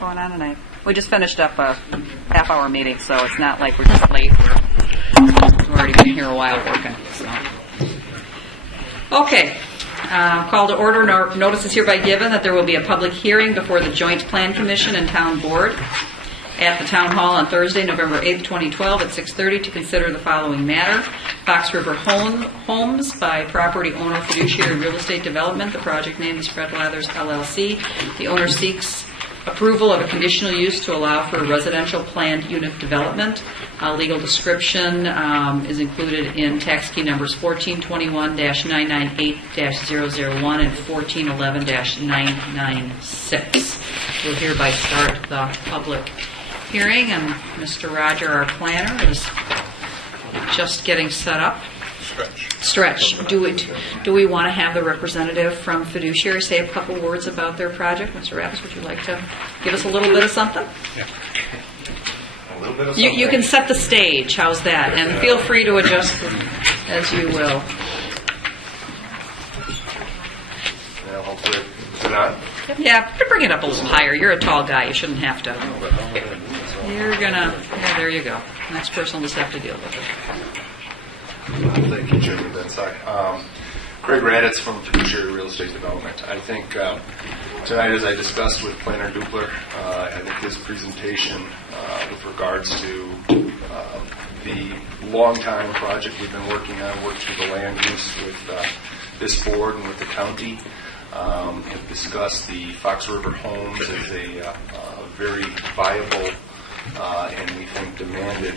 going on tonight? We just finished up a half-hour meeting, so it's not like we're just late. We've already been here a while working. So. Okay. Call to order. Notice is hereby given that there will be a public hearing before the Joint Plan Commission and Town Board at the Town Hall on Thursday, November 8th, 2012 at 6:30 to consider the following matter. Fox River Homes by property owner Fiduciary Real Estate Development. The project name is Fred Lathers LLC. The owner seeks approval of a conditional use to allow for residential planned unit development. Legal description is included in tax key numbers 1421-998-001 and 1411-996. We'll hereby start the public hearing, and Mr. Roger, our planner, is just getting set up. Stretch. Do we want to have the representative from Fiduciary say a couple words about their project? Mr. Rappes, would you like to give us a little bit of something? Yeah. A little bit of something. You can set the stage. How's that? And feel free to adjust as you will. Yeah, hopefully it's not. Yeah, bring it up a little higher. You're a tall guy. You shouldn't have to. You're gonna. Yeah, there you go. Next person will just have to deal with it. Thank you, Chairman Bensack. Craig Raditz from Fiduciary Real Estate Development. I think tonight, as I discussed with Planner Dupler, I think his presentation with regards to the long-time project we've been working on, worked through the land use with this board and with the county, have discussed the Fox River Homes as a very viable and we think demanded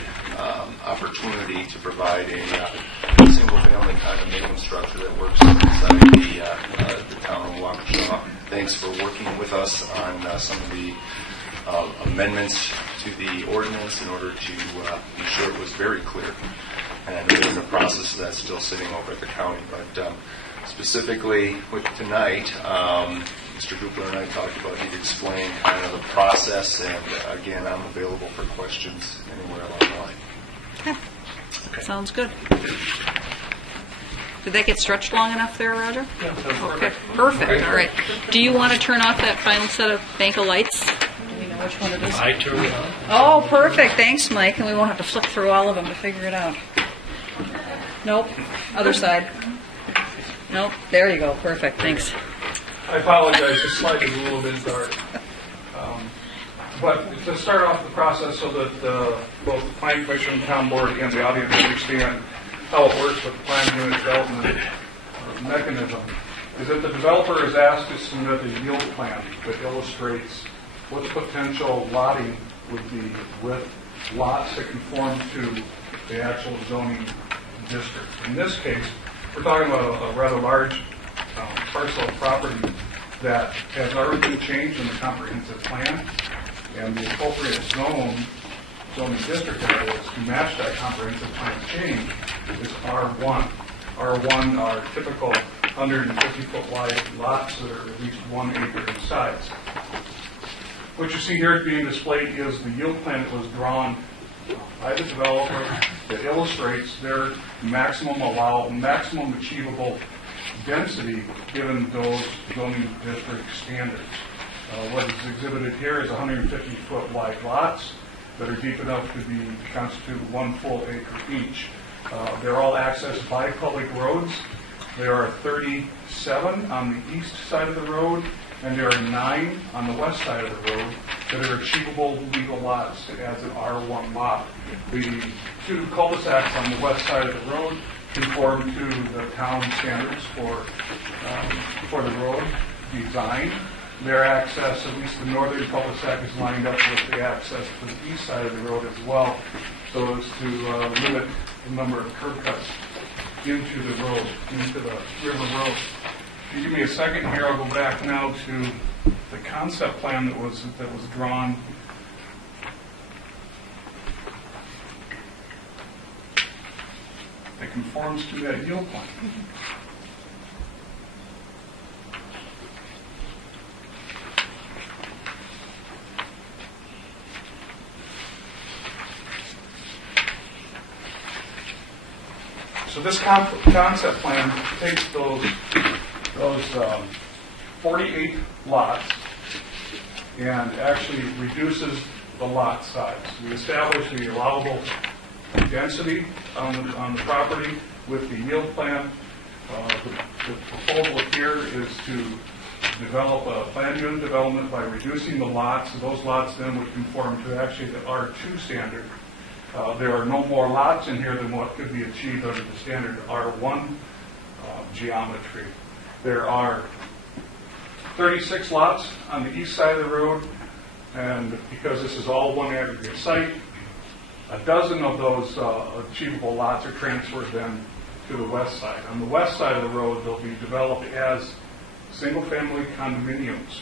opportunity to provide a single-family condominium structure that works inside the town of Waukesha. Thanks for working with us on some of the amendments to the ordinance in order to be sure it was very clear. And there's a process that's still sitting over at the county. But specifically with tonight, Mr. Dupler and I talked about, he'd explain kind of the process, and again, I'm available for questions anywhere along the line. Okay. Sounds good. Did that get stretched long enough there, Roger? Yeah, okay. Perfect. All right. Do you want to turn off that final set of bank of lights? Do we know which one it is? I turn it on. Oh, perfect. Thanks, Mike. And we won't have to flick through all of them to figure it out. Nope. Other side. Nope. There you go. Perfect. Thanks. I apologize, the slide is a little bit dark. But to start off the process so that both the Planning Commission and Town Board and the audience understand how it works with the Plan Unit Development mechanism, is that the developer is asked to submit a yield plan that illustrates what the potential lotting would be with lots that conform to the actual zoning district. In this case, we're talking about a rather large parcel of property that has already been changed in the comprehensive plan, and the appropriate zoning district area to match that comprehensive plan change is R1. R1 are typical 150-foot wide lots that are at least 1 acre in size. What you see here being displayed is the yield plan that was drawn by the developer that illustrates their maximum achievable density given those zoning district standards. What is exhibited here is 150-foot wide lots that are deep enough to constitute 1 full acre each. They're all accessed by public roads. There are 37 on the east side of the road, and there are 9 on the west side of the road that are achievable legal lots as an R1 lot. The 2 cul-de-sacs on the west side of the road conform to the town standards for the road design. Their access, at least the northern cul-de-sac, is lined up with the access to the east side of the road as well, so as to limit the number of curb cuts into the road, into the river road. If you give me a second here, I'll go back now to the concept plan that was drawn. That conforms to that yield plan. So this concept plan takes those 48 lots and actually reduces the lot size. We establish the allowable density on the property with the yield plan. The proposal here is to develop a planned unit development by reducing the lots. Those lots then would conform to actually the R2 standard. There are no more lots in here than what could be achieved under the standard R1 geometry. There are 36 lots on the east side of the road, and because this is all one aggregate site, a dozen of those achievable lots are transferred then to the west side. On the west side of the road, they'll be developed as single-family condominiums.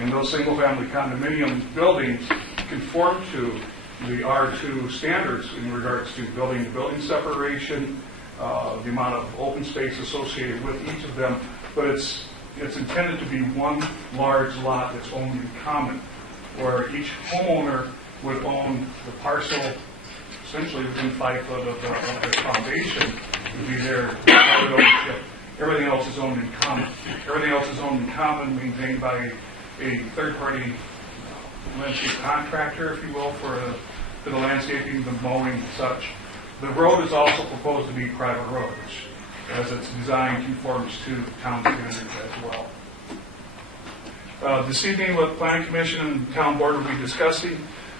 And those single-family condominium buildings conform to the R2 standards in regards to building-to-building separation, the amount of open space associated with each of them, but it's intended to be one large lot that's owned in common, where each homeowner would own the parcel essentially within 5 foot of their foundation, would be their private ownership. Everything else is owned in common. Everything else is owned in common, maintained by a third-party landscape contractor, if you will, for the landscaping, the mowing, and such. The road is also proposed to be private road, which, as it's designed, conforms to town standards as well. This evening, what Planning Commission and Town Board will be discussing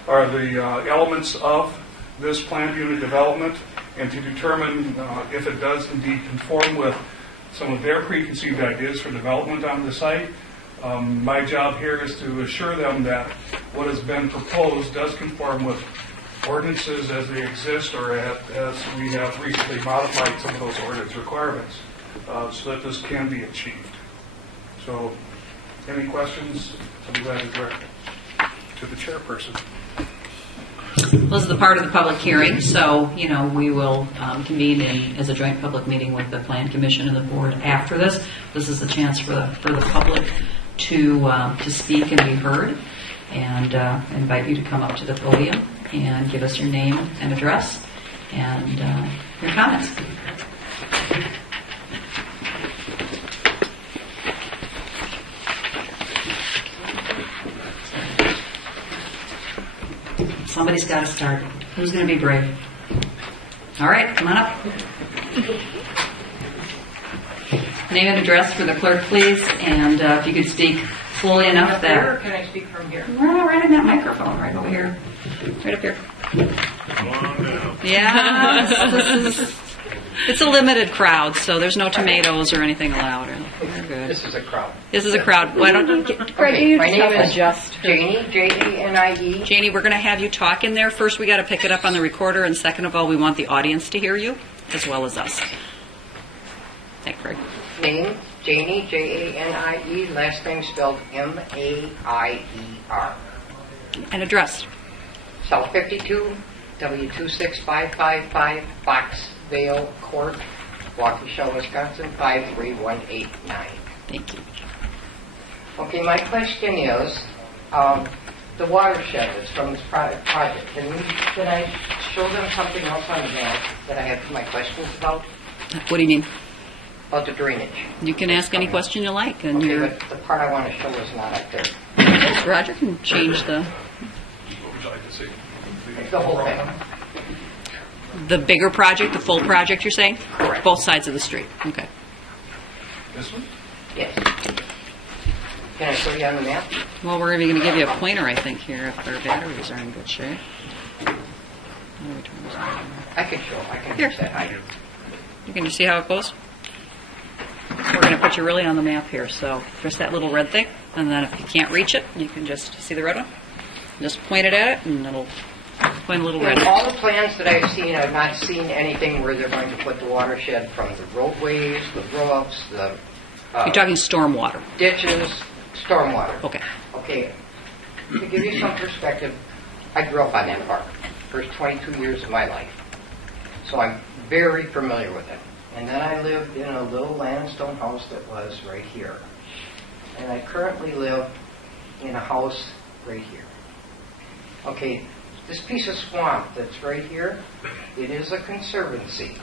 are the elements of this planned unit development, and to determine if it does indeed conform with some of their preconceived ideas for development on the site. My job here is to assure them that what has been proposed does conform with ordinances as they exist, or as we have recently modified some of those ordinance requirements, so that this can be achieved. So, any questions? I'll be glad to direct to the chairperson. This is the part of the public hearing, so, we will convene as a joint public meeting with the Plan Commission and the board after this. This is the chance for the public to speak and be heard, and invite you to come up to the podium and give us your name and address and your comments. Somebody's got to start. Who's going to be brave? All right, come on up. Name and address for the clerk, please, and if you could speak slowly enough that... Or can I speak from here? Right in that microphone, right over here. Right up here. Yeah, it's a limited crowd, so there's no tomatoes or anything allowed. We're good. This is a crowd. This is a crowd. Why don't you... Okay, my name is Janie, Janie. Janie, we're going to have you talk in there. First, we got to pick it up on the recorder, and second of all, we want the audience to hear you, as well as us. Thank you, Craig. Name, Janie, Janie, last name spelled Maier. And address. Cell 52, W26555, Foxvale Court, Waukesha, Wisconsin, 53189. Thank you. Okay, my question is, the watershed is from this project. Can I show them something else on the map that I have my questions about? What do you mean? About the drainage. You can ask any question you like. And Okay, but the part I want to show is not up there. Roger can change What would you like to see? The whole thing. the bigger project, the full project, you're saying? Correct. Both sides of the street. Okay. This one? Yes. Can I show you on the map? Well, we're even going to give you a pointer, I think, here if their batteries are in good shape. I can show. I can Here. use that. You can just see how it goes? We're going to put you really on the map here. So press that little red thing, and then if you can't reach it, you can just see the red one. Just point it at it, and it'll point a little red. In all the plans that I've seen, I've not seen anything where they're going to put the watershed from the roadways, the roofs, the You're talking stormwater. ditches, stormwater. Okay. Okay. To give you some perspective, I grew up on that park. First 22 years of my life. So I'm very familiar with it. And then I lived in a little limestone house that was right here. And I currently live in a house right here. Okay, this piece of swamp that's right here, it is a conservancy.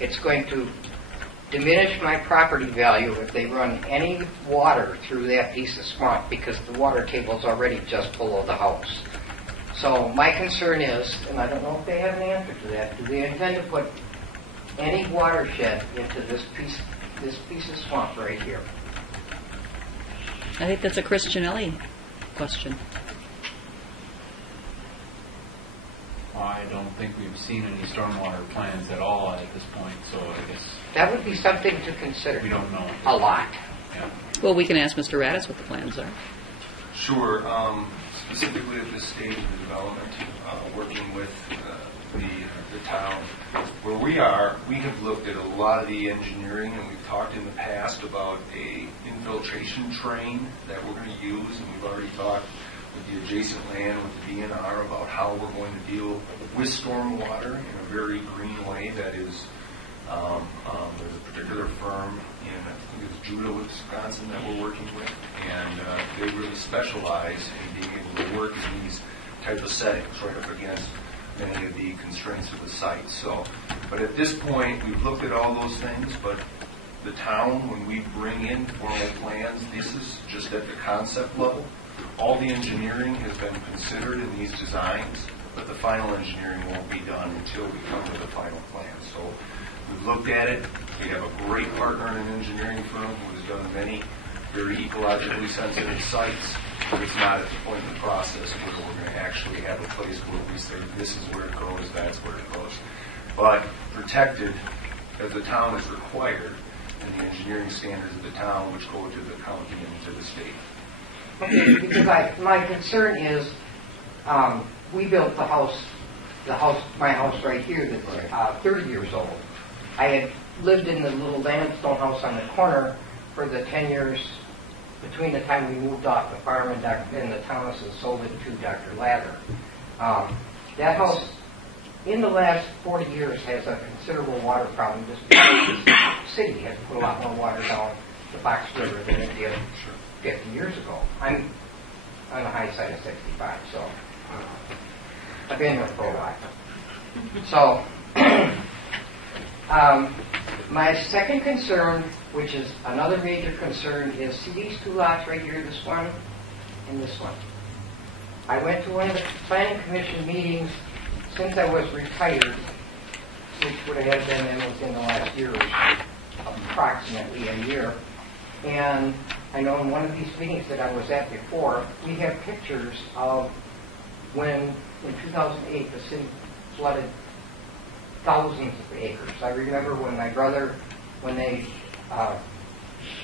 It's going to diminish my property value if they run any water through that piece of swamp because the water table is already just below the house. So my concern is, and I don't know if they have an answer to that, do they intend to put any watershed into this piece of swamp right here? I think that's a Christianelli question. I don't think we've seen any stormwater plans at all at this point, so I guess That would be something to consider. we don't know. A lot. Yeah. Well, we can ask Mr. Raddatz what the plans are. Sure. Specifically at this stage of the development, working with the town, where we are, we have looked at a lot of the engineering, and we've talked in the past about a infiltration train that we're going to use, and we've already talked with the adjacent land, with the DNR, about how we're going to deal with stormwater in a very green way. That is, there's a particular firm in, I think it's Judah, Wisconsin, that we're working with, and they really specialize in being able to work in these type of settings, right up against many of the constraints of the site. So, but at this point, we've looked at all those things, but the town, when we bring in formal plans, this is just at the concept level. All the engineering has been considered in these designs, but the final engineering won't be done until we come to the final plan. So we've looked at it. We have a great partner in an engineering firm who has done many very ecologically sensitive sites, but it's not at the point in the process where we're going to actually have a place where we say this is where it goes, that's where it goes. But protected, as the town is required, and the engineering standards of the town, which go to the county and to the state. Okay, because my concern is, we built my house right here that's 30 years old. I had lived in the little limestone house on the corner for the 10 years between the time we moved off the farm and the Thomases sold it to Dr. Lather. That house, in the last 40 years, has a considerable water problem just because the city has put a lot more water down the Fox River than it did 50 years ago. I'm on the high side of 65, so I've been here for a while. So, my second concern, which is another major concern, is see these two lots right here, this one and this one. I went to one of the planning commission meetings since I was retired, which would have been within the last year, approximately a year. And I know in one of these meetings that I was at before, we have pictures of when, in 2008, the city flooded thousands of acres. I remember when my brother, when they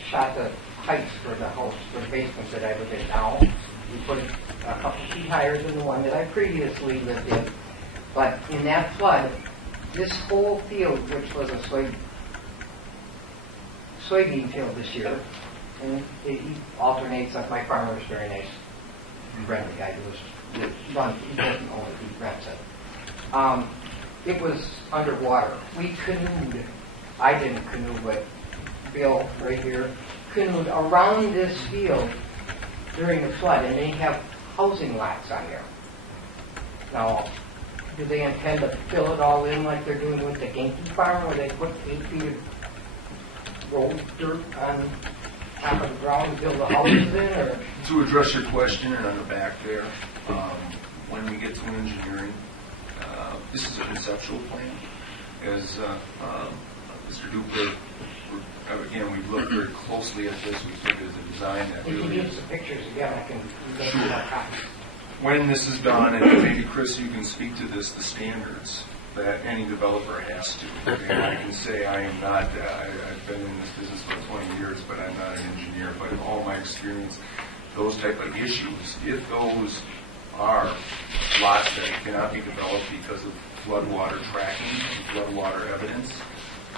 shot the heights for the house, for the basement that I live in now, we put it a couple feet higher than the one that I previously lived in. But in that flood, this whole field, which was a soybean field this year, and he alternates up. My farmer is very nice, friendly guy who doesn't own it, he rents it. It was underwater. We canoed. I didn't canoe, but Bill right here canoed around this field during the flood, and they have housing lots on there. Now, do they intend to fill it all in like they're doing with the Genki farm, where they put 8 feet of rolled dirt on top of the ground to build the houses in? Or? To address your question, and on the back there, when we get to engineering, this is a conceptual plan. As Mr. Dupler, again, we've looked very closely at this. We think it is a design that If you really give is. us the pictures again, I can make Sure. more copies. When this is done, and maybe Chris, you can speak to this, the standards that any developer has to. And I can say I am not, I've been in this business for 20 years, but I'm not an engineer. But in all my experience, those type of issues, if those are lots that cannot be developed because of floodwater tracking and floodwater evidence,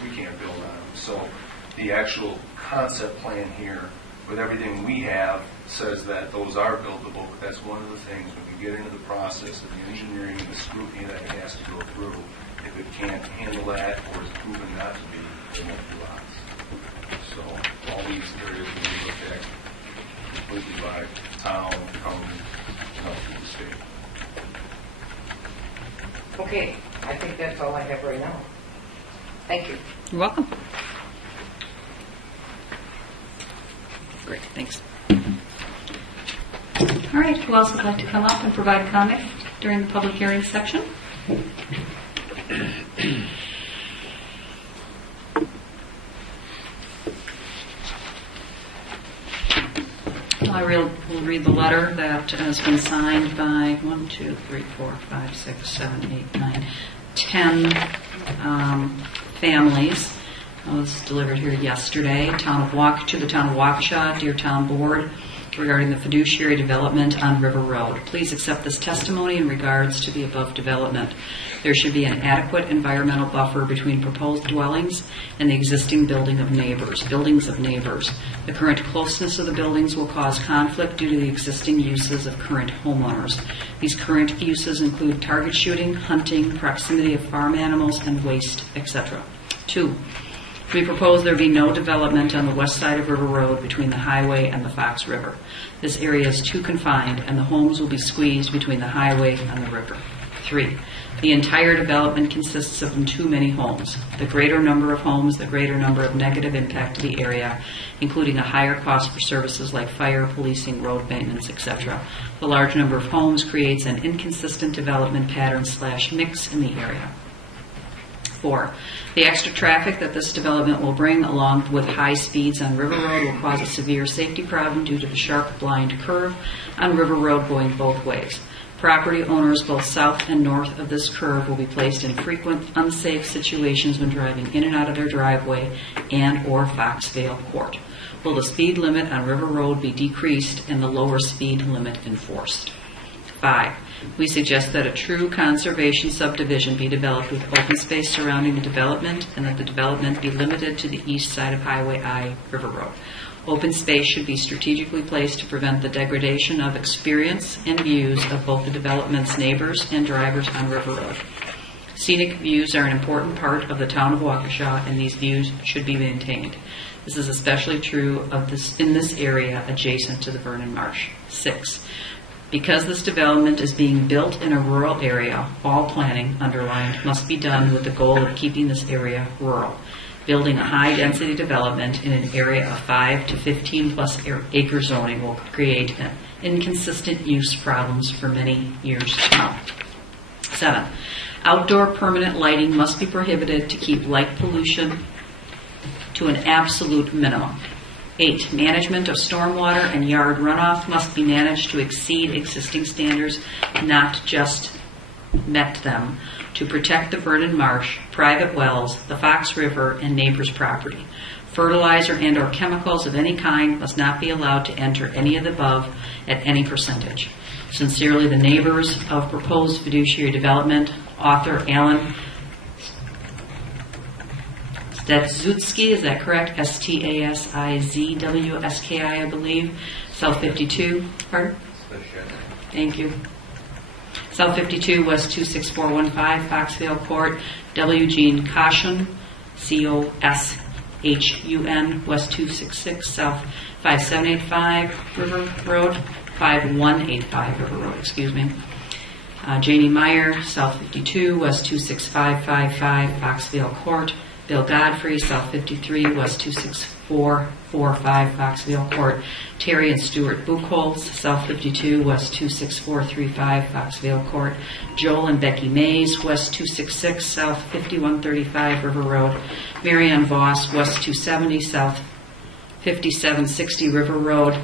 we can't build on them. So the actual concept plan here, with everything we have, says that those are buildable, but that's one of the things when we get into the process of the engineering and the scrutiny that it has to go through. If it can't handle that or is proven not to be, it won't be lots. So all these areas will be looked at completely by town, county, and the state. Okay, I think that's all I have right now. Thank you. You're welcome. Thanks. All right, who else would like to come up and provide comment during the public hearing section? I will read the letter that has been signed by 1, 2, 3, 4, 5, 6, 7, 8, 9, 10 families. It was delivered here yesterday. To the town of Waukesha, dear town board, regarding the fiduciary development on River Road. Please accept this testimony in regards to the above development. There should be an adequate environmental buffer between proposed dwellings and the existing buildings of neighbors. The current closeness of the buildings will cause conflict due to the existing uses of current homeowners. These current uses include target shooting, hunting, proximity of farm animals, and waste, etc. 2. We propose there be no development on the west side of River Road between the highway and the Fox River. This area is too confined, and the homes will be squeezed between the highway and the river. 3. The entire development consists of too many homes. The greater number of homes, the greater number of negative impact to the area, including a higher cost for services like fire, policing, road maintenance, etc. The large number of homes creates an inconsistent development pattern / mix in the area. 4. The extra traffic that this development will bring, along with high speeds on River Road, will cause a severe safety problem due to the sharp blind curve on River Road going both ways. Property owners both south and north of this curve will be placed in frequent unsafe situations when driving in and out of their driveway and or Foxvale Court. Will the speed limit on River Road be decreased and the lower speed limit enforced? 5. We suggest that a true conservation subdivision be developed with open space surrounding the development and that the development be limited to the east side of Highway I, River Road. Open space should be strategically placed to prevent the degradation of experience and views of both the development's neighbors and drivers on River Road. Scenic views are an important part of the town of Waukesha, and these views should be maintained. This is especially true in this area adjacent to the Vernon Marsh. 6. Because this development is being built in a rural area, all planning, underlined, must be done with the goal of keeping this area rural. Building a high-density development in an area of 5 to 15-plus acre zoning will create inconsistent use problems for many years to come. 7. Outdoor permanent lighting must be prohibited to keep light pollution to an absolute minimum. 8. Management of stormwater and yard runoff must be managed to exceed existing standards, not just met them, to protect the Vernon Marsh, private wells, the Fox River, and neighbors' property. Fertilizer and or chemicals of any kind must not be allowed to enter any of the above at any percentage. Sincerely, the neighbors of proposed fiduciary development, author Alan Stadzewski, is that correct? Stasizwski, I believe. South 52, pardon? Thank you. South 52, West 26415, Foxvale Court. W. Gene Caution, Coshun, West 266, South 5785, River Road, 5185, River Road, excuse me. Janie Meyer, South 52, West 26555, Foxvale Court. Bill Godfrey, South 53, West 26445, Foxvale Court. Terry and Stuart Buchholz, South 52, West 26435, Foxvale Court. Joel and Becky Mays, West 266, South 5135, River Road. Marianne Voss, West 270, South 5760, River Road.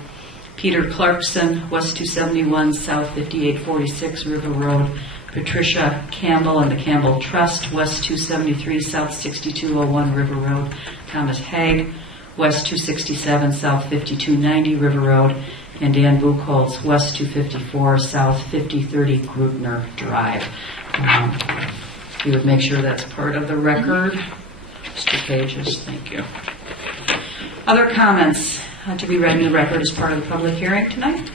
Peter Clarkson, West 271, South 5846, River Road. Patricia Campbell and the Campbell Trust, West 273, South 6201, River Road. Thomas Haig, West 267, South 5290, River Road. And Dan Buchholz, West 254, South 5030, Grutner Drive. You would make sure that's part of the record. Mr. Pages, thank you. Other comments to be read in the record as part of the public hearing tonight?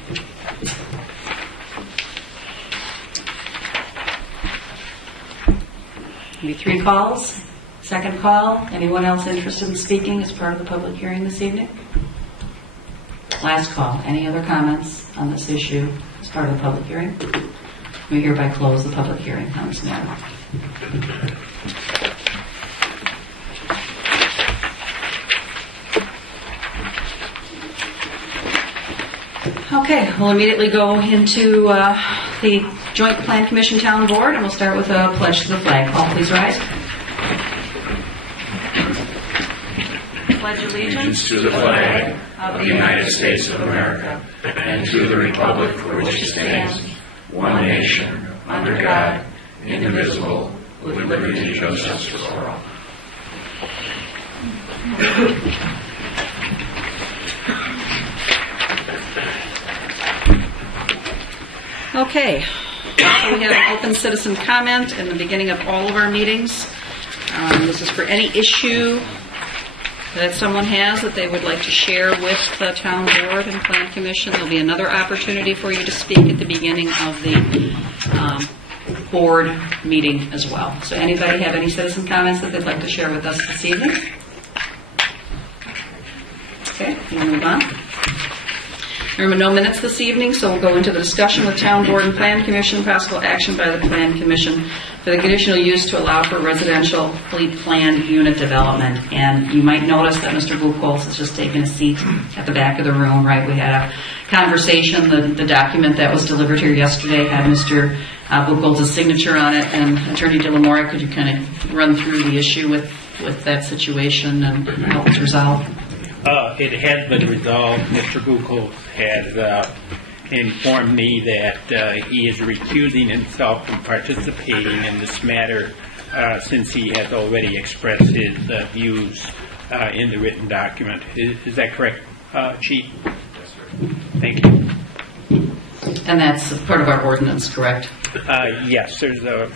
Maybe 3 calls. Second call. Anyone else interested in speaking as part of the public hearing this evening? Last call. Any other comments on this issue as part of the public hearing? We hereby close the public hearing on this matter. Okay, we'll immediately go into the Joint Plan Commission Town Board, and we'll start with a pledge to the flag. Paul, please rise. Pledge allegiance To the flag of the United States of America and to the republic for which it stands, one nation, under God, indivisible, with liberty and justice for all. Okay, so we have an open citizen comment in the beginning of all of our meetings. This is for any issue that someone has that they would like to share with the town board and plan commission. There'll be another opportunity for you to speak at the beginning of the board meeting as well. So anybody have any citizen comments that they'd like to share with us this evening? Okay, we'll move on. There are no minutes this evening, so we'll go into the discussion with Town Board and Plan Commission, possible action by the Plan Commission for the conditional use to allow for residential planned unit development. And you might notice that Mr. Buchholz has just taken a seat at the back of the room, right? We had a conversation. The document that was delivered here yesterday had Mr. Buchholz's signature on it. And Attorney De La Mora, could you kind of run through the issue with that situation and how it's resolved? It has been resolved. Mr. Buchholz has informed me that he is recusing himself from participating in this matter since he has already expressed his views in the written document. Is that correct, Chief? Yes, sir. Thank you. And that's part of our ordinance, correct? Yes, there's a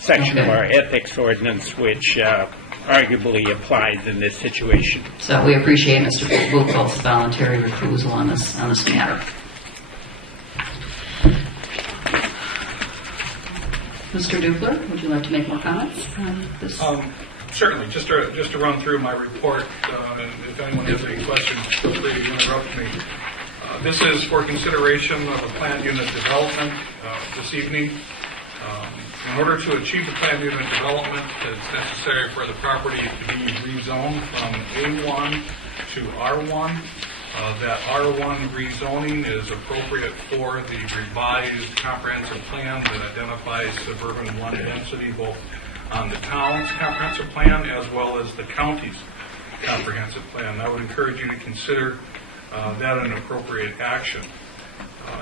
section of our ethics ordinance which arguably applies in this situation. So we appreciate Mr. Buchholz's voluntary recusal on this matter. Mr. Dupler, would you like to make more comments on this? Certainly. Just to run through my report, and if anyone has any questions, feel free to interrupt me. This is for consideration of a planned unit development this evening. In order to achieve the planned unit development, it's necessary for the property to be rezoned from A1 to R1. That R1 rezoning is appropriate for the revised comprehensive plan that identifies suburban 1 density both on the town's comprehensive plan as well as the county's comprehensive plan. I would encourage you to consider that an appropriate action.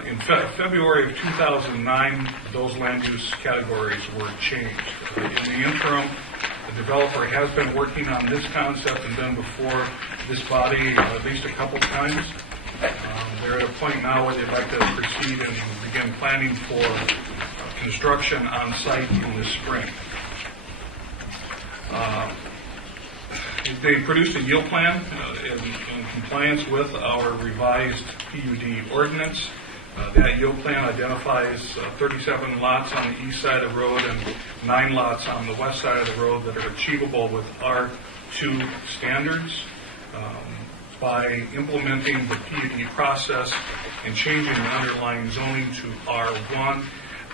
In February of 2009, those land use categories were changed. In the interim, the developer has been working on this concept and done before this body at least a couple times. They're at a point now where they'd like to proceed and begin planning for construction on site in the spring. They produced a yield plan in compliance with our revised PUD ordinance. That yield plan identifies 37 lots on the east side of the road and 9 lots on the west side of the road that are achievable with R2 standards. By implementing the PUD process and changing the underlying zoning to R1,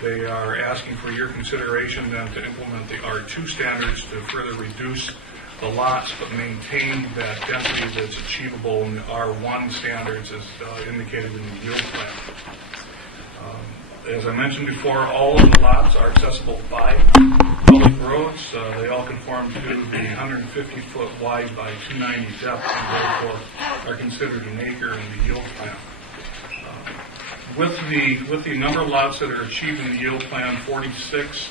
they are asking for your consideration then to implement the R2 standards to further reduce the lots but maintain that density that's achievable in the R1 standards as indicated in the yield plan. As I mentioned before, all of the lots are accessible by public roads. They all conform to the 150-foot wide by 290 depth and therefore are considered an acre in the yield plan. With the number of lots that are achieved in the yield plan, 46,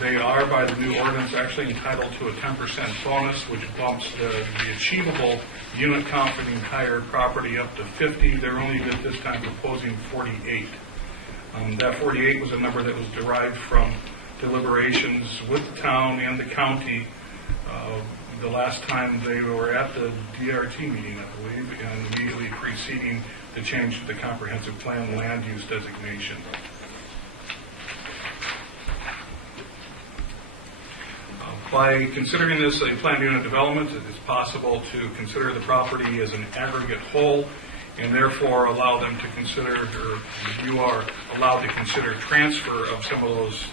they are, by the new ordinance, actually entitled to a 10% bonus, which bumps the achievable unit count for the entire property up to 50. They're only at this time proposing 48. That 48 was a number that was derived from deliberations with the town and the county the last time they were at the DRT meeting, I believe, and immediately preceding the change to the comprehensive plan land use designation. By considering this a planned unit development, it is possible to consider the property as an aggregate whole and therefore allow them to consider, or you are allowed to consider transfer of some of those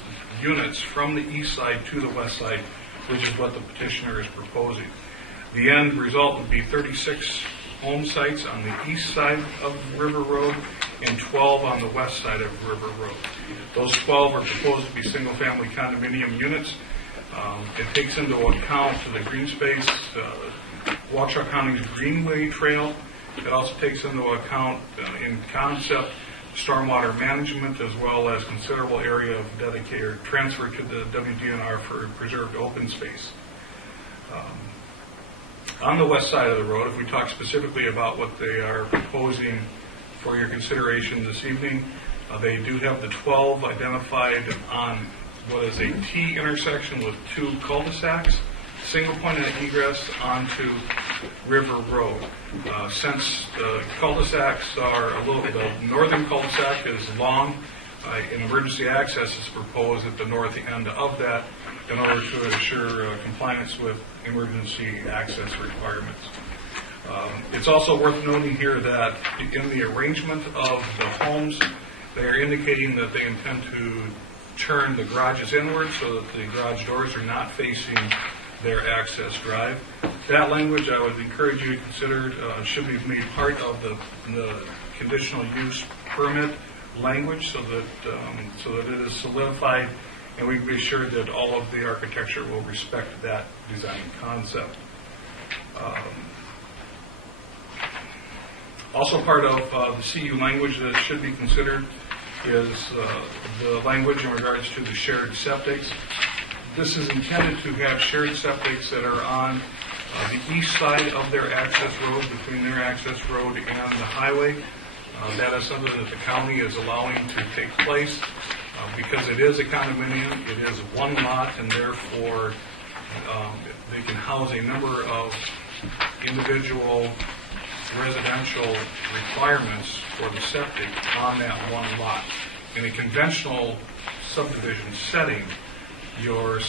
units from the east side to the west side, which is what the petitioner is proposing. The end result would be 36 home sites on the east side of River Road and 12 on the west side of River Road. Those 12 are proposed to be single-family condominium units. It takes into account the green space, Waukesha County's Greenway Trail. It also takes into account, in concept, stormwater management, as well as considerable area of dedicated or transfer to the WDNR for preserved open space. On the west side of the road, if we talk specifically about what they are proposing for your consideration this evening, they do have the 12 identified on what is a T intersection with 2 cul-de-sacs, single point of egress onto River Road. Since the cul-de-sacs are the northern cul-de-sac is long, an emergency access is proposed at the north end of that in order to ensure compliance with emergency access requirements. It's also worth noting here that in the arrangement of the homes, they are indicating that they intend to turn the garages inward so that the garage doors are not facing their access drive. That language I would encourage you to consider should be made part of the conditional use permit language so that it is solidified and we can be assured that all of the architecture will respect that design concept. Also part of the CU language that should be considered is the language in regards to the shared septics. This is intended to have shared septics that are on the east side of their access road, between their access road and the highway. That is something that the county is allowing to take place because it is a condominium, it is one lot, and therefore they can house a number of individual residential requirements for the septic on that one lot. In a conventional subdivision setting, your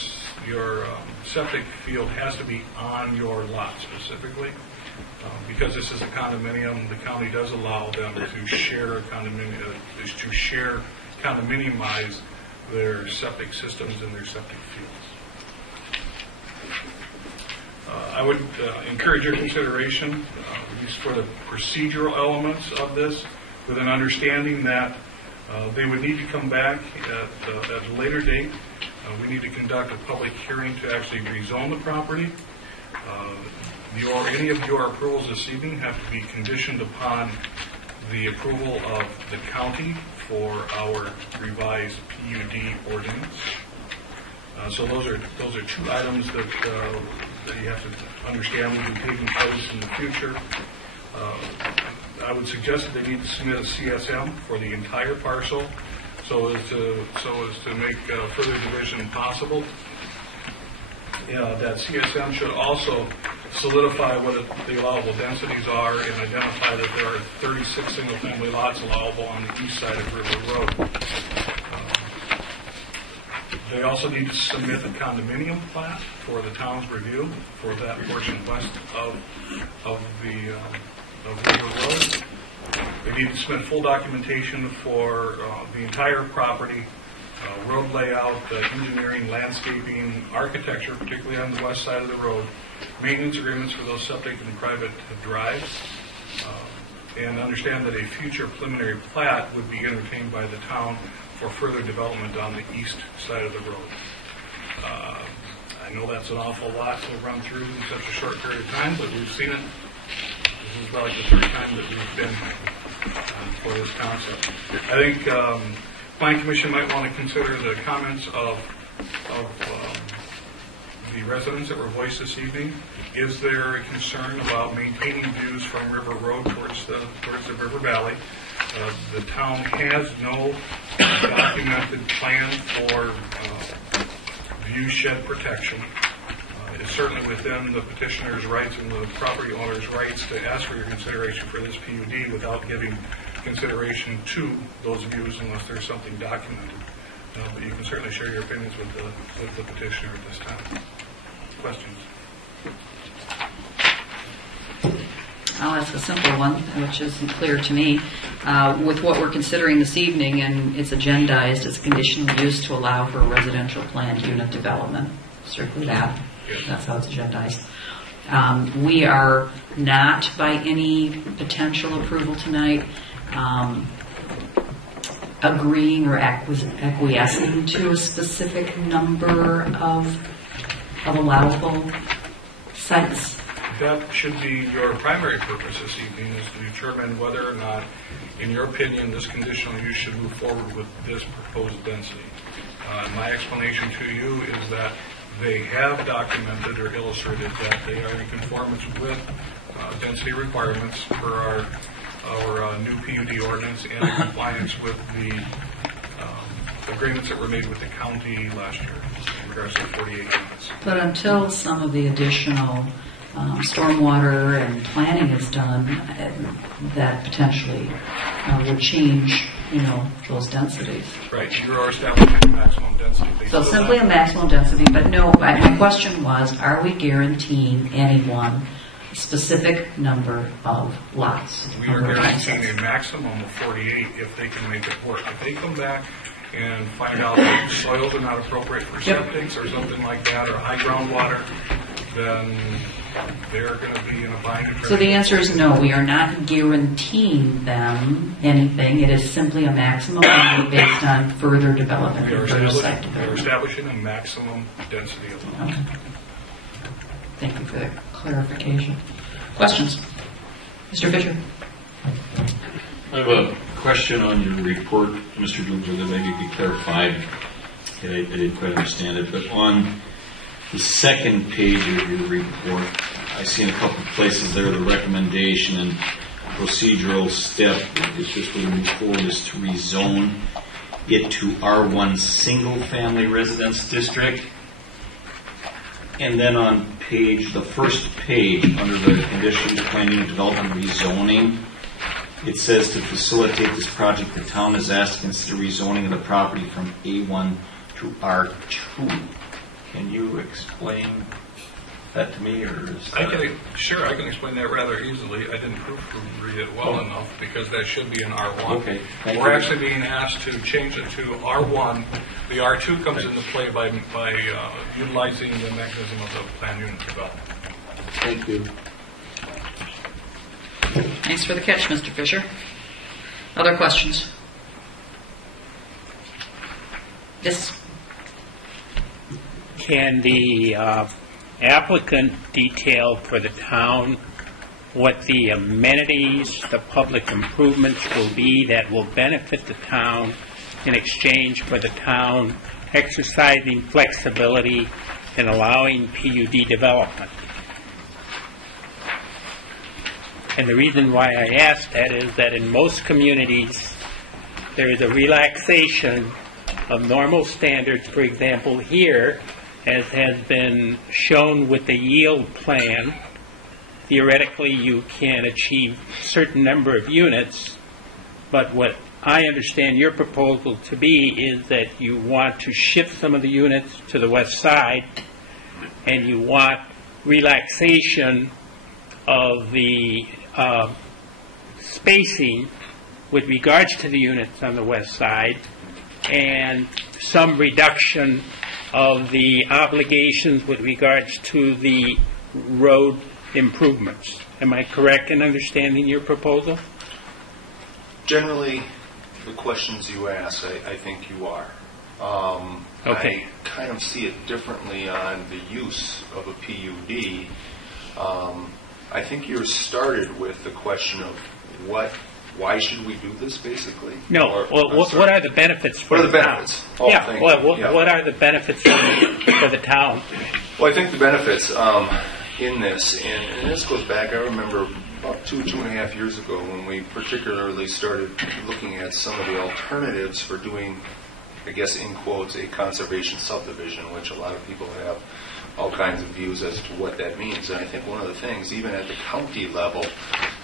septic field has to be on your lot specifically. Because this is a condominium, the county does allow them to share condominiumize their septic systems and their septic fields. I would encourage your consideration, at least for the procedural elements of this, with an understanding that they would need to come back at a later date. We need to conduct a public hearing to actually rezone the property. Any of your approvals this evening have to be conditioned upon the approval of the county for our revised PUD ordinance. So those are 2 items that you have to understand will be taking place in the future. I would suggest that they need to submit a CSM for the entire parcel so as to make further division possible. That CSM should also solidify what the allowable densities are and identify that there are 36 single-family lots allowable on the east side of River Road. They also need to submit a condominium plat for the town's review for that portion west of River Road. They need to submit full documentation for the entire property, road layout, engineering, landscaping, architecture, particularly on the west side of the road, maintenance agreements for those septic and private drives, and understand that a future preliminary plat would be entertained by the town for further development on the east side of the road. I know that's an awful lot to run through in such a short period of time, but we've seen it. This is probably the 3rd time that we've been for this concept. I think Planning Commission might want to consider the comments of the residents that were voiced this evening. Is there a concern about maintaining views from River Road towards the river valley? The town has no documented plan for view shed protection. It's certainly within the petitioner's rights and the property owner's rights to ask for your consideration for this PUD without giving consideration to those views unless there's something documented. But you can certainly share your opinions with the petitioner at this time. Questions? I'll ask a simple one, which isn't clear to me. With what we're considering this evening, and it's agendized as a conditional use to allow for residential planned unit development, strictly that. That's how it's agendized. We are not by any potential approval tonight agreeing or acquiescing to a specific number of allowable sites. That should be your primary purpose this evening, is to determine whether or not, in your opinion, this conditional use should move forward with this proposed density. My explanation to you is that they have documented or illustrated that they are in conformance with density requirements for our new PUD ordinance and in compliance with the agreements that were made with the county last year in regards to 48 units. But until some of the additional stormwater and planning is done, that potentially would change, those densities. Right, you are establishing a maximum density. So simply a maximum density, but no, my question was, are we guaranteeing anyone a specific number of lots? We are guaranteeing a maximum of 48 if they can make it work. If they come back and find out that soils are not appropriate for septics or something like that, or high groundwater, then they're going to be in a bind. So the answer is no, we are not guaranteeing them anything. It is simply a maximum based on further development. We are establishing a maximum density of lots. Okay. Thank you for that clarification. Questions? Mr. Fisher? I have a question on your report, Mr. Dubler, that maybe be clarified. I didn't quite understand it, but on the second page of your report, I see in a couple of places there the recommendation and procedural step is just to move forward is to rezone it to R1 single family residence district. And then on the first page, under the conditions planning and development rezoning, it says to facilitate this project, the town is asked to consider rezoning of the property from A1 to R2. Can you explain that to me, or is that... Sure, I can explain that rather easily. I didn't proofread it well enough because that should be an R1. Okay, We're actually being asked to change it to R1. The R2 comes into play by utilizing the mechanism of the planned unit development. Thank you. Thanks for the catch, Mr. Fisher. Other questions? Yes. Can the applicant detail for the town what the amenities, the public improvements will be that will benefit the town in exchange for the town exercising flexibility and allowing PUD development? And the reason why I ask that is that in most communities there is a relaxation of normal standards. For example, here, as has been shown with the yield plan, theoretically you can achieve a certain number of units, but what I understand your proposal to be is that you want to shift some of the units to the west side, and you want relaxation of the spacing with regards to the units on the west side, and some reduction of the obligations with regards to the road improvements. Am I correct in understanding your proposal? Generally, the questions you ask, I think you are. Okay. I kind of see it differently on the use of a PUD. I think yours started with the question of why should we do this, basically? No. What are the benefits for the benefits? town? Oh, yeah. What are the benefits for the town? Well, I think the benefits in this, and this goes back, I remember about 2.5 years ago when we particularly started looking at some of the alternatives for doing, I guess in quotes, a conservation subdivision, which a lot of people have all kinds of views as to what that means. And I think one of the things, even at the county level,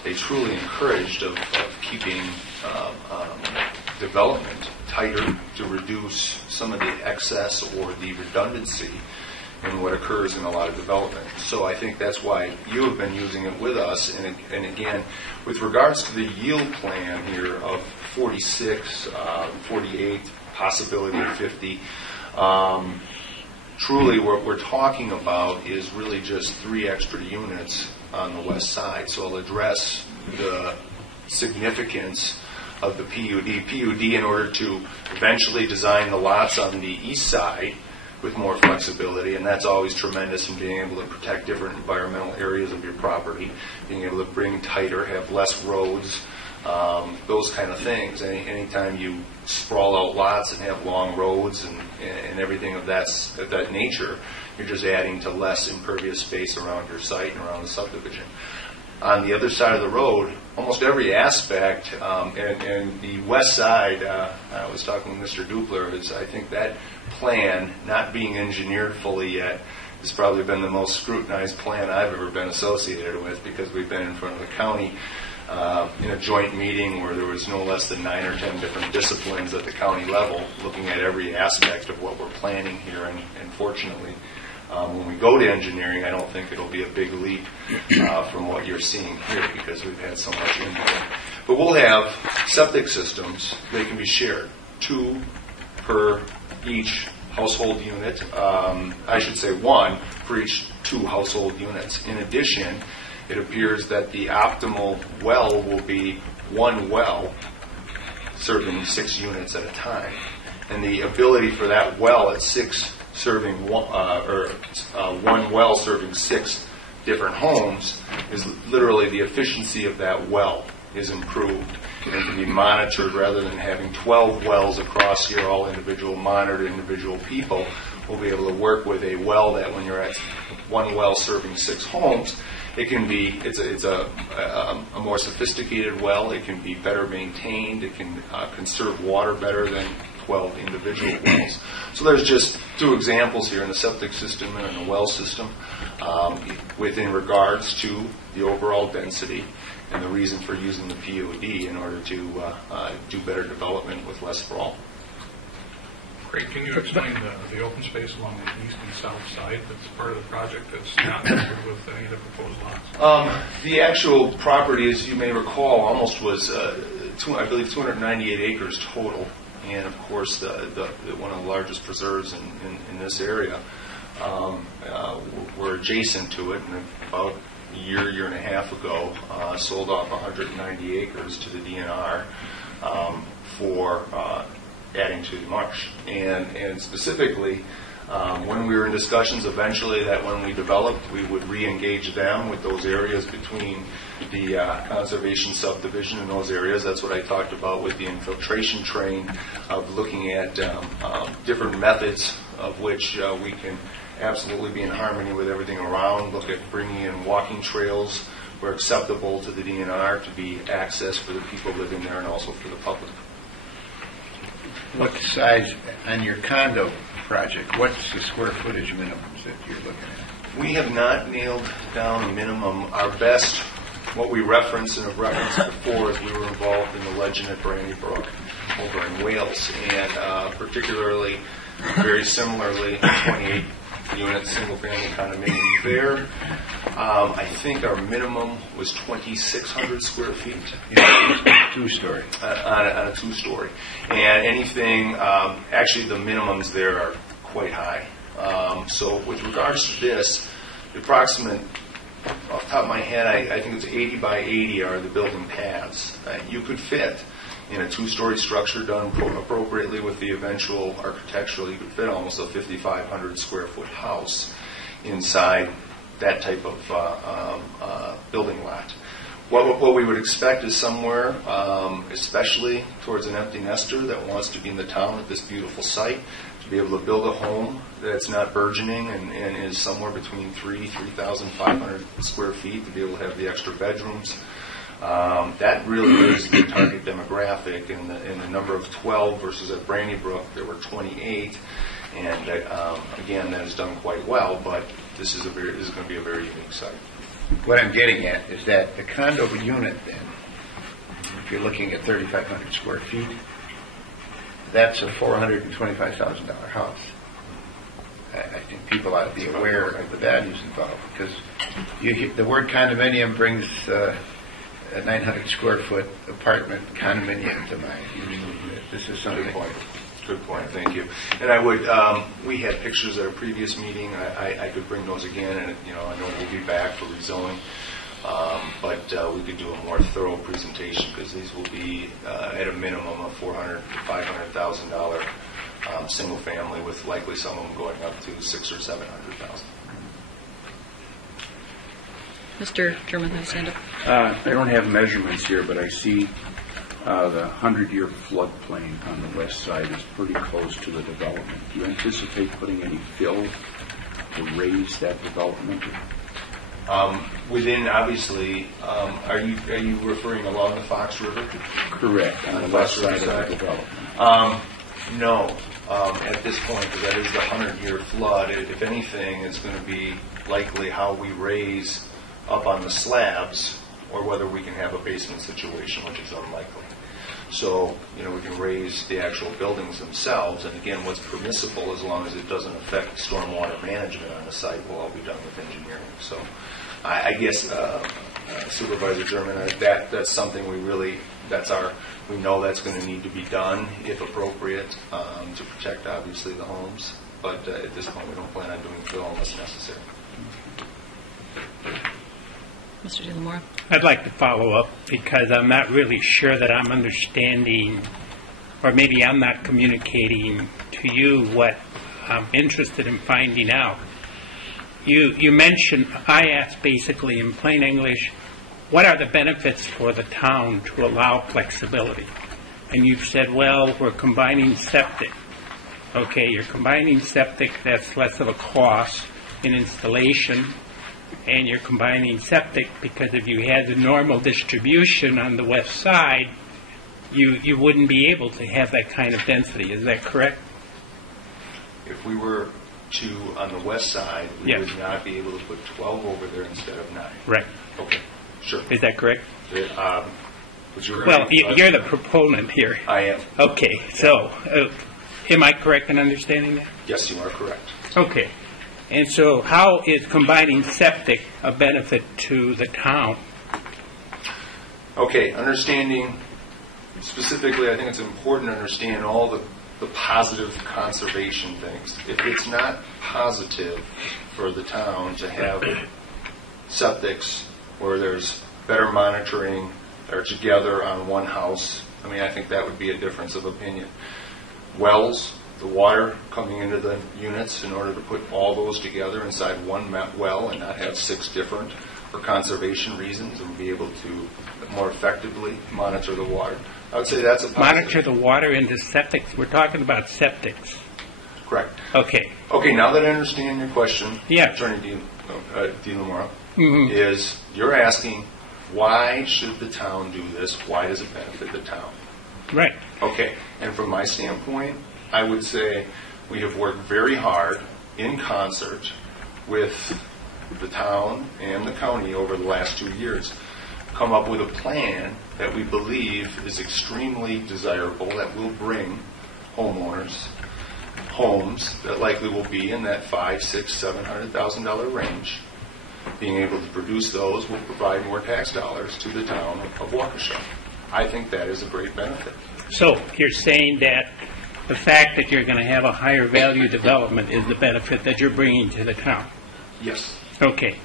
they truly encouraged of keeping development tighter to reduce some of the excess or the redundancy in what occurs in a lot of development. So I think that's why you have been using it with us. And again, with regards to the yield plan here of 46, 48, possibility of 50, truly what we're talking about is really just 3 extra units on the west side. So it'll address the significance of the PUD. PUD, in order to eventually design the lots on the east side with more flexibility, and that's always tremendous in being able to protect different environmental areas of your property, being able to bring tighter, have less roads, those kind of things. Anytime you sprawl out lots and have long roads and everything of that nature, you're just adding to less impervious space around your site and around the subdivision. On the other side of the road, almost every aspect, and the west side, I was talking with Mr. Dupler, I think that plan, not being engineered fully yet, has probably been the most scrutinized plan I've ever been associated with, because we've been in front of the county in a joint meeting where there was no less than 9 or 10 different disciplines at the county level looking at every aspect of what we're planning here. And fortunately, when we go to engineering, I don't think it'll be a big leap from what you're seeing here, because we've had so much input. But we'll have septic systems. They can be shared, 2 per each household unit. I should say 1 for each 2 household units. In addition, it appears that the optimal well will be 1 well serving 6 units at a time. And the ability for that well at 6 serving 1 well serving 6 different homes is literally the efficiency of that well is improved, and it can be monitored rather than having 12 wells across here, all individual monitored individual people. We'll be able to work with a well that when you're at 1 well serving 6 homes, it can be, it's a more sophisticated well. It can be better maintained. It can conserve water better than 12 individual wells. So there's just 2 examples here in the septic system and in the well system within regards to the overall density and the reason for using the PUD in order to do better development with less sprawl. Great. Can you explain the open space along the east and south side that's part of the project that's not covered with any of the proposed lots? The actual property, as you may recall, almost was, I believe, 298 acres total. And, of course, one of the largest preserves in this area. We're adjacent to it, and about a year and a half ago, sold off 190 acres to the DNR for adding to the marsh. And specifically, when we were in discussions eventually that when we developed, we would re-engage them with those areas between the conservation subdivision and those areas. That's what I talked about with the infiltration train, of looking at different methods of which we can absolutely be in harmony with everything around, look at bringing in walking trails where acceptable to the DNR to be accessed for the people living there and also for the public. What size, on your condo project, what's the square footage minimums that you're looking at? We have not nailed down a minimum. Our best, what we referenced and have referenced before, is we were involved in the legend at Brandybrook over in Wales, and particularly, very similarly, 28 unit single-family condominium there. I think our minimum was 2,600 square feet. Yeah, 2-story. On a 2-story. And anything, actually the minimums there are quite high. So with regards to this, the approximate, off the top of my head, I think it's 80 by 80 are the building paths. You could fit in a 2-story structure done appropriately with the eventual architectural, you could fit almost a 5,500 square foot house inside that type of building lot. What we would expect is somewhere, especially towards an empty nester that wants to be in the town at this beautiful site, to be able to build a home that's not burgeoning and is somewhere between 3,500 square feet, to be able to have the extra bedrooms. That really is the target demographic, and the number of 12 versus at Brandybrook there were 28, and again, that is done quite well. But this is going to be a very unique site. What I'm getting at is that the condo unit, then, if you're looking at 3,500 square feet, that's a $425,000 house. I think people ought to be aware of the values involved, because the word condominium brings a 900 square foot apartment condominium to mind. Usually, this is something Good point, thank you. And I would, we had pictures at a previous meeting. I could bring those again, and I know we'll be back for rezoning. But we could do a more thorough presentation because these will be at a minimum of $400,000 to $500,000 single family, with likely some of them going up to $600,000 or $700,000. Mr. German, have stand up. I don't have measurements here, but I see the 100-year floodplain on the west side is pretty close to the development. Do you anticipate putting any fill to raise that development? Within, obviously, are you referring along the Fox River? Correct, on the west side of the development. No, at this point, because that is the 100-year flood. If anything, it's going to be likely how we raise up on the slabs, or whether we can have a basement situation, which is unlikely. So, we can raise the actual buildings themselves, and again, what's permissible, as long as it doesn't affect stormwater management on the site, will all be done with engineering. So, I guess, Supervisor German, that's something we know that's going to need to be done, if appropriate, to protect, obviously, the homes. But at this point, we don't plan on doing fill unless necessary. Mr. DeLamora. I'd like to follow up because I'm not really sure that I'm understanding, or maybe I'm not communicating to you what I'm interested in finding out. You mentioned, I asked basically in plain English, what are the benefits for the town to allow flexibility? And you've said, well, we're combining septic. Okay, you're combining septic, that's less of a cost in installation. And you're combining septic because if you had the normal distribution on the west side, you wouldn't be able to have that kind of density. Is that correct? If we were to, on the west side, we would not be able to put 12 over there instead of 9. Right. Okay, sure. Is that correct? Well, you're the proponent here. I am. Okay, so am I correct in understanding that? Yes, you are correct. Okay. And so how is combining septic a benefit to the town? Okay, understanding specifically, I think it's important to understand all the positive conservation things. If it's not positive for the town to have septics where there's better monitoring, they're together on one house, I think that would be a difference of opinion. Wells, the water coming into the units, in order to put all those together inside one well and not have 6 different for conservation reasons, and be able to more effectively monitor the water. I would say that's a positive. Monitor the water into septics. We're talking about septics. Correct. Okay. Okay, now that I understand your question, yes. Attorney DeLamora, is you're asking, why should the town do this? Why does it benefit the town? Right. Okay, and from my standpoint, I would say we have worked very hard in concert with the town and the county over the last 2 years, come up with a plan that we believe is extremely desirable, that will bring homeowners homes that likely will be in that $500,000, $600,000, $700,000 range. Being able to produce those will provide more tax dollars to the town of Waukesha. I think that is a great benefit. So you're saying that the fact that you're going to have a higher value development is the benefit that you're bringing to the town? Yes. Okay.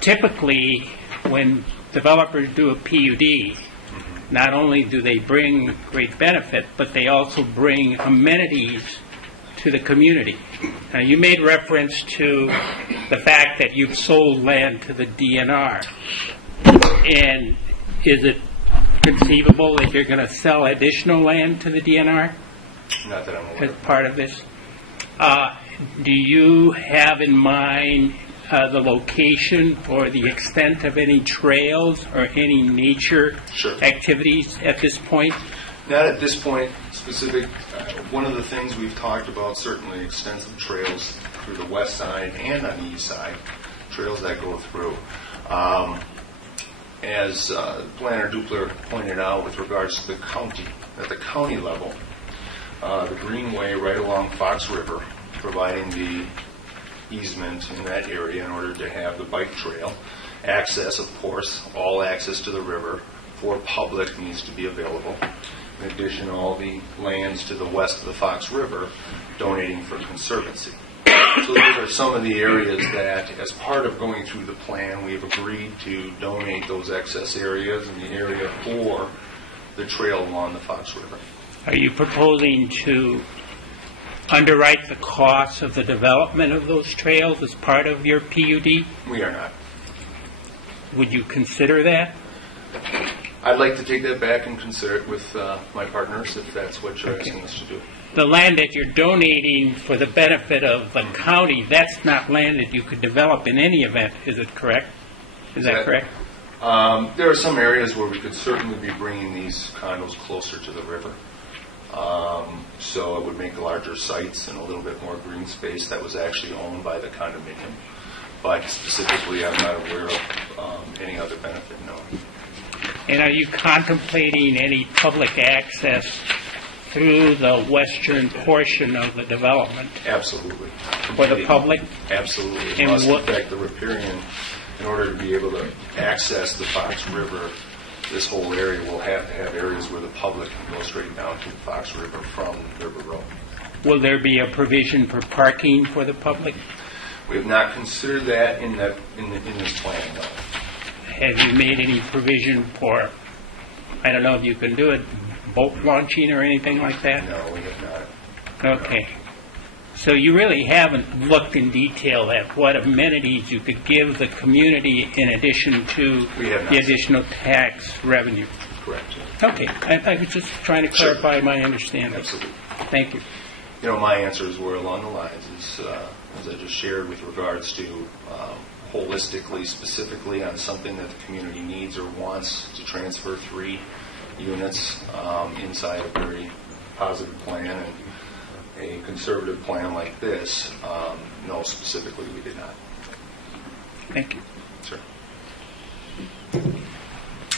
Typically, when developers do a PUD, not only do they bring great benefit, but they also bring amenities to the community. Now, you made reference to the fact that you've sold land to the DNR. And is it conceivable that you're going to sell additional land to the DNR? Not that I'm aware as of. part of this? Do you have in mind the location or the extent of any trails or any nature activities at this point? Not at this point specific. One of the things we've talked about, certainly extensive trails through the west side and on the east side, trails that go through. As Planner Dupler pointed out with regards to the county, at the county level, the greenway right along Fox River, providing the easement in that area in order to have the bike trail. Access, of course, all access to the river for public needs to be available. In addition, all the lands to the west of the Fox River, donating for conservancy. So those are some of the areas that, as part of going through the plan, we have agreed to donate those excess areas in the area for the trail along the Fox River. Are you proposing to underwrite the costs of the development of those trails as part of your PUD? We are not. Would you consider that? I'd like to take that back and consider it with my partners, if that's what you're asking us to do. The land that you're donating for the benefit of the county, that's not land that you could develop in any event, is it correct? Is that correct? There are some areas where we could certainly be bringing these condos closer to the river. So it would make larger sites and a little bit more green space that was actually owned by the condominium. But specifically, I'm not aware of any other benefit, no. And are you contemplating any public access through the western portion of the development? Absolutely. For the public? Absolutely. It And must. what- In fact, the riparian, in order to be able to access the Fox River, this whole area will have to have areas where the public can go straight down to the Fox River from River Road. Will there be a provision for parking for the public? We have not considered that in this plan, no. Have you made any provision for, I don't know if you can do it, boat launching or anything like that? No, we have not. Okay. So you really haven't looked in detail at what amenities you could give the community in addition to We have not. the additional tax revenue? Correct. Okay. I was just trying to Sure. clarify my understanding. Absolutely. Thank you. You know, my answers were along the lines, as I just shared, with regards to holistically, specifically on something that the community needs or wants to transfer 3 units inside a very positive plan and a conservative plan like this. No, specifically we did not. Thank you. Sure.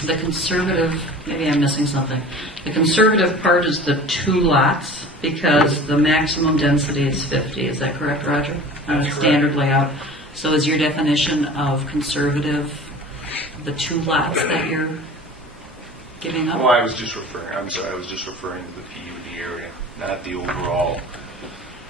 The conservative, maybe I'm missing something. The conservative part is the 2 lots because the maximum density is 50. Is that correct, Roger? On a standard layout. So is your definition of conservative the 2 lots that you're giving up? Well, I was just referring to the PUD area, not the overall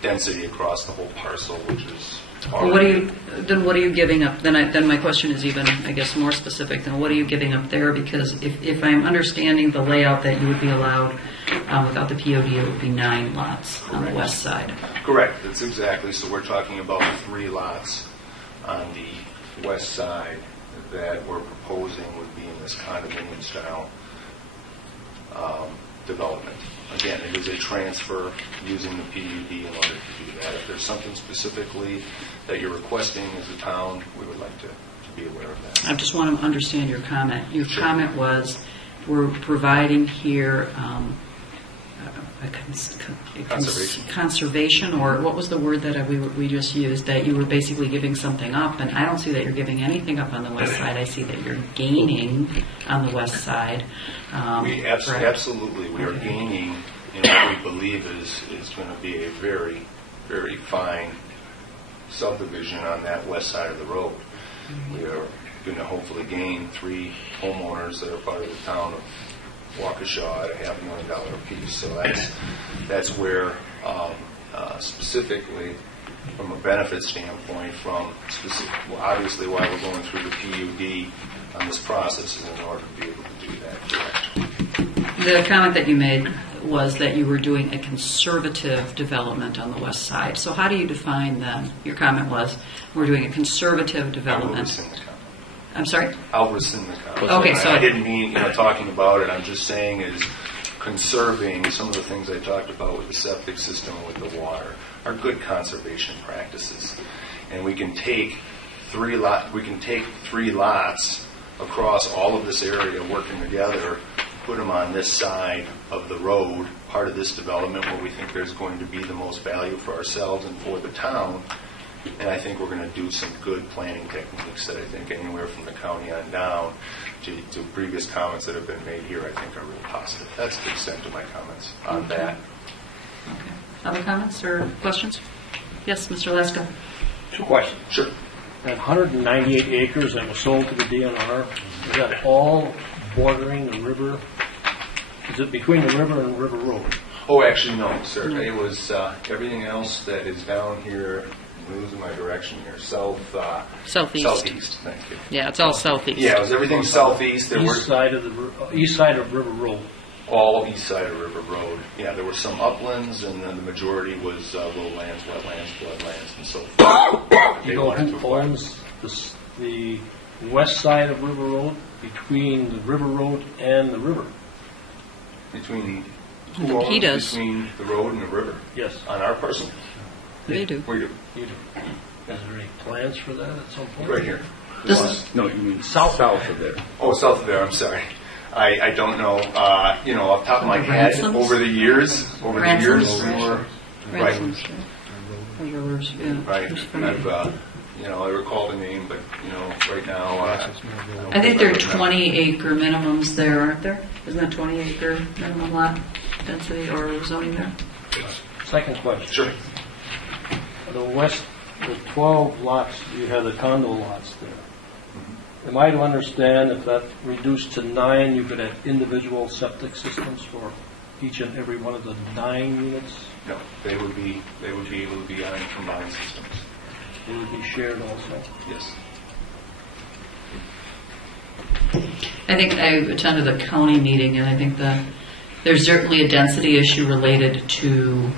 density across the whole parcel, which is Well, what are you giving up? Then my question is even, I guess, more specific. Then what are you giving up there? Because if I'm understanding the layout that you would be allowed without the POD, it would be 9 lots on the west side. Correct. That's exactly. So we're talking about 3 lots on the west side that we're proposing would be in this condominium style development. Again, it is a transfer using the PUD in order to do that. If there's something specifically that you're requesting as a town, we would like to be aware of that. I just want to understand your comment. Your comment was we're providing here conservation, or what was the word that we just used, that you were basically giving something up, and I don't see that you're giving anything up on the west side. I see that you're gaining on the west side. We absolutely, we are gaining in what we believe is going to be a very, very fine subdivision on that west side of the road. We are going to hopefully gain 3 homeowners that are part of the town of Waukesha at $500,000 apiece. So that's where specifically from a benefit standpoint, obviously why we're going through the PUD on this process is in order to be able to do that. Correct. The comment that you made was that you were doing a conservative development on the west side. So how do you define that? Your comment was we're doing a conservative development. I'm sorry? I'll rescind the comment. Okay, so I didn't mean talking about it. I'm just saying is conserving some of the things I talked about with the septic system and with the water are good conservation practices. And we can take 3 lots across all of this area working together, put them on this side of the road, part of this development where we think there's going to be the most value for ourselves and for the town. And I think we're going to do some good planning techniques that I think anywhere from the county on down to previous comments that have been made here, I think are really positive. That's the extent of my comments on that. Okay. Other comments or questions? Yes, Mr. Leska. 2 questions. Sure. That 198 acres that was sold to the DNR, is that all bordering the river Is it between the river and River Road? Oh, actually, no, sir. It was everything else that is down here. I'm losing my direction here. Southeast. Southeast. Thank you. Yeah, it's all southeast. Yeah, it was everything southeast. There were East side of River Road. all east side of River Road. Yeah, there were some uplands, and then the majority was lowlands, wetlands, floodlands, and so forth. You know who owns the west side of River Road between the River Road and the river? Between I think he does. between the road and the river Yes, on our parcel. They do. We do. you do. Is there any plans for that at some point? Right here. This Lot. is- No, you mean south of there. Oh, south of there. I'm sorry. I don't know. Off the top of my head, Ransoms? over the years, we were right. Ransoms, or yours, yeah. Right. I've, I recall the name, but right now. I think there are 20-acre minimums there, aren't there? Isn't that 20-acre minimum lot density or zoning there? Second question. Sure. The 12 lots, you have the condo lots there. Am I to understand if that reduced to 9, you could have individual septic systems for each and every one of the 9 units? No, they would be able to be on combined systems. They would be shared also? Yes. I think I attended the county meeting, and I think that there's certainly a density issue related to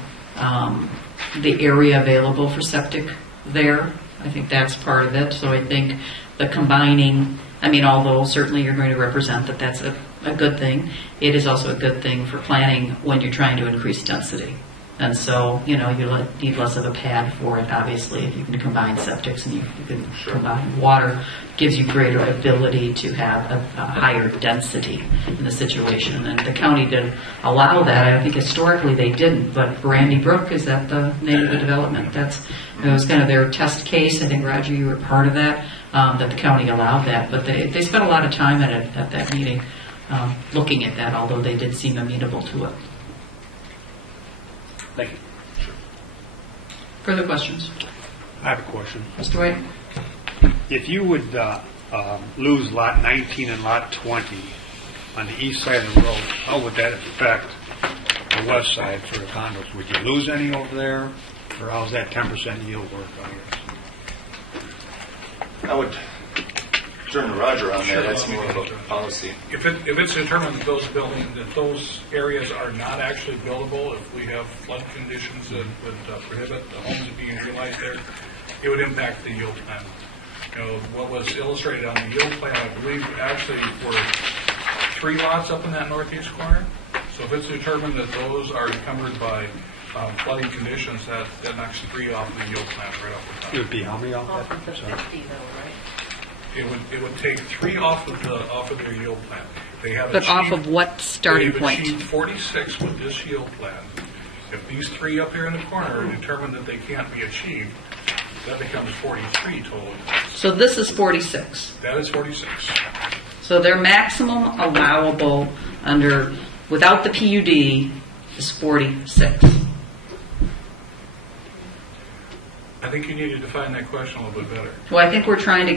the area available for septic there. I think that's part of it. So I think the combining, although certainly you're going to represent that that's a good thing, it is also a good thing for planning when you're trying to increase density. And so, you need less of a pad for it, obviously, if you can combine septics and you can combine water, gives you greater ability to have a higher density in the situation. And the county did allow that. I think historically they didn't, but Brandy Brook, is that the name of the development? It was kind of their test case. I think, Roger, you were part of that, that the county allowed that. But they spent a lot of time at that meeting looking at that, although they did seem amenable to it. Thank you. Further questions? I have a question. Mr. White? If you would lose Lot 19 and Lot 20 on the east side of the road, how would that affect the west side for the condos? Would you lose any over there, or how's that 10% yield work, I guess? I would turn to Roger on that. That's more of a policy. If it's determined that those areas are not actually buildable, if we have flood conditions that would prohibit the homes being realized there, it would impact the yield plan. What was illustrated on the yield plan, I believe, actually were 3 lots up in that northeast corner. So if it's determined that those are encumbered by flooding conditions, that knocks 3 off the yield plan right off the top. It would be how many off Off that? of the 50 though, right? It would take 3 off of their yield plan. They have But off achieved- of what starting They've point? achieved 46 with this yield plan. If these 3 up here in the corner are determined that they can't be achieved, that becomes 43 total. So this is 46. That is 46. So their maximum allowable without the PUD is 46. I think you need to define that question a little bit better. Well, I think we're trying to,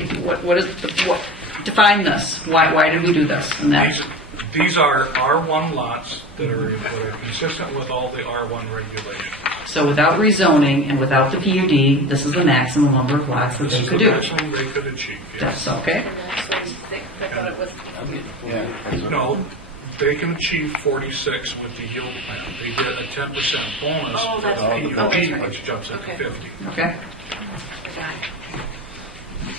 define this. Why did we do this and that? These are R1 lots that are consistent with all the R1 regulations. So without rezoning and without the PUD, this is the maximum number of lots that This they is could the do. maximum they could achieve. Yes. That's okay. And that's 46. I thought it was. No, they can achieve 46 with the yield plan. They get a 10% bonus Oh, for that's the right. PUD, Oh, that's right. which jumps up to Okay. 50. Okay. I got it.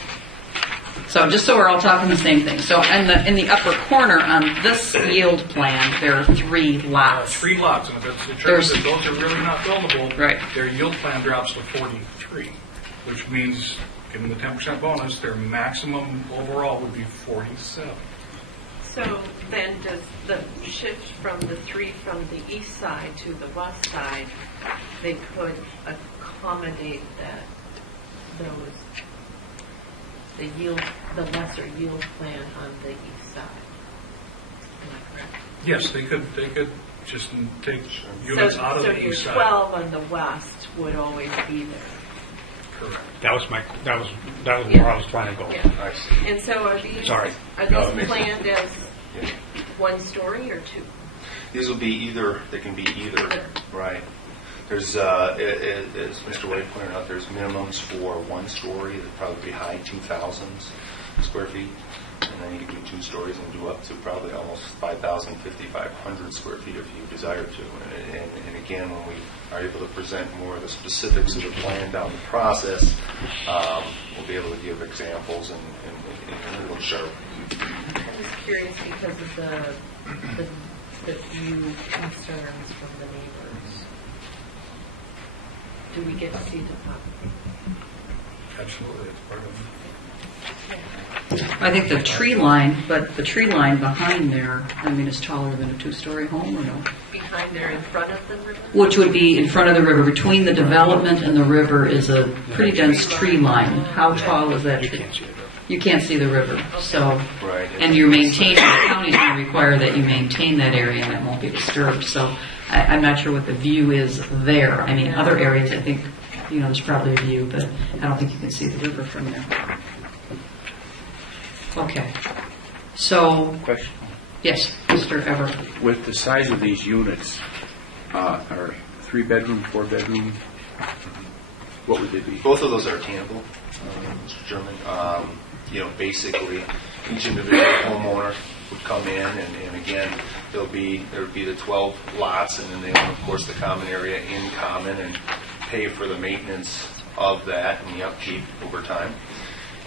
So just so we're all talking the same thing. So in the upper corner on this yield plan, there are 3 lots. 3 lots, and if it's determined There's- that those are really not buildable, Right. their yield plan drops to 43, which means, given the 10% bonus, their maximum overall would be 47. So then does the shift from the 3 from the east side to the west side, they could accommodate the lesser yield plan on the east side? Am I correct? Yes, they could just take units out of so the your east side. 12 on the west would always be there. Correct. That was where I was trying to go. Yeah. I see. And so are these Sorry. are No, it these makes planned as Yeah. 1 story or 2? These will be either, they can be either, right? There's, as Mr. White pointed out, there's minimums for 1 story, that'd probably be high 2,000 square feet. And then you can do 2 stories and do up to probably almost 5,000, 5,500 square feet if you desire to. And again, when we are able to present more of the specifics of the plan down the process, we'll be able to give examples and a little sharp. I'm just curious because of the view concerns from the neighbors. Do we get to see the property? Absolutely, it's part of it. I think the tree line, but the tree line behind there, I mean, is taller than a 2-story home, or no? Behind there, in front of the river? Which would be in front of the river. Between the development and the river is a pretty dense tree line. How tall is that tree? You can't see the river. So, Right. and you're maintaining, the county's going to require that you maintain that area and it won't be disturbed. So I'm not sure what the view is there. I mean, other areas, I think, there's probably a view, but I don't think you can see the river from there. Okay. So, Question. yes, Mr. Everett. With the size of these units, are 3-bedroom, 4-bedroom, what would they be? Both of those are attainable, Mr. Chairman. Basically, each individual homeowner would come in, and again, there would be the 12 lots, and then they own, of course, the common area in common and pay for the maintenance of that and the upkeep over time.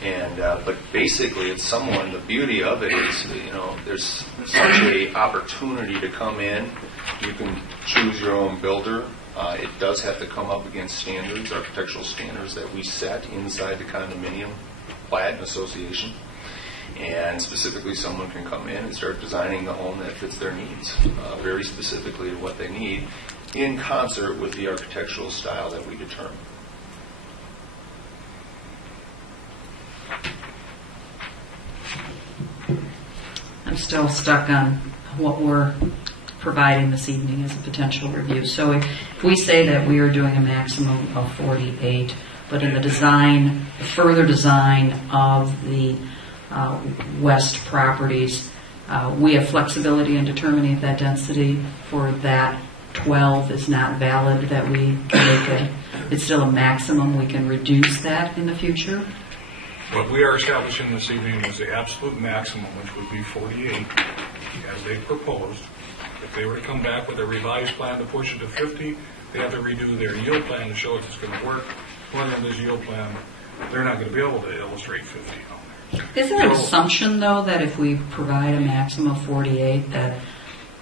And but basically, it's someone. The beauty of it is, there's such a opportunity to come in. You can choose your own builder. It does have to come up against standards, architectural standards that we set inside the condominium plat and association. And specifically, someone can come in and start designing the home that fits their needs, very specifically to what they need, in concert with the architectural style that we determine. I'm still stuck on what we're providing this evening as a potential review. So if we say that we are doing a maximum of 48, but in the design, the further design of the west properties, we have flexibility in determining if that density for that 12 is not valid, that we can make it's still a maximum, we can reduce that in the future. What we are establishing this evening is the absolute maximum, which would be 48, as they proposed. If they were to come back with a revised plan to push it to 50, they have to redo their yield plan to show if it's going to work. According to this yield plan, they're not going to be able to illustrate 50 on there. Isn't there an assumption, though, that if we provide a maximum of 48, that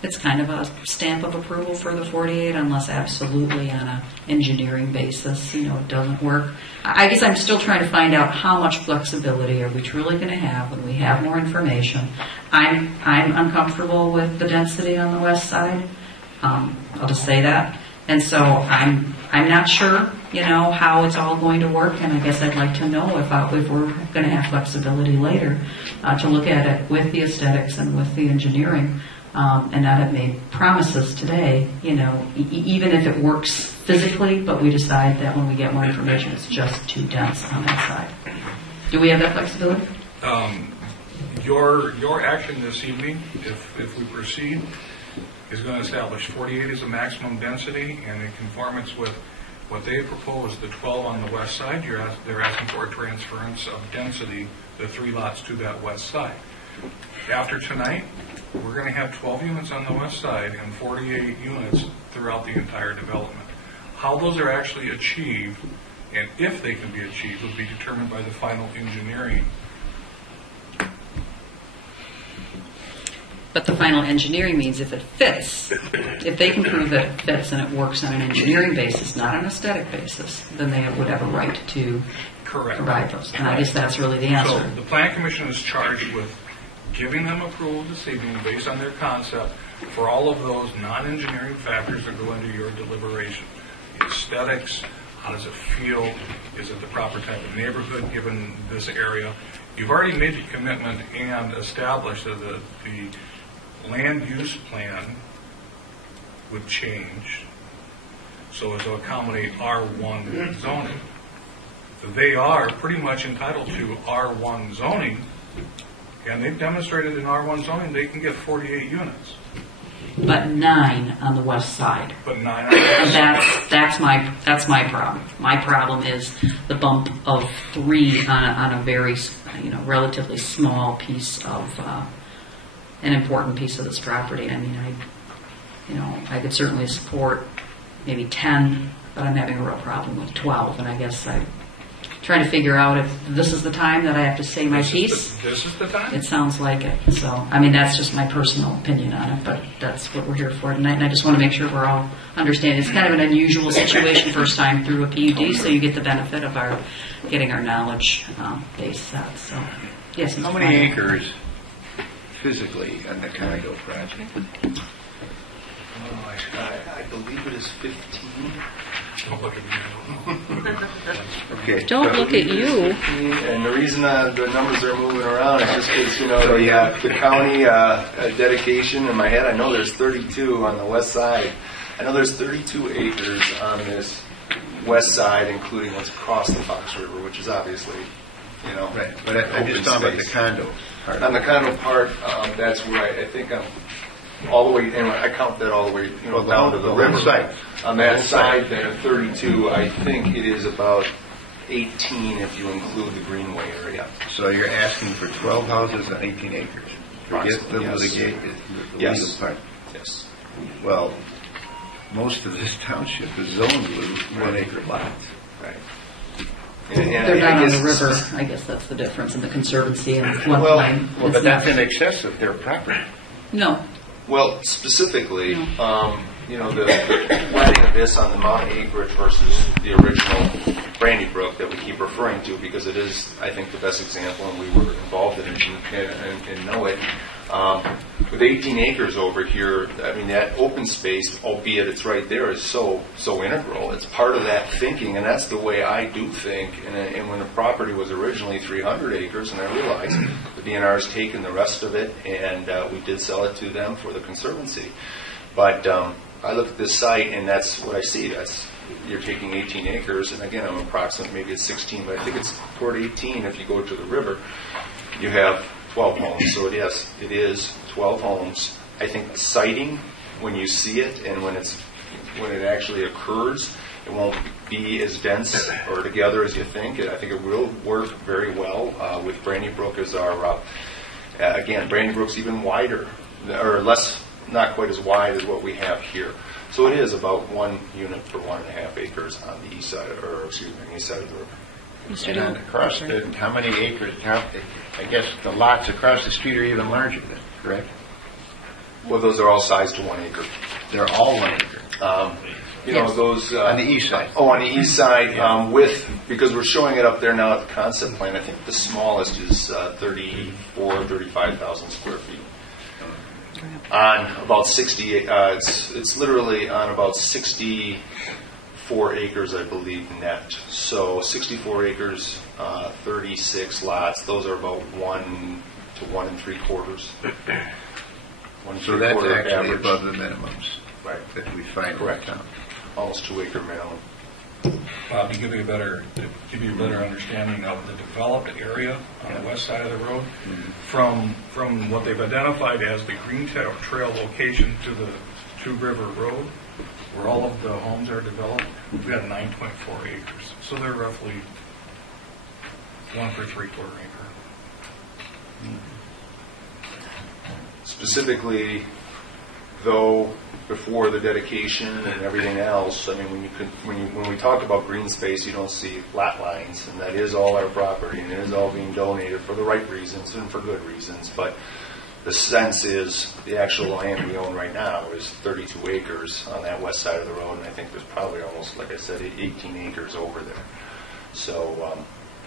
it's kind of a stamp of approval for the 48, unless absolutely on an engineering basis, it doesn't work? I guess I'm still trying to find out how much flexibility are we truly going to have when we have more information. I'm uncomfortable with the density on the west side. I'll just say that. And so I'm not sure, how it's all going to work, and I guess I'd like to know if we're going to have flexibility later to look at it with the aesthetics and with the engineering, and not have made promises today, even if it works physically, but we decide that when we get more information, it's just too dense on that side. Do we have that flexibility? Your action this evening, if we proceed, is going to establish 48 as a maximum density, and in conformance with what they proposed, the 12 on the west side, they're asking for a transference of density, the 3 lots to that west side. After tonight, we're going to have 12 units on the west side and 48 units throughout the entire development. How those are actually achieved, and if they can be achieved, will be determined by the final engineering. But the final engineering means if it fits, if they can prove that it fits and it works on an engineering basis, not an aesthetic basis, then they would have a right to provide those. And I guess that's really the answer. So the Plan Commission is charged with giving them approval this evening based on their concept for all of those non-engineering factors that go into your deliberation. The aesthetics, how does it feel, is it the proper type of neighborhood given this area? You've already made the commitment and established that the land use plan would change so as to accommodate R1 zoning. They are pretty much entitled to R1 zoning, and they've demonstrated in R1 zoning they can get 48 units. but 9 on the west side. But 9 on the west side. That's my problem. My problem is the bump of 3 on a very, relatively small piece of an important piece of this property. I mean, I could certainly support maybe 10, but I'm having a real problem with 12, and I guess I'm trying to figure out if this is the time that I have to say my piece. This is the time? It sounds like it. So, I mean, that's just my personal opinion on it, but that's what we're here for tonight, and I just want to make sure we're all understanding. It's kind of an unusual situation, first time through a PUD, so you get the benefit of getting our knowledge base set. So, yes. How many acres physically on the condo project? I believe it is 15. Don't look at me. Okay. Don't look at you. And the reason the numbers are moving around is just because, the county dedication in my head, I know there's 32 on the west side. I know there's 32 acres on this west side, including what's across the Fox River, which is obviously, Right, but I just talking about the condo part. On the condo part, that's where I think I'm all the way, and I count that all the way, down to the river. Side. On that side there, 32, I think it is about 18 if you include the greenway area. So you're asking for 12 houses on 18 acres. Forget the litigation, the legal part. Yes. Well, most of this township is zoned with 1 acre lots. Right. They're not on the river. I guess that's the difference in the conservancy and floodplain. Well, but that's in excess of their property. No. Well, specifically, the planning of this on the Mount acreage versus the original Brandy Brook that we keep referring to, because it is, I think, the best example, and we were involved in it and know it. With 18 acres over here, I mean, that open space, albeit it's right there, is so integral. It's part of that thinking, and that's the way I do think. And when the property was originally 300 acres, and I realized the DNR has taken the rest of it, and we did sell it to them for the Conservancy. But I look at this site, and that's what I see. You're taking 18 acres, and again, I'm approximate, maybe it's 16, but I think it's toward 18 if you go to the river. You have 12 homes. So yes, it is 12 homes. I think the siting, when you see it and when it actually occurs, it won't be as dense or together as you think. I think it will work very well with Brandy Brook as our, again, Brandy Brook's even wider, or less, not quite as wide as what we have here. So it is about 1 unit per 1.5 acres on the east side, east side of the river. And across how many acres? I guess the lots across the street are even larger than, correct? Well, those are all sized to 1 acre. They're all 1 acre. Those on the east side. Oh, on the east side, because we're showing it up there now at the concept plan. I think the smallest is 35,000 square feet. On about 60, it's literally on about 64 acres, I believe, net. So 64 acres, 36 lots. Those are about 1 to 1 3/4. So that's actually above the minimums, right? That we find correct. Town. Almost 2 acre minimum. To give you a better understanding of the developed area on the west side of the road, from what they've identified as the Green Trail location to the Two River Road, where all of the homes are developed, we've got 9.4 acres. So they're roughly 1 for 3/4 acre. Specifically, though, before the dedication and everything else, I mean, when we talk about green space, you don't see lot lines, and that is all our property, and it is all being donated for the right reasons and for good reasons. But the sense is the actual land we own right now is 32 acres on that west side of the road, and I think there's probably almost, like I said, 18 acres over there. So,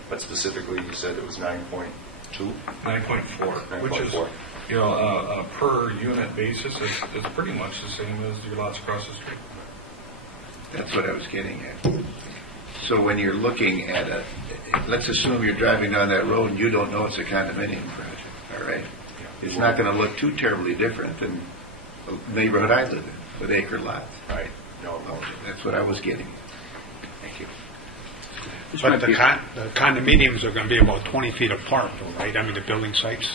but specifically, you said it was 9.2? 9.4, which is, a per unit basis is pretty much the same as your lots across the street. That's what I was getting at. So when you're looking at let's assume you're driving down that road and you don't know it's a condominium project, all right? It's not going to look too terribly different than the neighborhood I live in with acre lots. Right. No. That's what I was getting at. Thank you. But the condominiums are going to be about 20 feet apart, though, right? I mean, the building sites.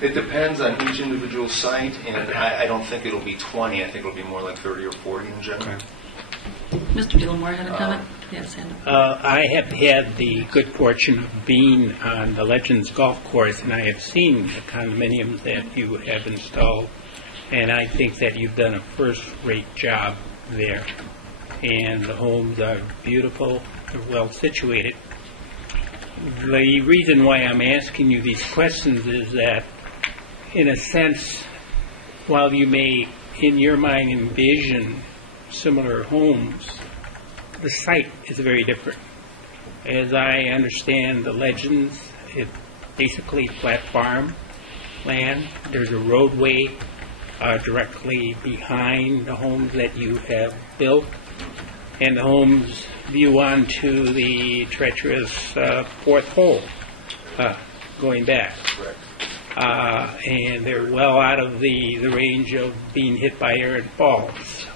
It depends on each individual site, and I don't think it'll be 20. I think it'll be more like 30 or 40 in general. Okay. Mr. Gilmore had a comment? Yes, hand up. I have had the good fortune of being on the Legends Golf Course, and I have seen the condominiums that you have installed, and I think that you've done a first-rate job there. And the homes are beautiful, they're well situated. The reason why I'm asking you these questions is that, in a sense, while you may, in your mind, envision similar homes, the site is very different. As I understand the Legends, it's basically flat farm land. There's a roadway directly behind the homes that you have built, and the homes view onto the treacherous fourth hole going back. Correct. And they're well out of the range of being hit by air and falls.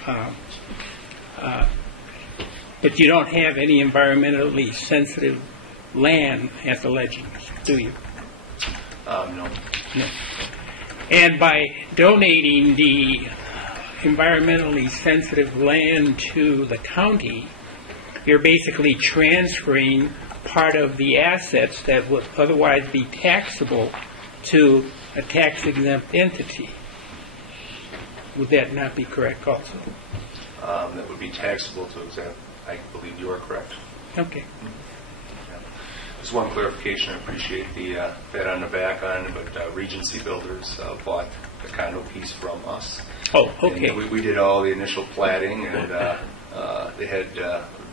But you don't have any environmentally sensitive land at the Legends, do you? No. No. And by donating the environmentally sensitive land to the county, you're basically transferring part of the assets that would otherwise be taxable to a tax-exempt entity. Would that not be correct also? That would be taxable to exempt. I believe you are correct. Okay. Just one clarification. I appreciate the pat on the back on it, but Regency Builders bought the condo piece from us. Oh, okay. And we did all the initial platting, and they had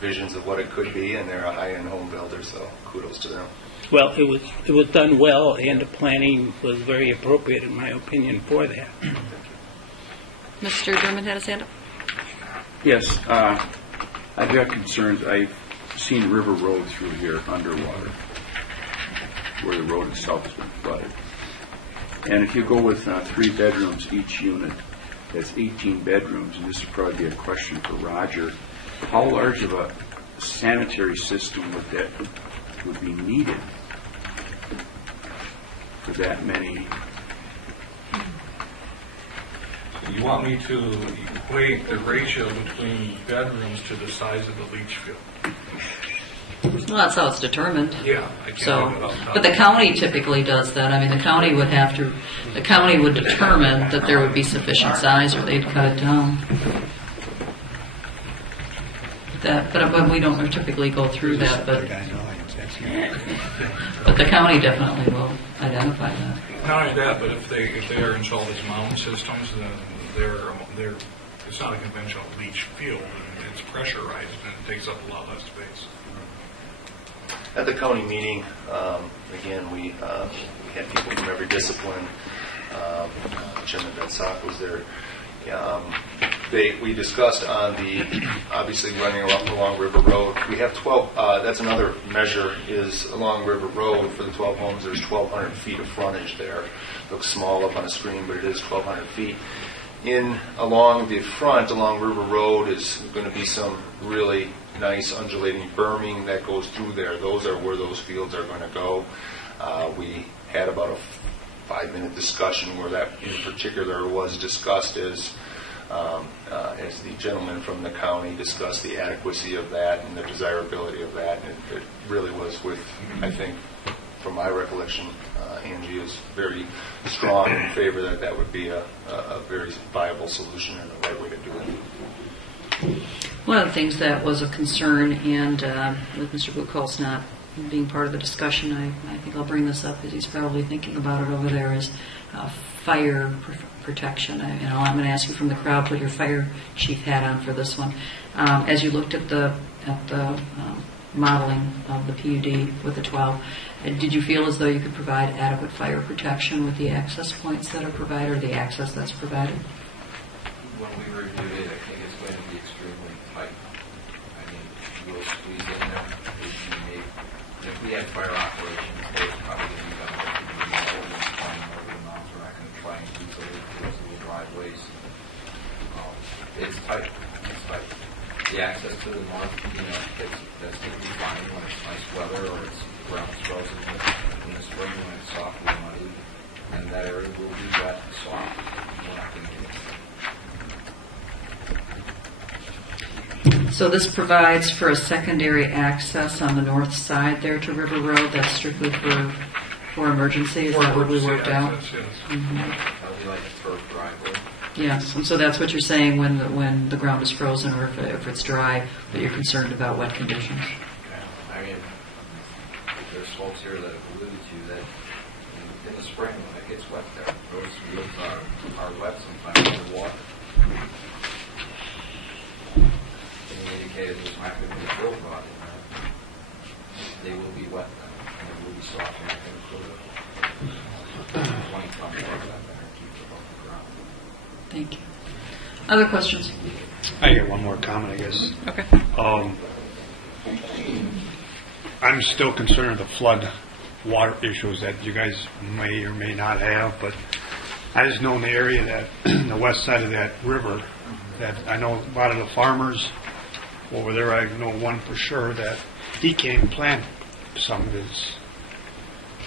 visions of what it could be, and they're a high-end home builder, so kudos to them. Well, it was done well, and the planning was very appropriate, in my opinion, for that. Mr. Dermott had his hand up. Yes, I've got concerns. I've seen River Road through here underwater, where the road itself has been flooded. And if you go with 3 bedrooms each unit, that's 18 bedrooms, and this would probably be a question for Roger. How large of a sanitary system would be needed for that many? You want me to equate the ratio between bedrooms to the size of the leach field? Well, that's how it's determined. Yeah, I can't So, do it off the top but the of my county typically does that. I mean, the county would determine that there would be sufficient size, or they'd cut it down. But we don't typically go through that. But the county definitely will identify that. Not only that, but if they are installed as mound systems, then it's not a conventional leach field, and it's pressurized, and it takes up a lot less space. At the county meeting, again, we had people from every discipline. Chairman Bensock was there. We discussed on the, obviously running along River Road, we have 12, that's another measure, is along River Road for the 12 homes, there's 1,200 feet of frontage there. Looks small up on a screen, but it is 1,200 feet. Along the front, along River Road, is going to be some really nice undulating berming that goes through there. Those are where those fields are going to go. We had about a 5-minute discussion where that in particular was discussed as the gentleman from the county discussed the adequacy of that and the desirability of that. And it really was with, I think, from my recollection, Angie is very strong in favor that would be a very viable solution and the right way to do it. One of the things that was a concern, and with Mr. Buchholz not being part of the discussion, I think I'll bring this up because he's probably thinking about it over there, is fire protection. I'm going to ask you from the crowd, put your fire chief hat on for this one. As you looked at the modeling of the PUD with the 12, did you feel as though you could provide adequate fire protection with the access points that are provided, or the access that's provided? When we reviewed it, I think it's going to be extremely tight. I mean, we'll squeeze in there. If we had fire operations, there's probably going to be better climbing over the mountains. We're not going to try and keep those little driveways. It's tight. It's tight. The access to the north, that's going to be fine when it's nice weather or it's ground's frozen in the spring when it's soft and muddy. and that area will be wet and soft. We're not going to get it. So this provides for a secondary access on the north side there to River Road. That's strictly for emergency. Is that what we worked out? Yes. Mm-hmm. That'll be like a turf driveway. Yes, and so that's what you're saying when the ground is frozen or if it's dry, that you're concerned about wet conditions. I mean, there's folks here that have alluded to that in the spring when it gets wet there, those fields are wet sometimes underwater. And you indicated there's not going to be a fill rod in there. They will be wet then, and they will be soft and not going to put 20 tons of that there and keep it above the ground. Thank you. Other questions? I get one more comment, I guess. Okay. I'm still concerned with the flood water issues that you guys may or may not have, but I just know in the area that the west side of that river, that I know a lot of the farmers over there, I know one for sure that he can't plant some of his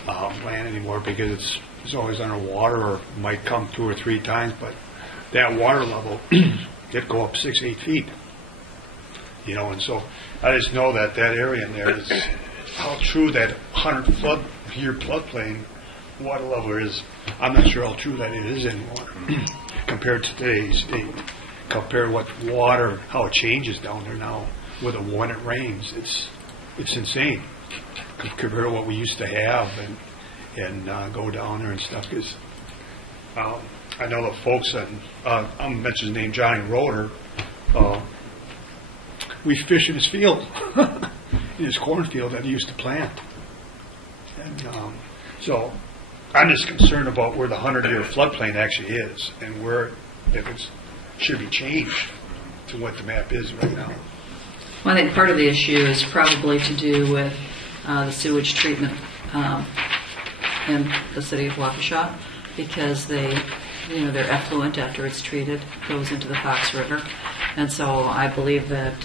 land anymore because it's always underwater or might come 2 or 3 times, but that water level did go up 6-8 feet. You know, and so I just know that area in there is how true that 100-year floodplain water level is. I'm not sure how true that it is anymore compared to today's state. Compare what water, how it changes down there now with when it rains. It's insane compared to what we used to have and go down there and stuff. Because I know the folks that I'm gonna mention his name, Johnny Roeder. We fish in his field, in his cornfield that he used to plant. And so I'm just concerned about where the 100-year floodplain actually is and where if it should be changed to what the map is right now. Well, I think part of the issue is probably to do with the sewage treatment in the city of Waukesha, because they're effluent after it's treated goes into the Fox River, and so I believe that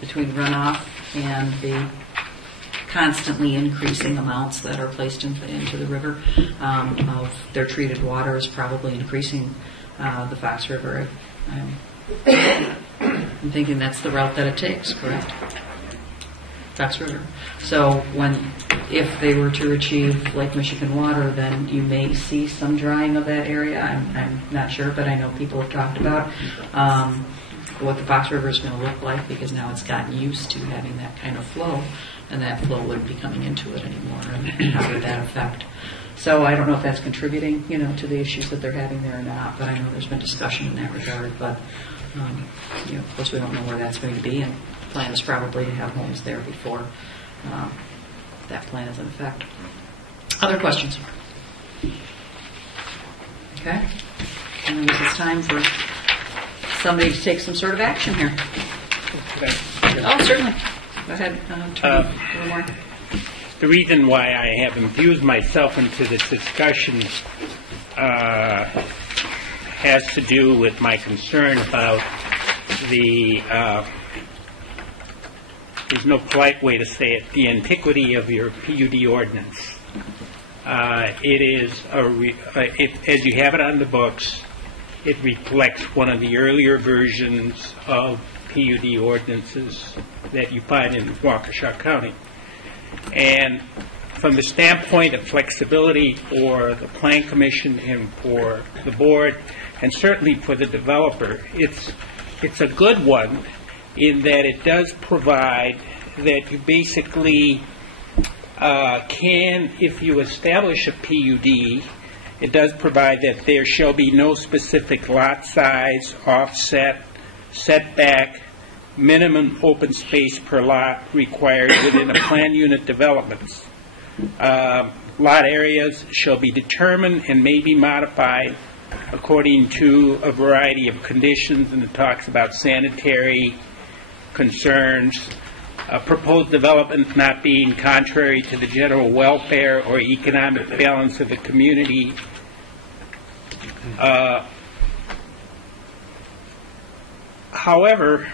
between runoff and the constantly increasing amounts that are placed into the river of their treated water is probably increasing the Fox River. I'm thinking that's the route that it takes, correct? Fox River. So if they were to achieve Lake Michigan water, then you may see some drying of that area. I'm not sure, but I know people have talked about what the Fox River is going to look like, because now it's gotten used to having that kind of flow, and that flow wouldn't be coming into it anymore. And how would that affect? So I don't know if that's contributing, to the issues that they're having there or not, but I know there's been discussion in that regard. But of course, we don't know where that's going to be, and the plan is probably to have homes there before that plan is in effect. Other questions? Okay. And I guess it's time for somebody to take some sort of action here. Oh, certainly. Go ahead. A little more. The reason why I have infused myself into this discussion has to do with my concern about there's no polite way to say it, the antiquity of your PUD ordinance. It is, as you have it on the books, it reflects one of the earlier versions of PUD ordinances that you find in Waukesha County. And from the standpoint of flexibility for the Plan Commission and for the board, and certainly for the developer, it's a good one in that it does provide that you basically can, if you establish a PUD, it does provide that there shall be no specific lot size, offset, setback, minimum open space per lot required within a plan unit developments. Lot areas shall be determined and may be modified according to a variety of conditions, and it talks about sanitary concerns, proposed development not being contrary to the general welfare or economic balance of the community. However,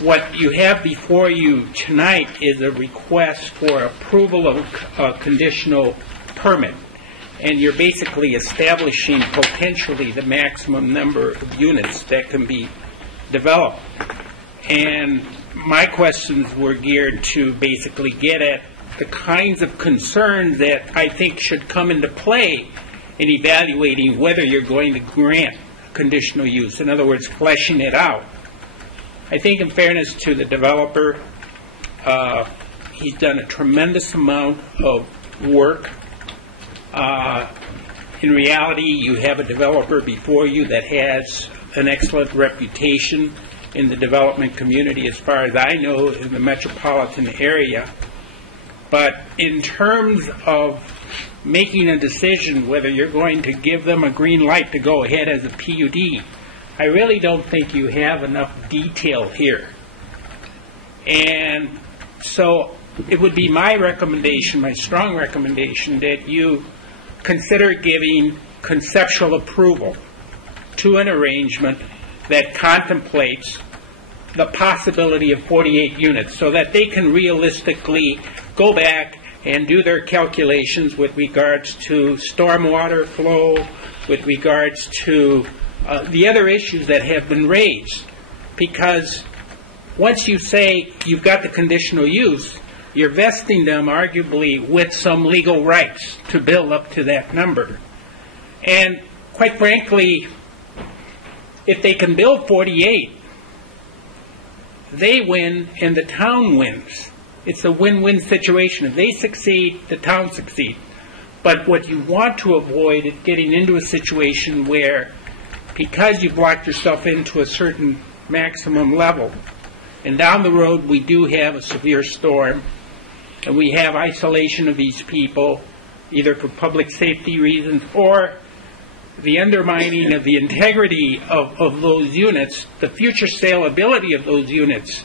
what you have before you tonight is a request for approval of a conditional permit. and you're basically establishing potentially the maximum number of units that can be developed. And my questions were geared to basically get at the kinds of concerns that I think should come into play in evaluating whether you're going to grant conditional use. In other words, fleshing it out. I think in fairness to the developer, he's done a tremendous amount of work. In reality, you have a developer before you that has an excellent reputation in the development community, as far as I know, in the metropolitan area. But in terms of making a decision whether you're going to give them a green light to go ahead as a PUD, I really don't think you have enough detail here. And so it would be my recommendation, my strong recommendation, that you consider giving conceptual approval to an arrangement that contemplates the possibility of 48 units so that they can realistically go back and do their calculations with regards to stormwater flow, with regards to the other issues that have been raised. Because once you say you've got the conditional use, you're vesting them arguably with some legal rights to build up to that number. And quite frankly, if they can build 48, they win and the town wins. It's a win-win situation. If they succeed, the town succeeds. But what you want to avoid is getting into a situation where, because you've locked yourself into a certain maximum level, and down the road we do have a severe storm, and we have isolation of these people, either for public safety reasons or the undermining of the integrity of those units, the future saleability of those units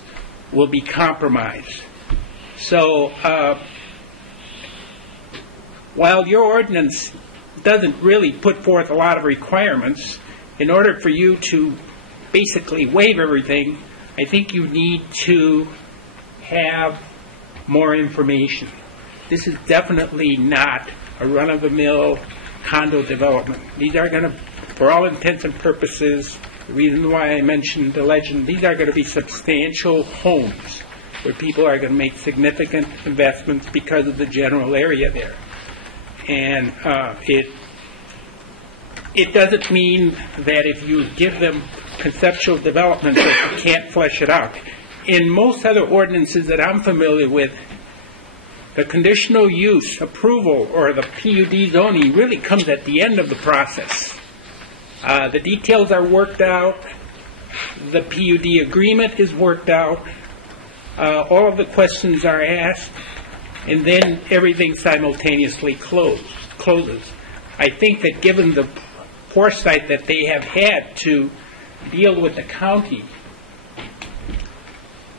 will be compromised. So while your ordinance doesn't really put forth a lot of requirements, in order for you to basically waive everything, I think you need to have more information. This is definitely not a run-of-the-mill condo development. These are going to, for all intents and purposes, the reason why I mentioned the legend, these are going to be substantial homes where people are going to make significant investments because of the general area there. And it doesn't mean that if you give them conceptual development that you can't flesh it out. In most other ordinances that I'm familiar with, the conditional use approval or the PUD zoning really comes at the end of the process. The details are worked out. The PUD agreement is worked out. All of the questions are asked, and then everything simultaneously closes. I think that given the foresight that they have had to deal with the county,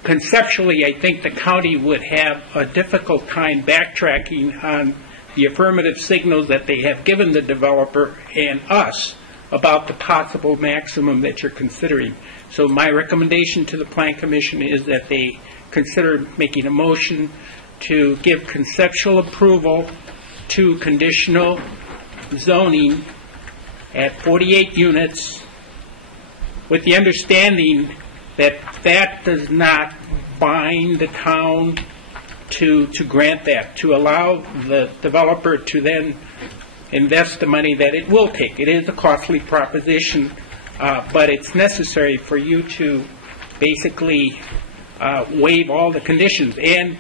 conceptually, I think the county would have a difficult time backtracking on the affirmative signals that they have given the developer and us about the possible maximum that you're considering. So my recommendation to the Plan Commission is that they consider making a motion to give conceptual approval to conditional zoning at 48 units, with the understanding that that does not bind the town to grant that, to allow the developer to then invest the money that it will take. It is a costly proposition, but it's necessary for you to basically waive all the conditions. And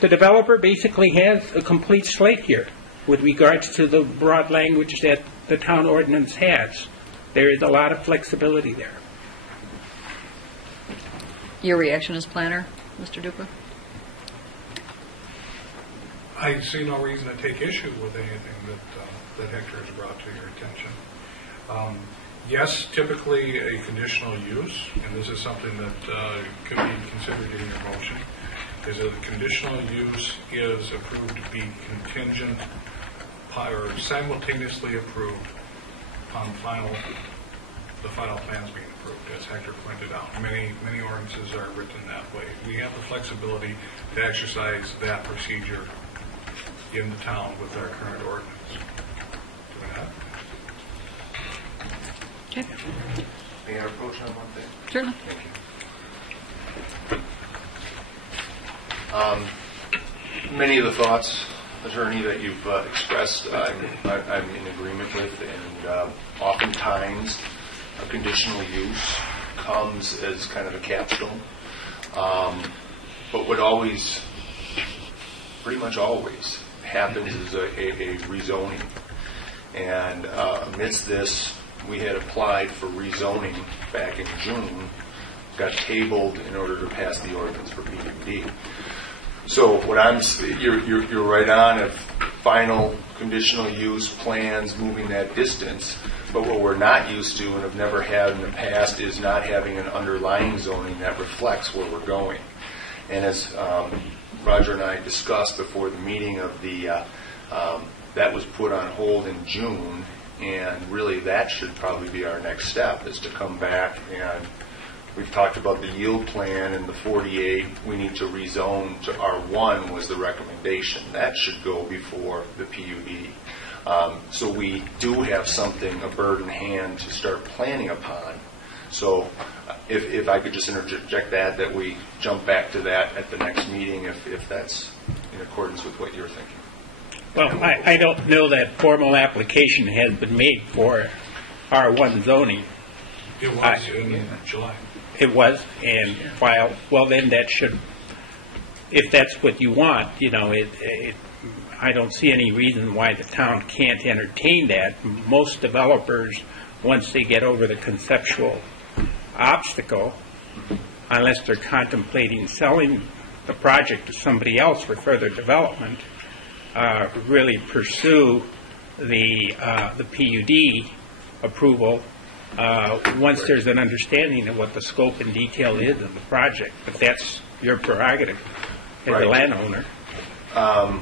the developer basically has a complete slate here with regards to the broad language that the town ordinance has. There is a lot of flexibility there. Your reaction as planner, Mr. Duper? I see no reason to take issue with anything that Hector has brought to your attention. Yes, typically a conditional use, and this is something that could be considered in your motion, is that the conditional use is approved to be contingent or simultaneously approved upon the final plans being approved, as Hector pointed out. Many ordinances are written that way. We have the flexibility to exercise that procedure in the town with our current ordinance. Okay, May I approach on one thing? certainly. Thank you. Many of the thoughts, Attorney, that you've expressed, I'm in agreement with, and oftentimes a conditional use comes as kind of a capstone, but what always, pretty much always, happens is a rezoning. And amidst this, we had applied for rezoning back in June, got tabled in order to pass the ordinance for PUD. So what you're right on of final conditional use plans moving that distance, but what we're not used to and have never had in the past is not having an underlying zoning that reflects where we're going. And as Roger and I discussed before the meeting of that was put on hold in June, and really that should probably be our next step, is to come back, and we've talked about the yield plan and the 48, we need to rezone to R1 was the recommendation. That should go before the PUD. So we do have something, a bird in hand to start planning upon. So if I could just interject that we jump back to that at the next meeting if that's in accordance with what you're thinking. Well, I don't know that formal application has been made for R1 zoning. It was in July. It was, and filed. Well, then that should, if that's what you want, I don't see any reason why the town can't entertain that. Most developers, once they get over the conceptual obstacle, unless they're contemplating selling the project to somebody else for further development, really pursue the PUD approval once there's an understanding of what the scope and detail is of the project. But that's your prerogative as a landowner. I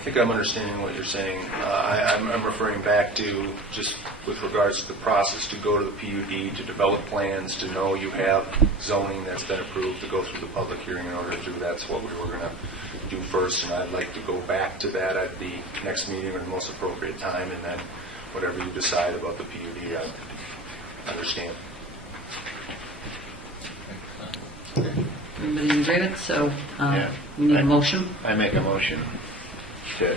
think I'm understanding what you're saying. I'm referring back to just with regards to the process to go to the PUD, to develop plans, to know you have zoning that's been approved, to go through the public hearing in order to do that's what we were going to do first, and I'd like to go back to that at the next meeting or the most appropriate time, and then whatever you decide about the PUD, I understand. Everybody in agreement? So Yeah. we need a motion. I make a motion to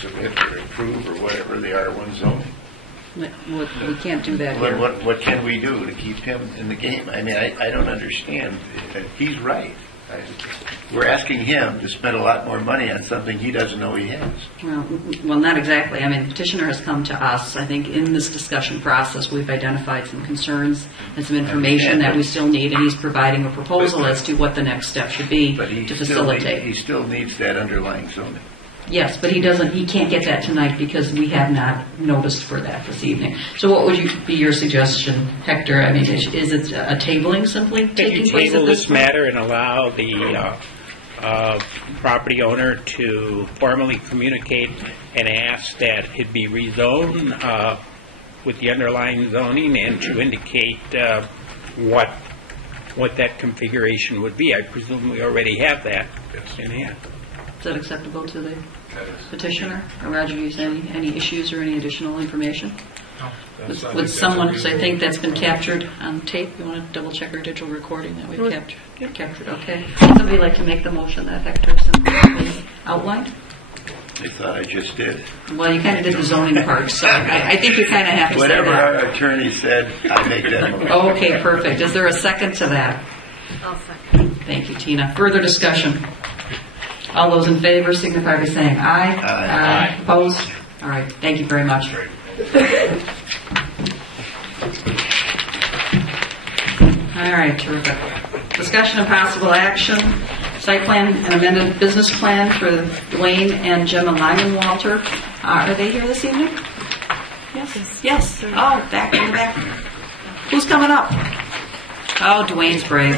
submit or approve or whatever the R1 zoning. We can't do that here. What can we do to keep him in the game? I mean, I don't understand. He's right. We're asking him to spend a lot more money on something he doesn't know he has. Well, not exactly. I mean, the petitioner has come to us. I think in this discussion process, we've identified some concerns and some information that we still need, and he's providing a proposal as to what the next step should be to facilitate. He still needs that underlying zoning. Yes, but he can't get that tonight because we have not noticed for that this evening. So what would be your suggestion, Hector? I mean, is it a tabling simply taking place at this point? Can you table this matter and allow the property owner to formally communicate and ask that it be rezoned with the underlying zoning, and to indicate what that configuration would be? I presume we already have that in hand. Is that acceptable to the petitioner? Or Roger, do you have any issues or any additional information? No. Would someone, because I think that's been captured on tape, you want to double check our digital recording that we've captured? Okay. Would somebody like to make the motion that Hector simply outlined? I thought I just did. Well, you kind of did the zoning part, so I think you kind of have to Whatever say that. our attorney said, I make that motion. Okay, perfect. Is there a second to that? I'll second. Thank you, Tina. Further discussion? All those in favor signify by saying aye. Aye. Opposed? All right. Thank you very much. All right. Terrific. Discussion and possible action. Site plan and amended business plan for Dwayne and Gemma Lyman-Walter. Are they here this evening? Yes. Yes. Oh, back in the back. Who's coming up? Oh, Dwayne's brave.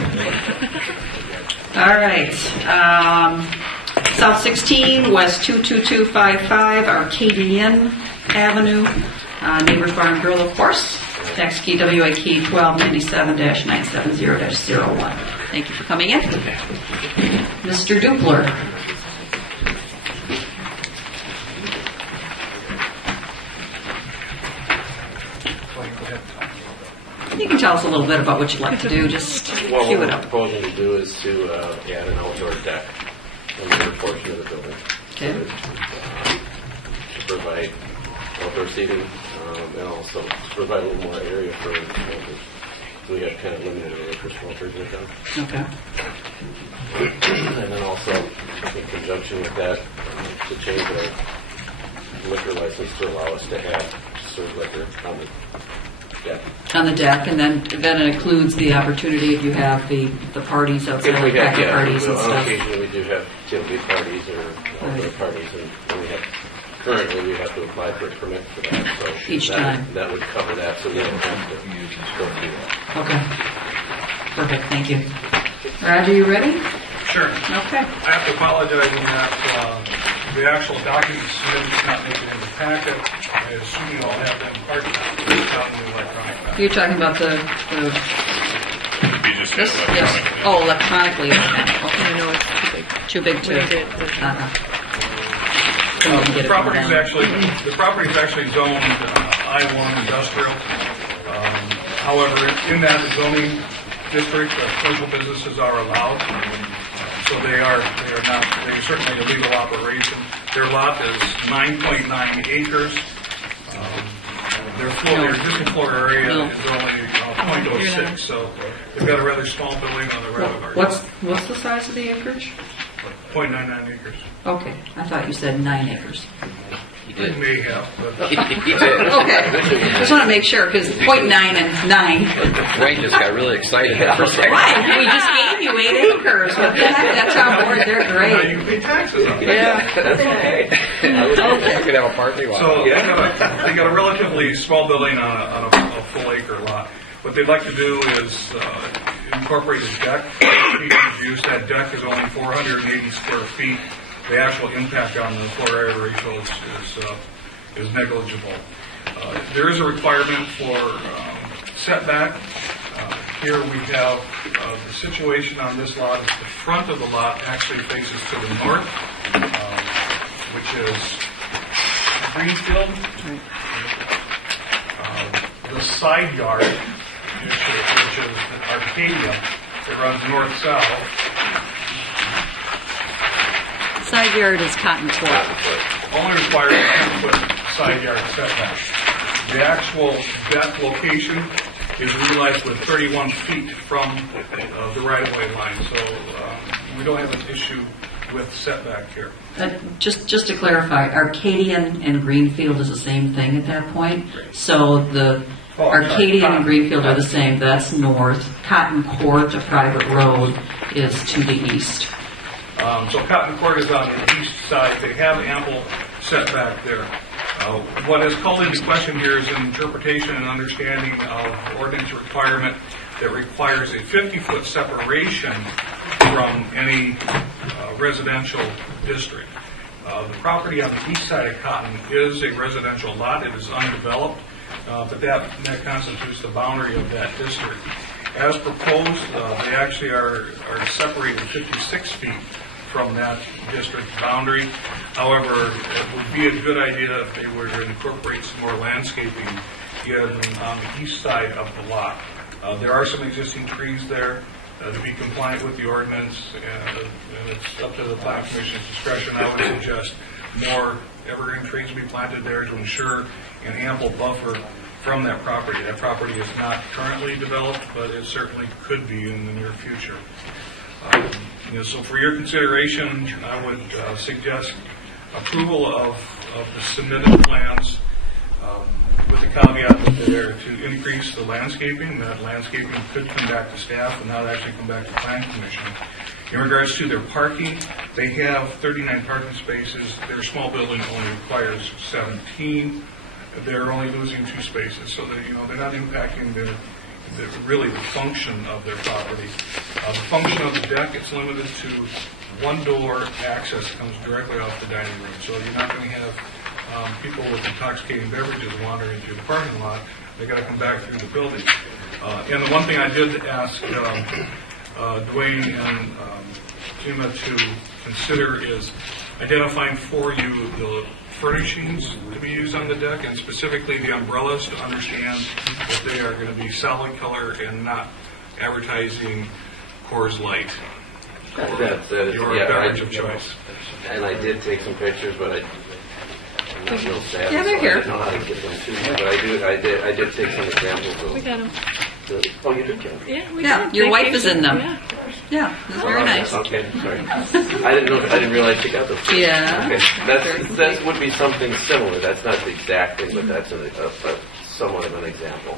All right. South 16, West 22255, Arcadian Avenue, Neighbor Farm Grill, of course. Tax key WA key 1297-970-01. Thank you for coming in. Mr. Dupler. tell us a little bit about what you'd like to do? Just What cue we're it up. proposing to do is to add an outdoor deck on the rear portion of the building. Okay. To provide outdoor seating and also to provide a little more area for smokers. So we have kind of limited area for smokers in town. Okay. And then also, in conjunction with that, to change our liquor license to allow us to have serve liquor on the deck. On the deck, and then it includes the opportunity if you have the parties outside, If we like have, packet parties and on stuff. occasion we do have tailgate parties or outdoor Right. parties, and we have, currently we have to apply for a permit for that. So Each that, time. That would cover that, so we don't have to go through that. Okay. Perfect, thank you. Roger, you ready? Sure. Okay. I have to apologize in that the actual documents submitted did not make it in the packet. I assume you all have them hard copy, not in the electronic packet. You're talking about the this? Yes. Oh, electronically. Okay. No, it's too big. Too big to. When I did it, The property is actually zoned I-1 industrial. However, in that zoning district, commercial businesses are allowed. So they are not, they're certainly a legal operation. Their lot is 9.9 acres. Their existing floor area is only 0.06, so they've got a rather small building on the rather large. What's the size of the acreage? 0.99 acres. Okay, I thought you said 9 acres. It may have, but Okay, just want to make sure because 0.9 and 9. Dwayne just got really excited there for a second. Right, we just gave you 8 acres. What the heck? That town board, they're you great. can pay taxes on it. Yeah, that's okay. I could have a party lot. So they got a relatively small building on a full acre lot. What they'd like to do is incorporate a deck. Use that deck is only 480 square feet. The actual impact on the floor area ratio is negligible. There is a requirement for setback. Here we have the situation on this lot is the front of the lot actually faces to the north, which is Greenfield. The side yard, which is Arcadia, that runs north-south. Side yard is Cotton Court. Only requires a 10-foot side yard setback. The actual deck location is realized with 31 feet from the right-of-way line, so we don't have an issue with setback here. Just to clarify, Arcadian and Greenfield is the same thing at that point. So the Arcadian and Greenfield are the same. That's north. Cotton Court, a private road, is to the east. So Cotton Court is on the east side. They have ample setback there. What is called into question here is an interpretation and understanding of ordinance requirement that requires a 50-foot separation from any residential district. The property on the east side of Cotton is a residential lot. It is undeveloped, but that constitutes the boundary of that district. As proposed, they actually are separated 56 feet from that district boundary. However, it would be a good idea if they were to incorporate some more landscaping on the east side of the lot. There are some existing trees there to be compliant with the ordinance, and it's up to the Planning Commission's discretion. I would suggest more evergreen trees be planted there to ensure an ample buffer from that property. That property is not currently developed, but it certainly could be in the near future. So for your consideration, I would suggest approval of the submitted plans with the caveat that they're to increase the landscaping. That landscaping could come back to staff and not actually come back to the Planning Commission. In regards to their parking, they have 39 parking spaces. Their small building only requires 17. They're only losing 2 spaces, so they're not impacting really the function of their property. The function of the deck, it's limited to one door access that comes directly off the dining room. So you're not going to have people with intoxicating beverages wandering through the parking lot. They got to come back through the building. And the one thing I did ask Dwayne and Tima to consider is identifying for you the furnishings to be used on the deck, and specifically the umbrellas, to understand that they are going to be solid color and not advertising Coors Light or your beverage of choice. And I did take some pictures, but I'm not real sad. Yeah, they're here. I don't know how to get them to you, but I did take some examples of. We got them. Oh, you did get them? Yeah, we Yeah, did. your Thank wife you. is in them. Yeah. Yeah, it's very nice. Okay, sorry. I didn't realize you got those. Yeah. Okay. That would be something similar. That's not the exact thing, but that's somewhat of an example.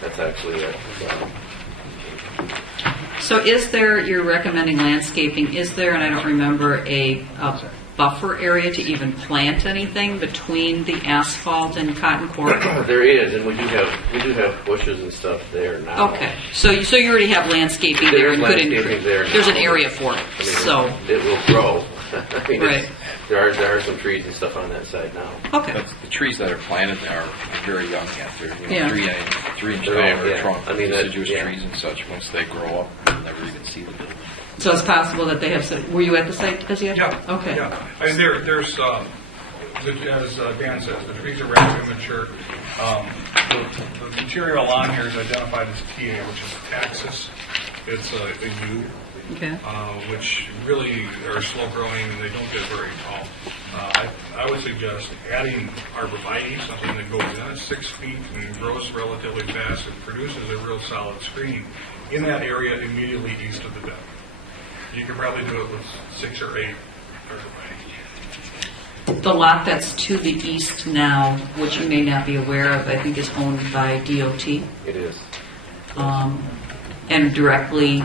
That's actually a. So is there, you're recommending landscaping, is there, and I don't remember, a buffer area to even plant anything between the asphalt and cotton court? There is, and we do have bushes and stuff there now. Okay, so you already have landscaping there There's and could landscaping increase. there now. There's an area for it, I mean, so. it will grow. I mean, Right. there are some trees and stuff on that side now. Okay. But the trees that are planted are very young yet. They're Yeah. 3-inch They're diameter yeah. trunk, I mean, deciduous yeah. trees and such. Once they grow up, you'll never even see the building. So it's possible that they have some, were you at the site as yet? Yeah. Okay. Yeah. And there's, as Dan says, the trees are relatively mature. The material on here is identified as TA, which is Taxus. It's a U, Okay. which really are slow growing and they don't get very tall. I would suggest adding arborvitae, something that goes in at 6 feet and grows relatively fast and produces a real solid screen in that area immediately east of the deck. You could probably do it with 6 or 8 arborvitae. The lot that's to the east now, which you may not be aware of, I think is owned by DOT. It is. And directly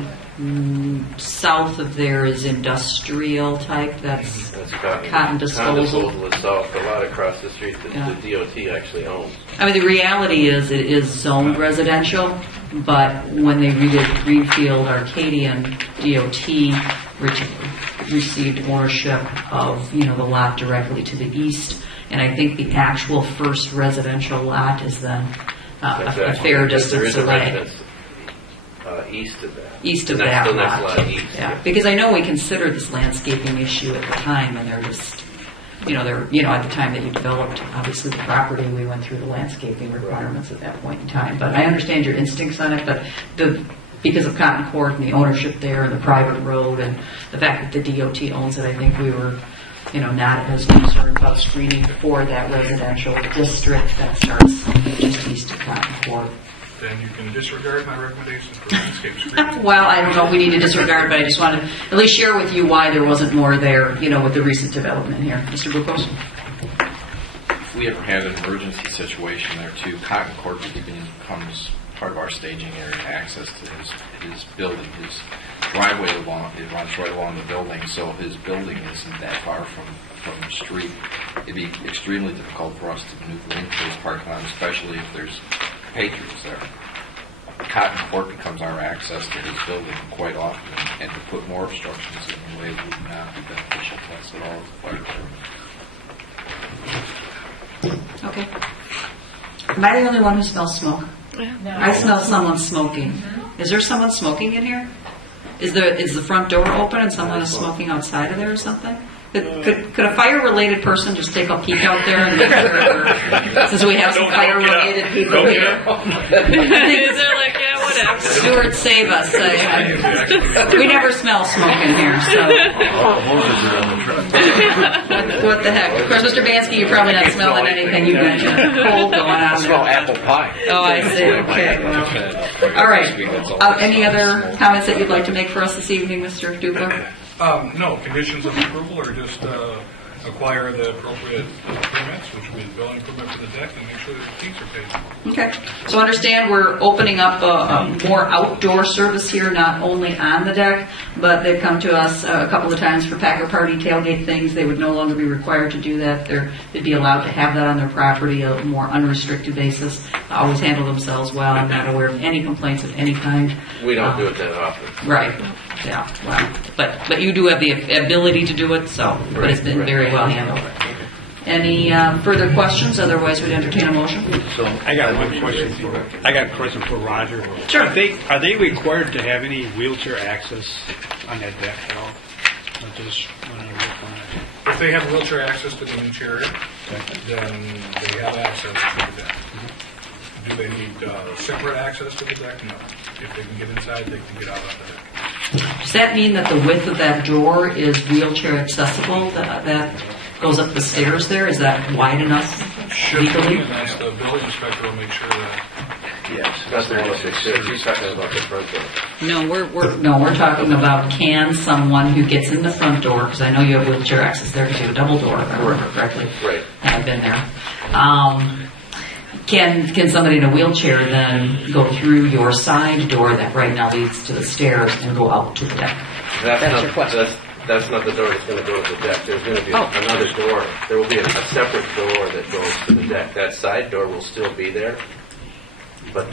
south of there is industrial type, that's cotton disposal. Cotton disposal is south, a lot across the street that Yeah. the DOT actually owns. I mean, the reality is it is zoned residential, but when they redid Greenfield Arcadian, DOT received ownership of, the lot directly to the east. And I think the actual first residential lot is then a fair distance There is a away. residence east of that. East of The that next lot. lot east. Yeah, because I know we considered this landscaping issue at the time, and they're just, at the time that you developed, obviously, the property, we went through the landscaping requirements at that point in time. But I understand your instincts on it, but because of Cotton Court and the ownership there and the private road and the fact that the DOT owns it, I think we were, not as concerned about screening for that residential district that starts just east of Cotton Court. Then you can disregard my recommendations for landscape screening. Well, I don't know if we need to disregard, but I just wanted to at least share with you why there wasn't more there, with the recent development here. Mr. Bukos? If we ever had an emergency situation there too, Cotton Court becomes part of our staging area, access to his building. His driveway it runs right along the building, so his building isn't that far from the street. It'd be extremely difficult for us to maneuver into his parking lot, especially if there's patrons there. Cotton Court becomes our access to his building quite often, and to put more obstructions in the way would not be beneficial to us at all as the fire department. Okay. Am I the only one who smells smoke? No. I smell someone smoking. Is there someone smoking in here? Is the front door open and someone is smoking outside of there or something? Could a fire-related person just take a peek out there and make sure, since we have some fire-related people here? They're like, yeah, whatever. Stuart, save us. We never smell smoke in here, so. What the heck? Of course, Mr. Bansky, you're probably not smelling anything. You've got your cold going on. I smell apple pie. Oh, I see. Okay. Well. All right. Any other comments that you'd like to make for us this evening, Mr. Dupler? No, conditions of approval are just acquire the appropriate permits, which would be the building permit for the deck, and make sure that the fees are paid. Okay. So understand we're opening up a more outdoor service here, not only on the deck, but they've come to us a couple of times for Packer Party tailgate things. They would no longer be required to do that. They'd be allowed to have that on their property on a more unrestricted basis. Always handle themselves well. I'm not aware of any complaints of any kind. We don't do it that often. Right. Yeah. Well, but you do have the ability to do it, so but it's been very well handled. Any further questions? Otherwise, we'd entertain a motion. I got one question for Roger. Sure. Are they required to have any wheelchair access on that deck at all? I just want to look on it. if they have wheelchair access to the interior, then they have access to the deck. Do they need separate access to the deck? No. If they can get inside, they can get out on the deck. Does that mean that the width of that door is wheelchair accessible? That goes up the stairs there? Is that wide enough Should be, legally? and that's the building inspector will make sure that. Yes. That's the one he's talking about the front door. No, we're talking about can someone who gets in the front door, because I know you have wheelchair access there because you have a double door, if I remember correctly. Right. And I've been there. Can somebody in a wheelchair then go through your side door that right now leads to the stairs and go out to the deck? That's your question. That's not the door that's going to go to the deck. There's going to be another door. There will be a separate door that goes to the deck. That side door will still be there, but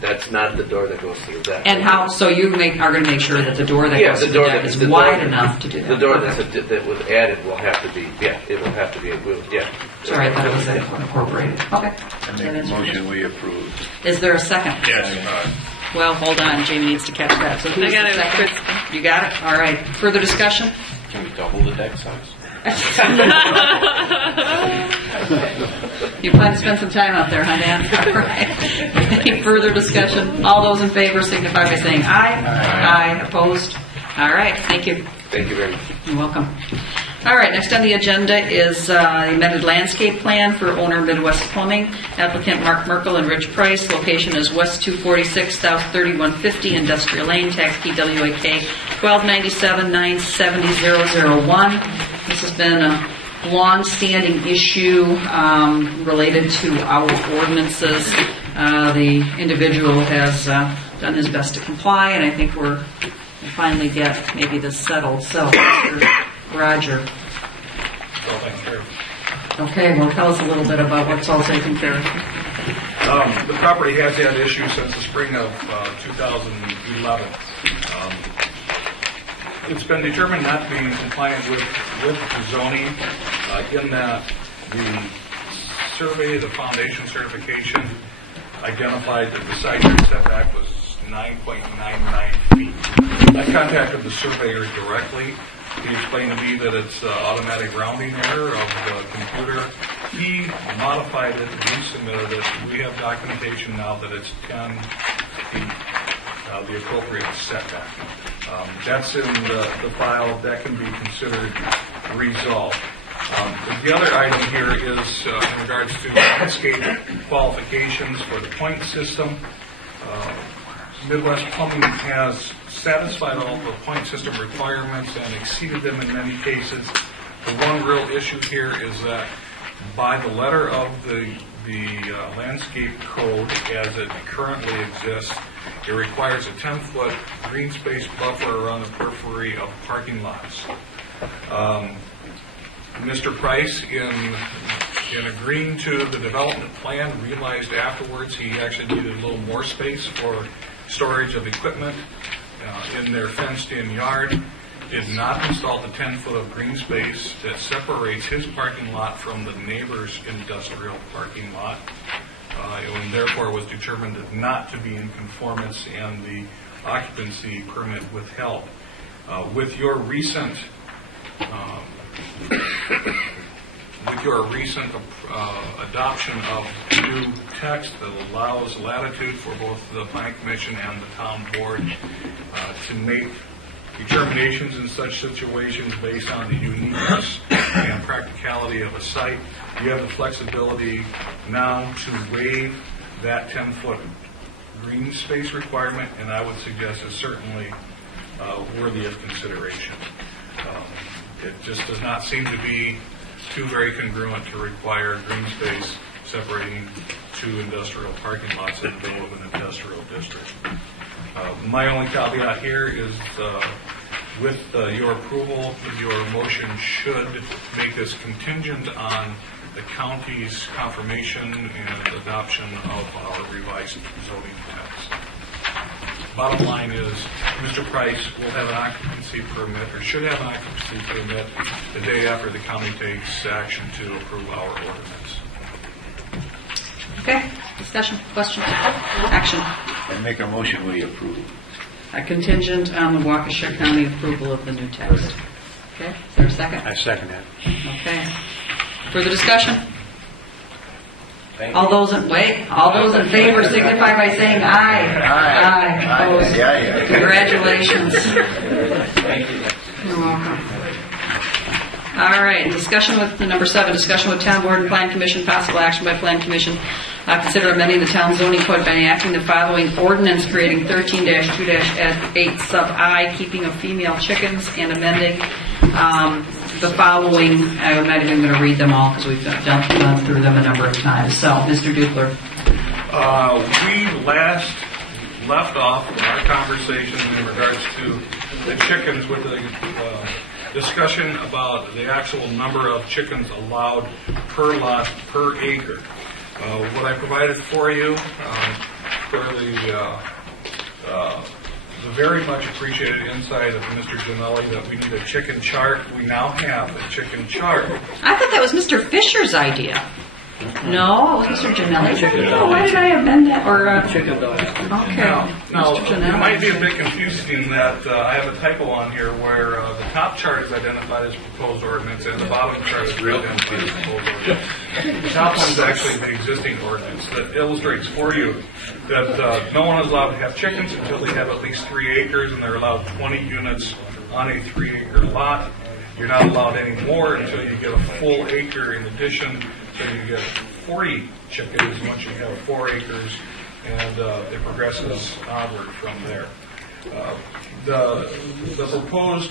that's not the door that goes to the deck. And how? So you are going to make sure that the door that goes to the deck is wide enough to do that. The door that was added will have to be. Yeah, it will have to be. Yeah. Sorry, I thought it was incorporated. Okay. I make a motion we approve. Is there a second? Yes. Well, hold on. Jamie needs to catch that. So who's the second? You got it? All right. Further discussion? Can we double the deck size? You plan to spend some time out there, huh, Dan? All right. Any further discussion? All those in favor signify by saying aye. Aye. Opposed? All right. Thank you. Thank you very much. You're welcome. All right, next on the agenda is the amended landscape plan for owner Midwest Plumbing. Applicant Mark Merkel and Rich Price. Location is West 246, South 3150, Industrial Lane, tax PWAK 1297-970-001. This has been a long-standing issue related to our ordinances. The individual has done his best to comply, and I think we'll finally get maybe this settled. So, Mr. Roger. Okay, well, tell us a little bit about what's all taken care of. The property has had issues since the spring of 2011. It's been determined not to be in compliance with the zoning in that the survey, the foundation certification, identified that the side yard setback was 9.99 feet. I contacted the surveyor directly. He explained to me that it's automatic rounding error of the computer. He modified it, resubmitted it. We have documentation now that it's 10 feet, the appropriate setback. That's in the file. That can be considered resolved. The other item here is in regards to landscape qualifications for the point system. Midwest Plumbing has satisfied all the point system requirements and exceeded them in many cases. The one real issue here is that by the letter of the landscape code as it currently exists, it requires a 10-foot green space buffer around the periphery of parking lots. Mr. Price, in agreeing to the development plan, realized afterwards he actually needed a little more space for storage of equipment in their fenced-in yard. Did not install the 10-foot of green space that separates his parking lot from the neighbor's industrial parking lot, and therefore was determined not to be in conformance and the occupancy permit withheld. With your recent adoption of new text that allows latitude for both the Planning Commission and the Town Board to make determinations in such situations based on the uniqueness and practicality of a site, you have the flexibility now to waive that 10-foot green space requirement, and I would suggest is certainly worthy of consideration. It just does not seem to be too very congruent to require green space separating two industrial parking lots in the middle of an industrial district. My only caveat here is with your approval, your motion should make this contingent on the county's confirmation and adoption of our revised zoning text. Bottom line is, Mr. Price will have an occupancy permit, or should have an occupancy permit, the day after the county takes action to approve our ordinance. Okay. Discussion, questions, action. And make a motion we approve. A contingent on the Waukesha County approval of the new text. Okay. Is there a second? I second that. Okay. Further discussion? All those in favor signify by saying aye. Aye. Opposed? Yeah. Congratulations. You're welcome. All right, discussion with number 7, discussion with Town Board and Plan Commission, possible action by Plan Commission. Consider amending the town zoning code by enacting the following ordinance creating 13-2-8 sub I, keeping of female chickens, and amending the following. I'm not even going to read them all because we've gone through them a number of times. So, Mr. Dupler. We last left off our conversation in regards to the chickens with the discussion about the actual number of chickens allowed per lot per acre. What I provided for you for the very much appreciated insight of Mr. Janelli that we need a chicken chart. We now have a chicken chart. I thought that was Mr. Fisher's idea. No, it was Mr. Janelli's idea. Oh, why did I amend that? Or chicken dogs. Okay. Now, Mr. Janelli. it might be a bit confusing that I have a typo on here where the top chart is identified as proposed ordinance and the bottom chart is identified as proposed ordinance. The top one is actually the existing ordinance that illustrates for you that no one is allowed to have chickens until they have at least 3 acres, and they're allowed 20 units on a 3-acre lot. You're not allowed any more until you get a full acre in addition. So you get 40 chickens once you have 4 acres, and it progresses onward from there. The proposed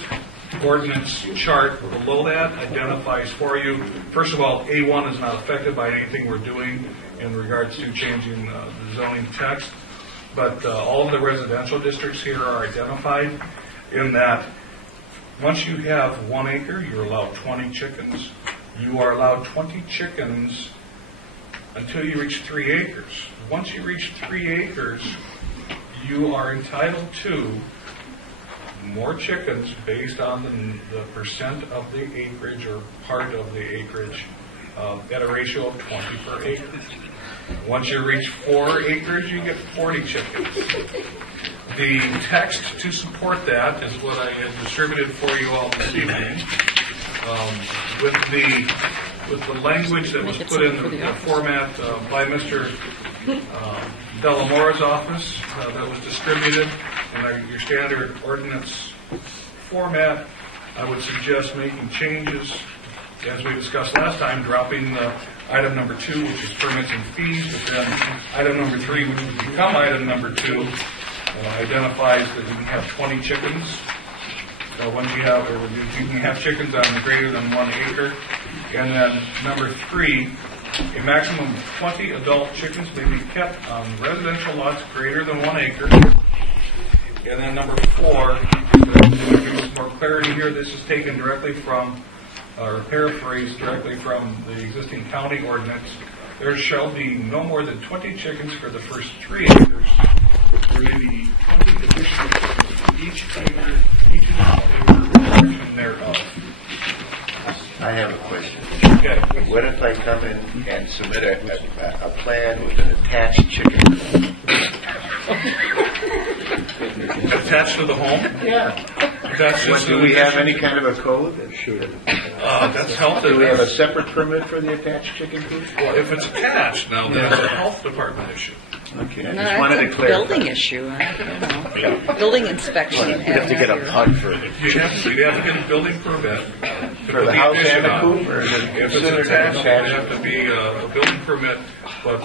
ordinance chart below that identifies for you, first of all, A1 is not affected by anything we're doing in regards to changing the zoning text, but all of the residential districts here are identified in that once you have 1 acre, you're allowed 20 chickens. You are allowed 20 chickens until you reach 3 acres. Once you reach 3 acres, you are entitled to more chickens based on the percent of the acreage or part of the acreage at a ratio of 20 per acre. Once you reach 4 acres, you get 40 chickens. The text to support that is what I have distributed for you all this evening. With the language that was put in the format by Mr. Delamore's office that was distributed in your standard ordinance format, I would suggest making changes, as we discussed last time, dropping item number 2, which is permits and fees, but then item number 3, which would become item number 2, identifies that you can have 20 chickens. Once you have, or you can have chickens on greater than 1 acre. And then number 3, a maximum of 20 adult chickens may be kept on residential lots greater than 1 acre. And then number 4, to give us more clarity here, this is taken directly from, or paraphrased directly from the existing county ordinance. There shall be no more than 20 chickens for the first 3 acres. There may be 20 additional chickens for each acre portion thereof. I have a question. Okay. What if I come in and submit a plan with an attached chicken? Attached to the home? Yeah. Do we have any kind of a code? Sure. That's health. Do we have a separate permit for the attached chicken coop? Well, if it's attached, now that's a health department issue. Okay, I No, just wanted to that's a clarify. building issue. Building inspection. You have to get a pug for it. You'd have to get a building permit to For the put house addition and the on. coop, or is it If it's considered attached, attached? it'd have to be a building permit, but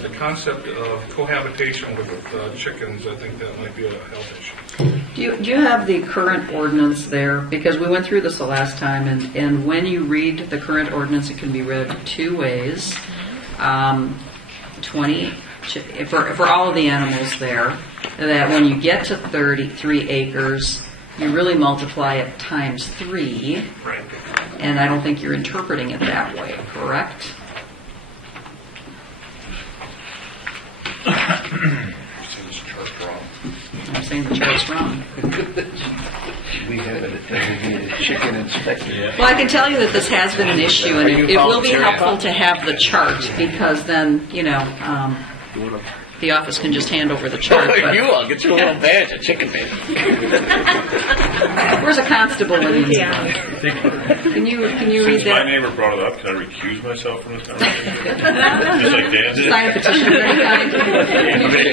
the concept of cohabitation with chickens, I think that might be a health issue. Do you have the current ordinance there? Because we went through this the last time, and when you read the current ordinance, it can be read 2 ways. 20 for all of the animals there. That when you get to 33 acres, you really multiply it times 3. Right. And I don't think you're interpreting it that way, correct? I'm saying the chart's wrong. We have a designated chicken inspector. Well, I can tell you that this has been an issue, and it will be helpful to have the chart, because then, the office can just hand over the chart. But You all get your little badge, a chicken badge. we're there's a constable in here. Can you read Since my that? neighbor brought it up, can I recuse myself from this conversation? Just like Dan did? Sign a petition of any kind?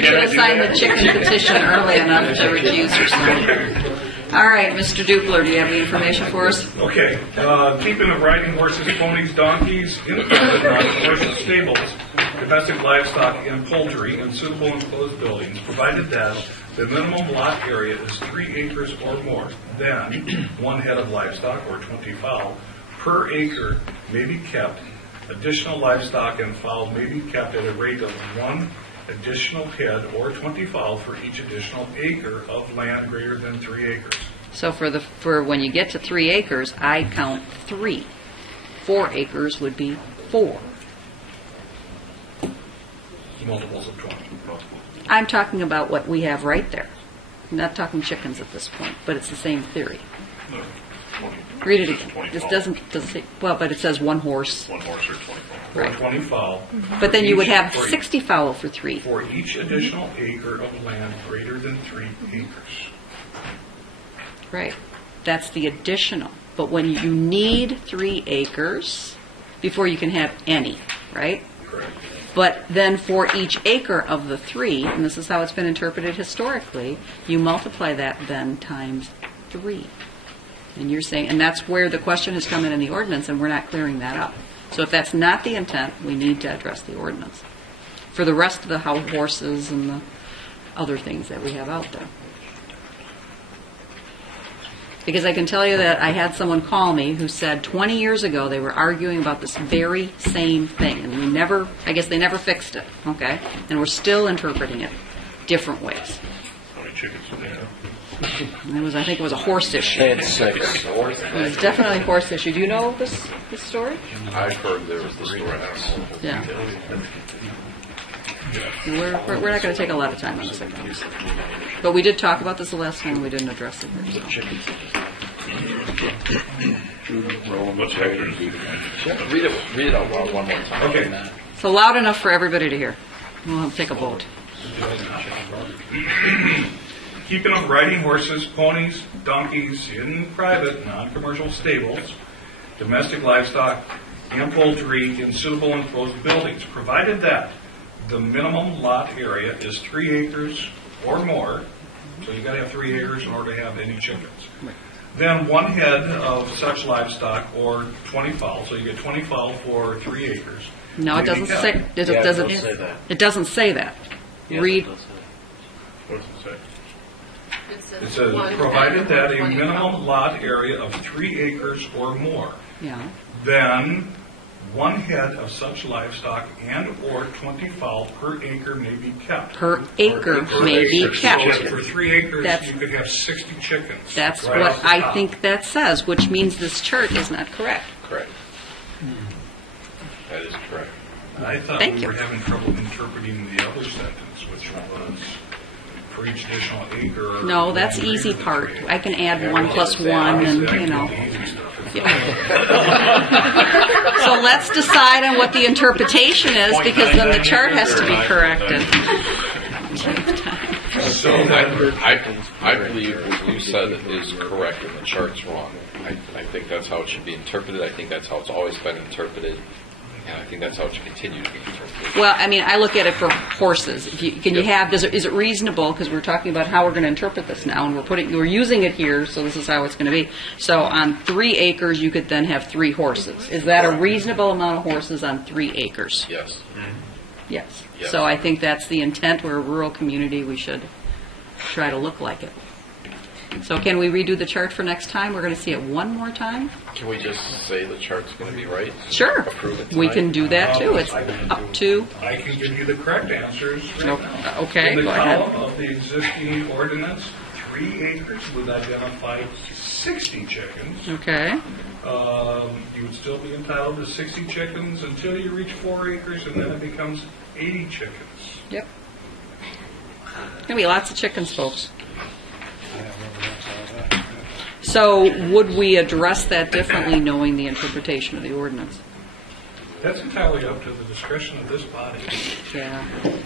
She'll sign the chicken petition early enough to recuse herself. All right, Mr. Dupler, do you have any information for us? Okay, keeping of riding horses, ponies, donkeys in commercial stables, domestic livestock and poultry in suitable enclosed buildings, provided that the minimum lot area is 3 acres or more, then 1 head of livestock or 20 fowl per acre may be kept. Additional livestock and fowl may be kept at a rate of 1 additional head or 20 fowl for each additional acre of land greater than 3 acres. So for when you get to 3 acres, I count 3. 4 acres would be 4. Multiples of 20. I'm talking about what we have right there. I'm not talking chickens at this point, but it's the same theory. Read it again. This doesn't say, well, but it says 1 horse. 1 horse or 20 fowl. Or 20 fowl. But then you would have 60 fowl for 3. For each additional acre of land greater than 3 acres. Right. That's the additional. But when you need 3 acres before you can have any, right? Correct. But then for each acre of the 3, and this is how it's been interpreted historically, you multiply that then times 3. And you're saying, and that's where the question has come in the ordinance, and we're not clearing that up. So if that's not the intent, we need to address the ordinance for the rest of the horses and the other things that we have out there. Because I can tell you that I had someone call me who said 20 years ago they were arguing about this very same thing, and I guess they never fixed it, okay? And we're still interpreting it different ways. How many chickens do they have? I think it was a horse issue. They had 6. It was definitely a horse issue. Do you know this story? I've heard there was the story. Yeah. We're not going to take a lot of time on this, I promise. But we did talk about this the last time. We didn't address it here. What's hectares? Read it out loud one more time. Okay. So loud enough for everybody to hear. We'll have to take a vote. Keeping of riding horses, ponies, donkeys in private, non-commercial stables, domestic livestock, and poultry in suitable enclosed buildings, provided that the minimum lot area is 3 acres or more, so you've got to have 3 acres in order to have any chickens. Then 1 head of such livestock or 20 fowl, so you get 20 fowl for 3 acres. No, it doesn't say. It doesn't say that. Read. What does it say? It says, provided that a minimum lot area of 3 acres or more, then 1 head of such livestock and or 20 fowl per acre may be kept. Per acre may be kept. So for 3 acres, you could have 60 chickens. That's what I think that says, which means this chart is not correct. Correct. That is correct. I thought we were having trouble interpreting the other sentence, which was for each additional acre. No, that's the easy part. I can add 1 plus 1 and, you know. So let's decide on what the interpretation is, because then the chart has to be corrected. So I believe what you said is correct and the chart's wrong. I think that's how it should be interpreted. I think that's how it's always been interpreted. And I think that's how it should continue to be interpreted. Well, I mean, I look at it for horses. Is it reasonable, because we're talking about how we're going to interpret this now, and we're using it here, so this is how it's going to be. So on 3 acres, you could then have 3 horses. Is that a reasonable amount of horses on 3 acres? Yes. Yes. So I think that's the intent. We're a rural community. We should try to look like it. So can we redo the chart for next time? We're going to see it one more time? Can we just say the chart's going to be right? Sure. Approve it We can do that too. It's up to... I can give you the correct answers right now. Okay, In the go ahead. column of the existing ordinance, 3 acres would identify 60 chickens. Okay. You would still be entitled to 60 chickens until you reach 4 acres, and then it becomes 80 chickens. Yep. Going to be lots of chickens, folks. So would we address that differently knowing the interpretation of the ordinance? That's entirely up to the discretion of this body. Yeah.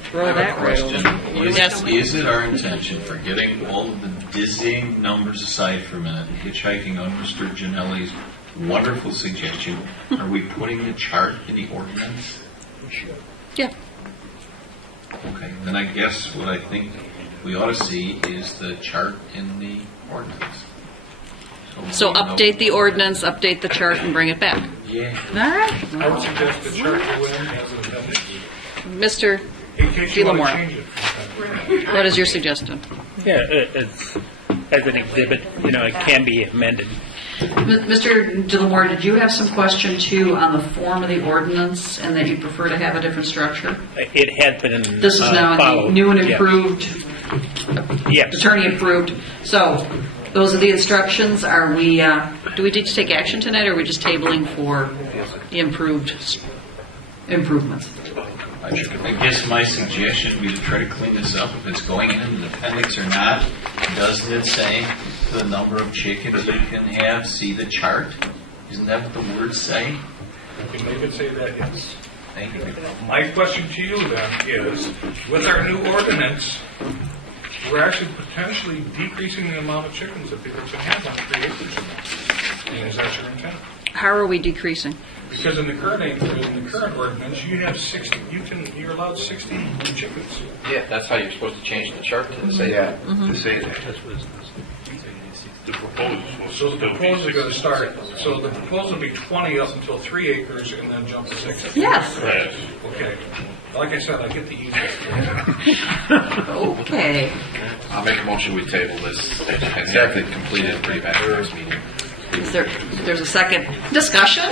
Throw that right over. Is it our intention, forgetting all of the dizzying numbers aside for a minute, hitchhiking on Mr. Janelli's wonderful suggestion, are we putting the chart in the ordinance? Yeah. Okay, then I guess what I think we ought to see is the chart in the ordinance. So update the ordinance, update the chart, and bring it back. Yeah. All right. I would suggest the chart go in as an appendix. Mr. In case you want to Gilmore, change it. what is your suggestion? Yeah, as an exhibit, it can be amended. Mr. Gilmore, did you have some question too on the form of the ordinance and that you prefer to have a different structure? It has been This is now followed. new and Yeah. improved, Yes. attorney approved. So those are the instructions. Are we, do we need to take action tonight or are we just tabling for the improvements? I guess my suggestion would be to try to clean this up. If it's going in an appendix or not, doesn't it say the number of chickens you can have? See the chart? Isn't that what the words say? You can make it say that, yes. Thank you. My question to you then is, with our new ordinance, we're actually potentially decreasing the amount of chickens that people can have on 3 acres. And is that your intent? How are we decreasing? Because in the current ordinance, you have 60. You're allowed 60 chickens. Yeah, that's how you're supposed to change the chart to say that. To say that. The proposal So the proposal is going to start. So the proposal will be 20 up until 3 acres, and then jump to 60. Yes. Okay. Like I said, I get the easiest. Okay. I'll make a motion we table this and have it completed pretty back to this meeting. There's a second discussion?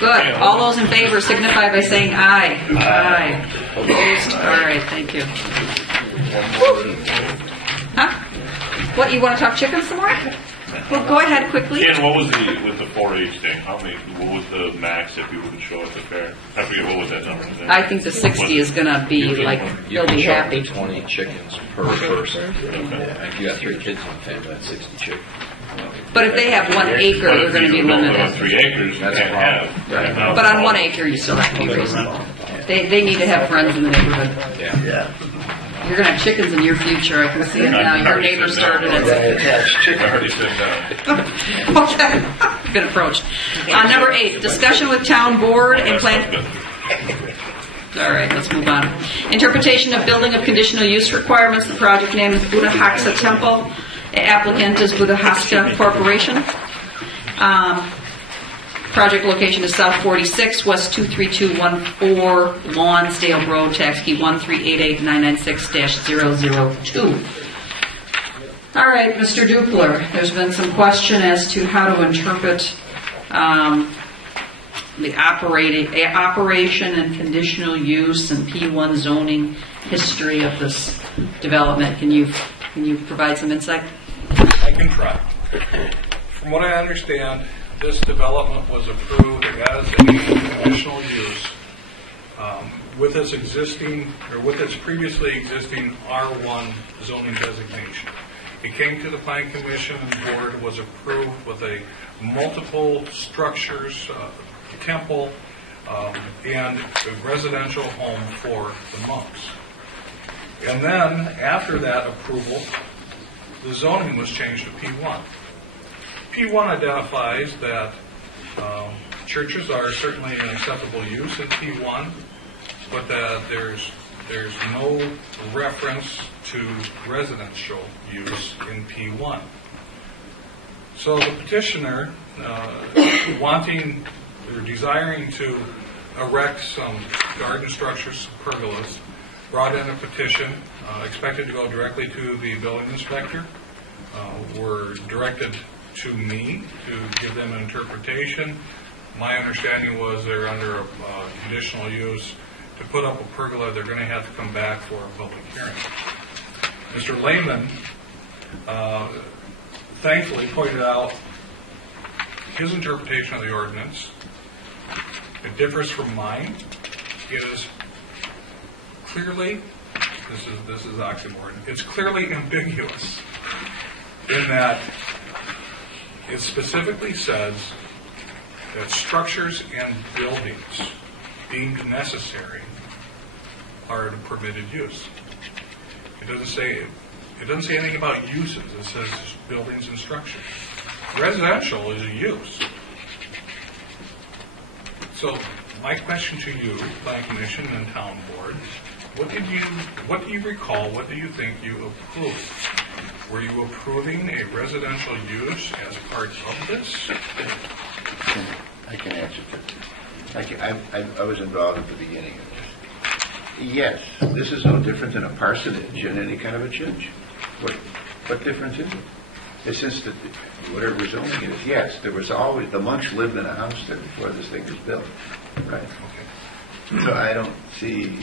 Good. All those in favor signify by saying aye. Aye. Opposed? All right, thank you. Whew. Huh? What, you want to talk chickens some more? Well, go ahead quickly. Ken, what was with the 4-H thing? What was the max if you would show at the fair? I forget, what was that number? I think the 60 is going to be like, they'll be happy. 20 chickens per person. If you got 3 kids in the family, that's 60 chickens. But if they have 1 acre, they're going to be limited. 3 acres, you can't have. But on 1 acre, you still have to be reasonable. They need to have friends in the neighborhood. Yeah. You're going to have chickens in your future. I can see it now. Your neighbor started it. I already said that. Okay. Good approach. Number 8, discussion with town board and plan. All right, let's move on. Interpretation of building of conditional use requirements. The project name is Buddha Temple. The applicant is Buddha Corporation. Project location is South 46, West 23214 Lawnsdale Road, tax key 1388996-002. All right, Mr. Dupler, there's been some question as to how to interpret the operation and conditional use and P1 zoning history of this development. Can you provide some insight? I can try. From what I understand, this development was approved as a conditional use with its previously existing R1 zoning designation. It came to the Planning Commission and board, was approved with a multiple structures, temple, and a residential home for the monks. And then, after that approval, the zoning was changed to P1. P1 identifies that churches are certainly an acceptable use in P1, but that there's no reference to residential use in P1. So the petitioner, wanting or desiring to erect some garden structures, some pergolas, brought in a petition, expected to go directly to the building inspector, were directed to me to give them an interpretation. My understanding was they're under a conditional use. To put up a pergola, they're going to have to come back for a public hearing. Mr. Lehman thankfully pointed out his interpretation of the ordinance. It differs from mine. It is clearly, this is oxymoron, it's clearly ambiguous in that it specifically says that structures and buildings deemed necessary are the permitted use. It doesn't say anything about uses. It says buildings and structures. Residential is a use. So my question to you, Planning Commission and Town Board, what do you recall, what do you think you approved? Were you approving a residential use as part of this? I can answer that. I was involved at the beginning of this. Yes, this is no different than a parsonage in any kind of a church. What difference is it? It's just that whatever zoning it is. Yes, there was always, the monks lived in a house there before this thing was built. Right. Okay. So I don't see,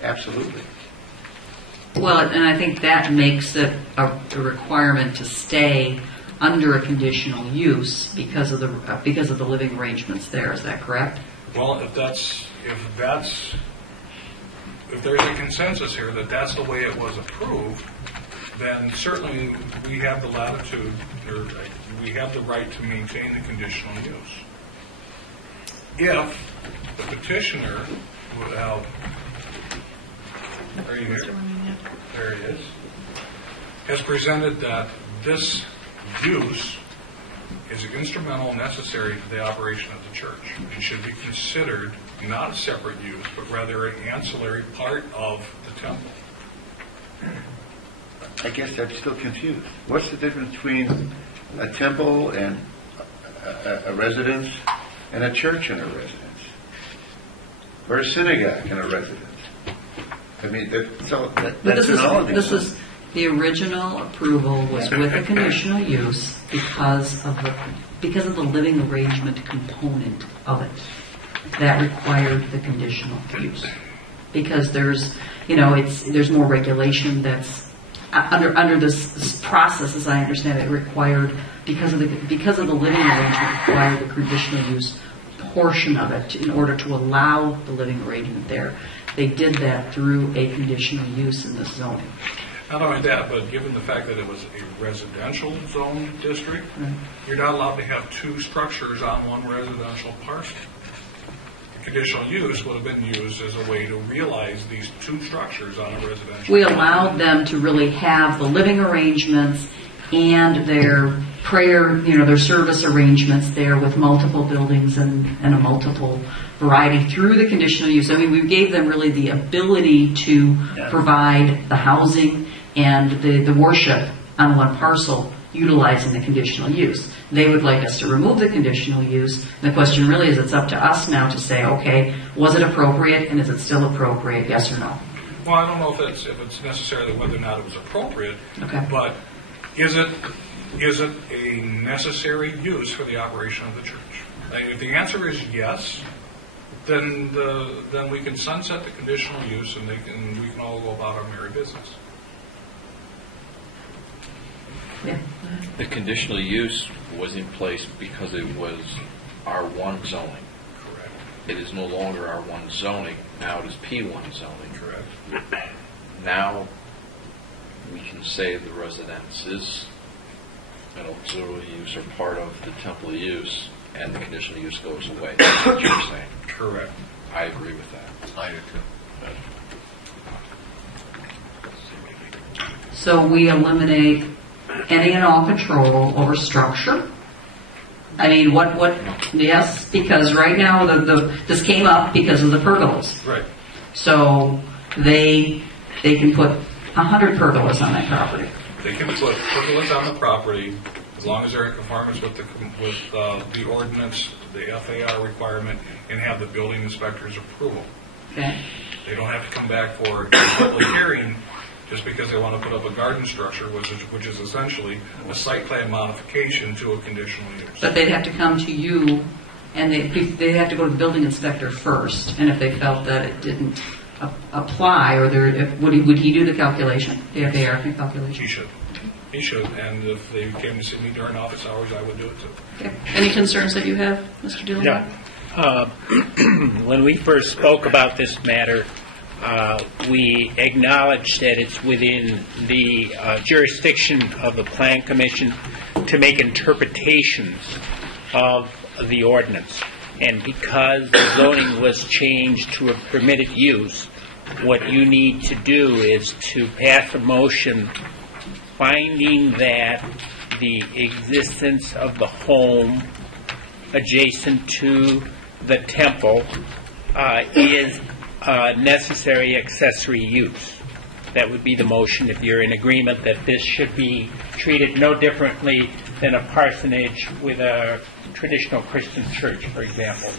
absolutely. Well, and I think that makes it a requirement to stay under a conditional use because of the living arrangements there. Is that correct? Well, if there's a consensus here that that's the way it was approved, then certainly we have the latitude, or we have the right to maintain the conditional use. If the petitioner without, are you here? There it is. Has presented that this use is instrumental and necessary to the operation of the church. It should be considered not a separate use, but rather an ancillary part of the temple. I guess I'm still confused. What's the difference between a temple and a residence and a church and a residence? Or a synagogue and a residence? I mean, that's in all of these. This is the original approval was with a conditional use because of the living arrangement component of it that required the conditional use. Because there's more regulation that's under this process, as I understand it, required because of the living arrangement required the conditional use portion of it in order to allow the living arrangement there. They did that through a conditional use in this zoning. Not only that, but given the fact that it was a residential zone district, you're not allowed to have two structures on one residential parcel. The conditional use would have been used as a way to realize these two structures on a residential We parcel. allowed them to really have the living arrangements and their prayer, their service arrangements there with multiple buildings and a multiple variety through the conditional use. I mean, we gave them really the ability to provide the housing and the worship on one parcel utilizing the conditional use. They would like us to remove the conditional use. And the question really is, it's up to us now to say, okay, was it appropriate and is it still appropriate, yes or no? Well, I don't know if it's necessarily whether or not it was appropriate, but is it a necessary use for the operation of the church? If the answer is yes, then we can sunset the conditional use and we can all go about our merry business. Yeah. The conditional use was in place because it was R1 zoning. Correct. It is no longer R1 zoning. Now it is P1 zoning. Correct. Now we can say the residence is an auxiliary use or part of the temple use, and the conditional use goes away. That's what you're saying. Correct. I agree with that. I do too. So we eliminate any and all control over structure. I mean, yes, because right now this came up because of the pergolas. Right. So they can put 100 pergolas on that property. They can put pergolas on the property as long as they're in conformance with the ordinance, the FAR requirement, and have the building inspector's approval. Okay. They don't have to come back for a public hearing just because they want to put up a garden structure, which is essentially a site plan modification to a conditional use. But they'd have to come to you, and they'd have to go to the building inspector first. And if they felt that it didn't apply, or would he do the calculation, the FAR calculation? He should. And if they came to see me during office hours, I would do it too. Okay. Any concerns that you have, Mr. Dillon? Yeah. When we first spoke about this matter, we acknowledged that it's within the jurisdiction of the Plan Commission to make interpretations of the ordinance. And because the zoning was changed to a permitted use, what you need to do is to pass a motion finding that the existence of the home adjacent to the temple is a necessary accessory use. That would be the motion if you're in agreement that this should be treated no differently than a parsonage with a traditional Christian church, for example.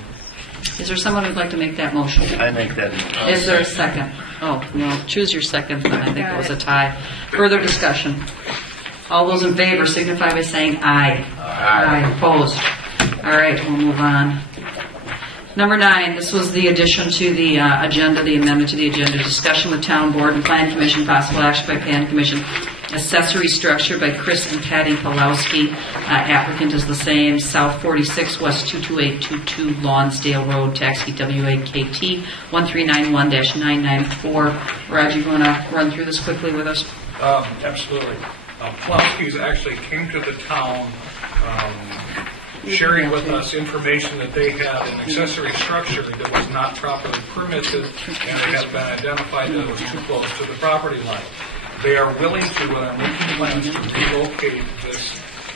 Is there someone who'd like to make that motion? I make that. Is there a second? Oh, no, choose your second, then I think it was a tie. Further discussion? All those in favor signify by saying aye. Aye. Opposed? All right, we'll move on. Number 9, this was the addition to the agenda, the amendment to the agenda, discussion with Town Board and Plan Commission, possible action by Plan Commission. Accessory structure by Chris and Patty Pawlowski. Applicant is the same, South 46 West 22822 Lawnsdale Road, tax key WAKT 1391-994. Roger, you want to run through this quickly with us? Absolutely. Pawlowski's actually came to the town sharing with us information that they had an accessory structure that was not properly permitted and it had been identified that it was too close to the property line. They are willing to, making plans to relocate this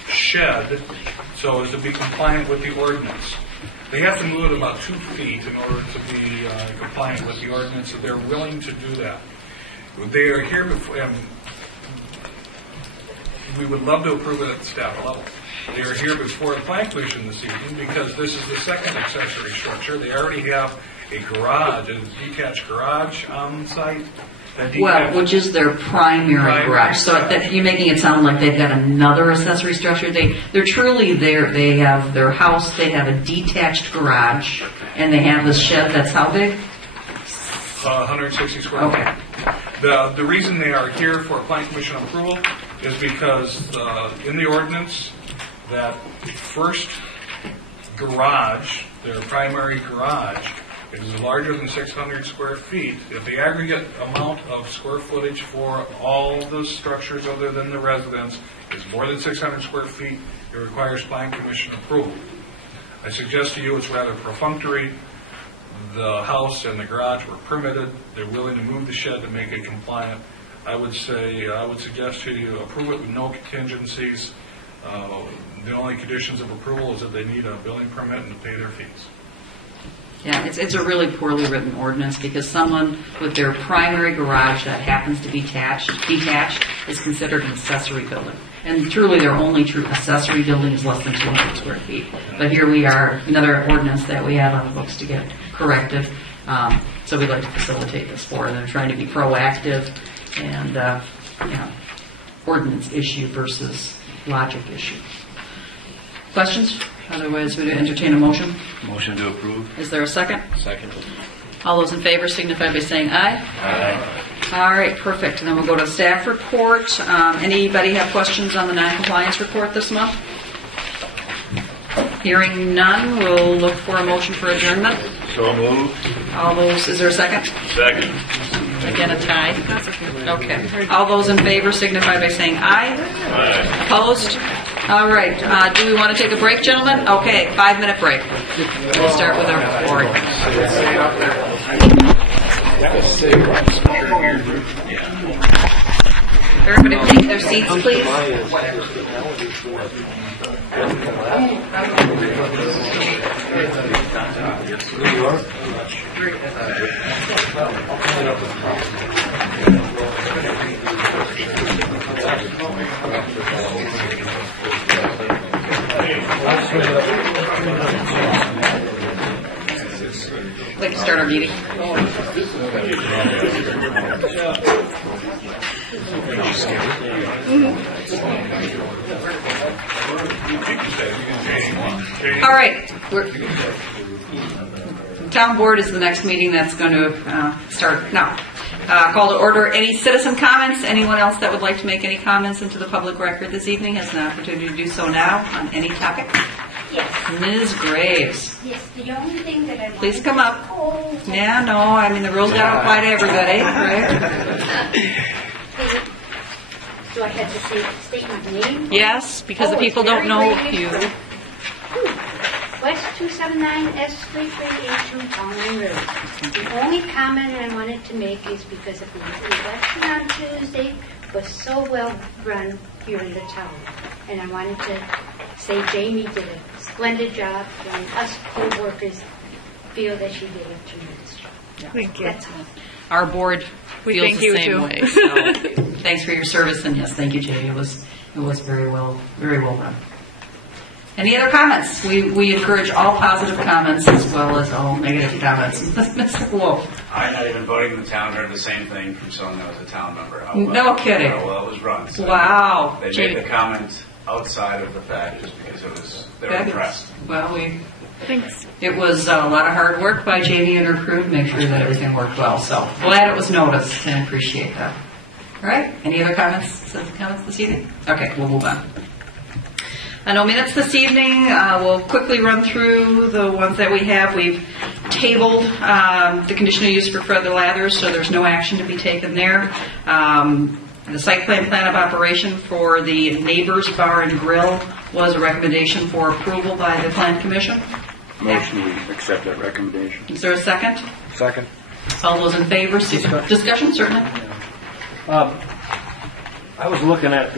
shed so as to be compliant with the ordinance. They have to move it about 2 feet in order to be compliant with the ordinance, and they're willing to do that. They are here before, and we would love to approve it at the staff level. They are here before the Plan Commission this evening because this is the second accessory structure. They already have a garage, a detached garage on site. Well, which is their primary garage. So you're making it sound like they've got another accessory structure. They're truly there. They have their house. They have a detached garage, and they have this shed that's how big? 160 square feet. Okay. The reason they are here for Plan Commission approval is because in the ordinance, that first garage, their primary garage, is larger than 600 square feet. If the aggregate amount of square footage for all the structures other than the residence is more than 600 square feet, it requires Plan Commission approval. I suggest to you it's rather perfunctory. The house and the garage were permitted. They're willing to move the shed to make it compliant. I would suggest to you approve it with no contingencies. The only conditions of approval is that they need a building permit and to pay their fees. Yeah, it's a really poorly written ordinance because someone with their primary garage that happens to be detached is considered an accessory building. And truly their only true accessory building is less than 200 square feet. But here we are, another ordinance that we have on the books to get corrected. So we'd like to facilitate this for them. They're trying to be proactive and ordinance issue versus logic issue. Questions? Otherwise, we'd entertain a motion. Motion to approve. Is there a second? Second. All those in favor signify by saying aye. Aye. All right, perfect. And then we'll go to staff report. Anybody have questions on the non-compliance report this month? Hearing none, we'll look for a motion for adjournment. So moved. All those, is there a second? Second. Again, a tie? Okay. All those in favor signify by saying aye. Aye. Opposed? All right. Do we want to take a break, gentlemen? Okay, 5-minute break. We'll start with our report. Everybody take their seats, please. I'd like to start our meeting. All right. Town Board is the next meeting that's going to start now. Call to order. Any citizen comments? Anyone else that would like to make any comments into the public record this evening has an opportunity to do so now on any topic. Yes. Ms. Graves. Yes, the only thing that I Please come up. Yeah, no, I mean the rules gotta apply to everybody, right? Do I have to state my name? Yes, because the people don't know you. West 279 S3382 Town Line Road. The only comment I wanted to make is because of the election on Tuesday was so well run here in the town. And I wanted to say Jamie did a splendid job, and us co-workers feel that she did a tremendous job. Thank you. That's all. Our board We feels thank the you, same too. way. So thanks for your service, and yes, thank you, Jamie. It was very well run. Any other comments? We encourage all positive comments as well as all negative comments. Mr. Wolf. I'm not even voting in the town, heard the same thing from someone that was a town member. No kidding. How well it was run. So Wow. They made the comment outside of the fact just because they were impressed. Well, it was a lot of hard work by Jamie and her crew to make sure that everything worked well. So glad it was noticed and appreciate that. All right. Any other comments this evening? Okay, we'll move on. No minutes this evening. We'll quickly run through the ones that we have. We've tabled the conditional use for Fred the Lathers, so there's no action to be taken there. The site plan of operation for the Neighbors Bar and Grill was a recommendation for approval by the Plan Commission. Motion to accept that recommendation. Is there a second? Second. All those in favor? Discussion, certainly. I was looking at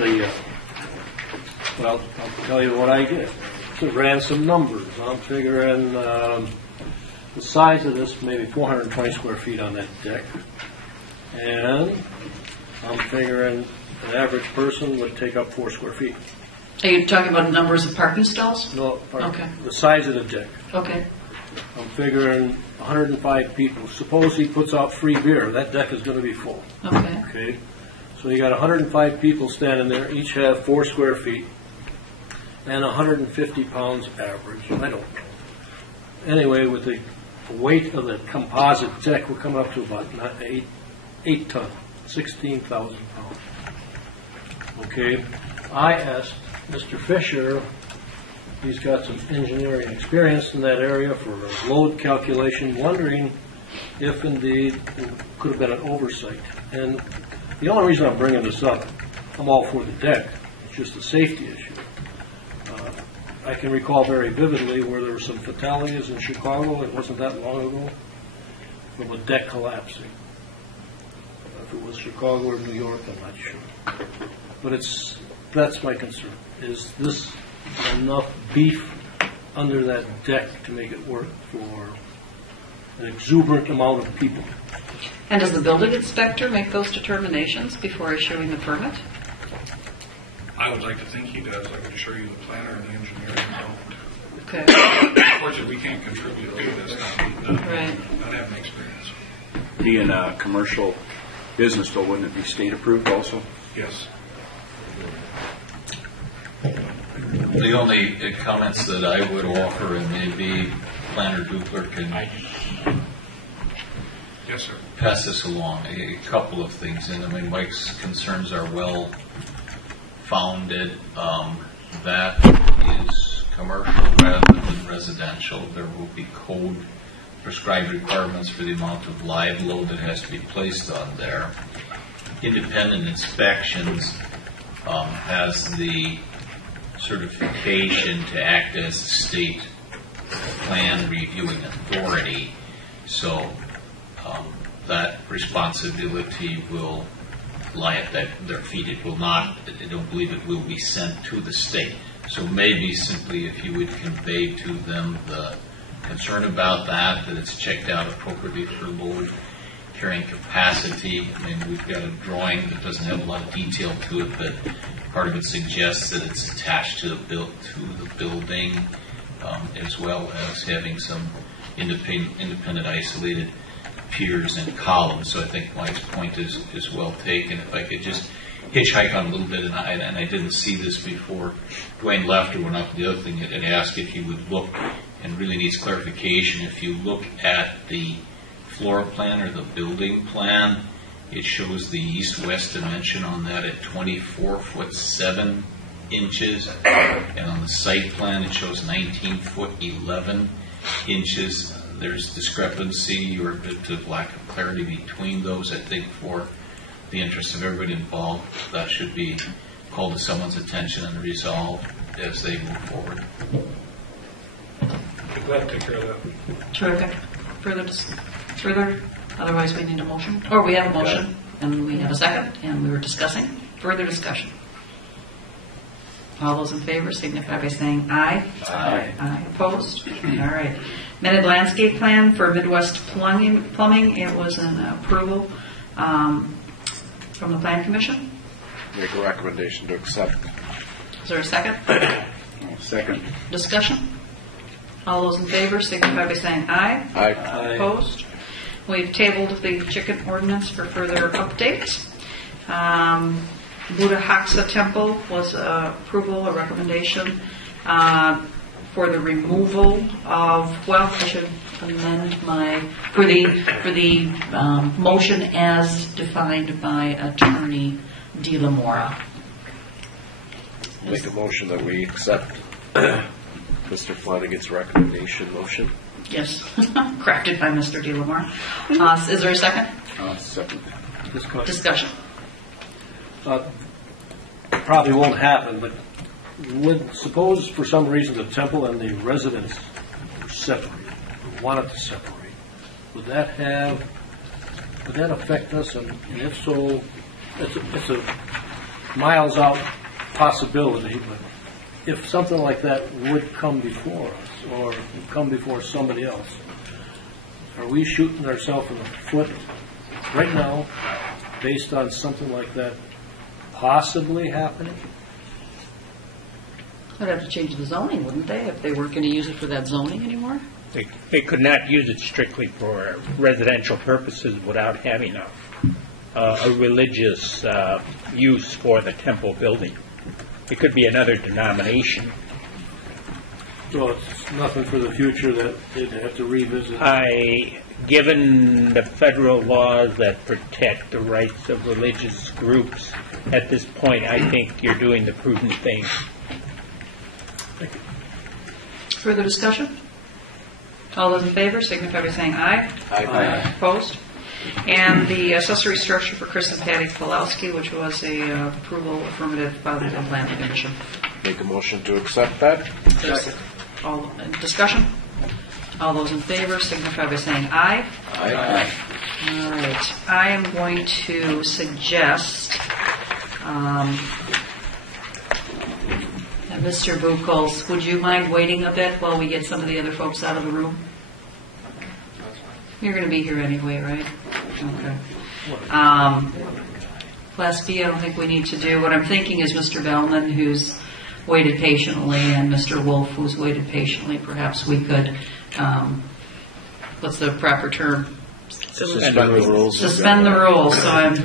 I'll tell you what I did. So ran some numbers. I'm figuring the size of this, maybe 420 square feet on that deck. And I'm figuring an average person would take up 4 square feet. Are you talking about numbers of parking stalls? No, Okay. the size of the deck. Okay. I'm figuring 105 people. Suppose he puts out free beer, that deck is going to be full. Okay. Okay. So you got 105 people standing there, each have 4 square feet, and 150 pounds average. I don't know. Anyway, with the weight of the composite deck, we're coming up to about 8 ton, 16,000 pounds. Okay. I asked Mr. Fisher, he's got some engineering experience in that area for a load calculation, wondering if indeed it could have been an oversight. And the only reason I'm bringing this up, I'm all for the deck, it's just a safety issue. I can recall very vividly where there were some fatalities in Chicago, it wasn't that long ago, from a deck collapsing. If it was Chicago or New York, I'm not sure. But that's my concern. Is this enough beef under that deck to make it work for an exuberant amount of people? And does the building inspector make those determinations before issuing the permit? I would like to think he does. I would assure you the planner and the engineer don't. Okay. Unfortunately, we can't contribute to this, not having experience. Being a commercial business, though, wouldn't it be state approved also? Yes. The only comments that I would offer, and maybe Planner Dupler can Yes, sir. pass this along, a couple of things. And I mean, Mike's concerns are well founded. That is commercial rather than residential. There will be code prescribed requirements for the amount of live load that has to be placed on there. Independent inspections has the certification to act as a state plan reviewing authority. So that responsibility will lie at their feet. It will not, I don't believe it will be sent to the state. So maybe simply if you would convey to them the concern about that it's checked out appropriately for load carrying capacity. I mean, we've got a drawing that doesn't have a lot of detail to it, but part of it suggests that it's attached to the building, as well as having some independent isolated piers and columns. So I think Mike's point is well taken. If I could just hitchhike on a little bit, and I didn't see this before Dwayne left or went up. The other thing and ask if you would look, and really needs clarification, if you look at the floor plan or the building plan, it shows the east-west dimension on that at 24 foot 7 inches, and on the site plan it shows 19 foot 11 inches. There's discrepancy or a bit of lack of clarity between those. I think for the interest of everybody involved, that should be called to someone's attention and resolved as they move forward. Glad to take care of that. Terrific. Further? Otherwise, we need a motion. Or we have a motion, and we have a second, and we were discussing. Further discussion. All those in favor signify by saying aye. Aye. Aye. Opposed? All right. Amended landscape plan for Midwest Plumbing. It was an approval from the Plan Commission. Make a recommendation to accept. Is there a second? Second. Discussion? All those in favor signify by saying aye. Aye. Opposed? We've tabled the chicken ordinance for further updates. Buddha Haksa Temple was approval, a recommendation for the removal of, well, I should amend for the motion as defined by Attorney De La Mora. Make a motion that we accept Mr. Flanagan's recommendation motion. Yes, crafted by Mr. De La Mora. Is there a second? Second. Discussion. Probably won't happen, but suppose for some reason the temple and the residents were separated, wanted to separate, would that affect us? And if so, it's a miles out possibility, but if something like that would come before us or come before somebody else, are we shooting ourselves in the foot right now based on something like that possibly happening? They'd have to change the zoning, wouldn't they, if they weren't going to use it for that zoning anymore? They could not use it strictly for residential purposes without having a religious use for the temple building. It could be another denomination. So it's nothing for the future that they'd have to revisit? Given the federal laws that protect the rights of religious groups, at this point, I think you're doing the prudent thing. Further discussion? All those in favor signify by saying aye. Aye. Opposed? And the accessory structure for Chris and Patty Pulowski, which was a approval affirmative by the Planning Commission. Make a motion to accept that. All discussion? All those in favor signify by saying aye. Aye. All right. I am going to suggest Mr. Buchholz, would you mind waiting a bit while we get some of the other folks out of the room? You're going to be here anyway, right? Okay. Class B, I don't think we need to do. What I'm thinking is Mr. Bellman, who's waited patiently, and Mr. Wolf, who's waited patiently. Perhaps we could, what's the proper term? Suspend the rules. Suspend the rules. So I'm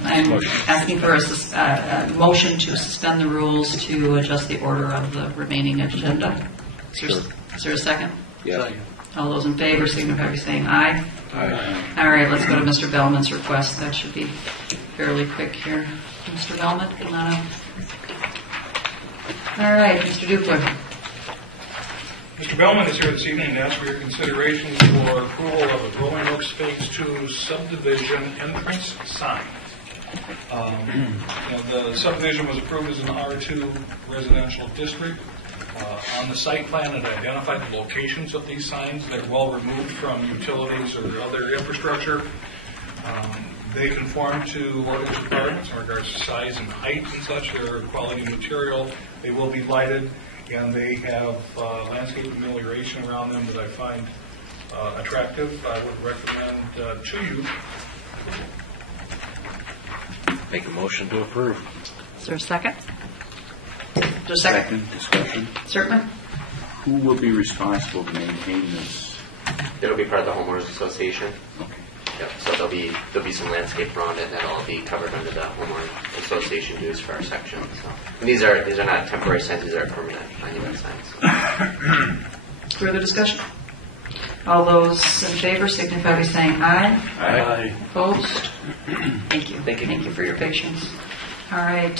asking for a motion to suspend the rules to adjust the order of the remaining agenda. Is there a second? Yes. All those in favor signify by saying aye. Aye. All right, let's go to Mr. Bellman's request. That should be fairly quick here. Mr. Bellman, come on up. All right, Mr. Dupler. Mr. Bellman is here this evening to ask for your consideration for approval of a Rolling Oaks Phase 2 subdivision entrance sign. The subdivision was approved as an R2 residential district. On the site plan, it identified the locations of these signs. They're well removed from utilities or other infrastructure. They conform to ordinance requirements in regards to size and height and such. They're quality material. They will be lighted, and they have landscape amelioration around them that I find attractive. I would recommend to you. Make a motion to approve. Is there a second? Just a second. Discussion. Certainly. Who will be responsible to maintain this? It'll be part of the homeowners association. Okay. Yep. So there'll be some landscape around it that'll be covered under the homeowners association dues for our section. So and these are not temporary signs; these are permanent monument signs. Further discussion? All those in favor signify by saying aye. Aye. Opposed? Thank you. Thank you for your patience. All right.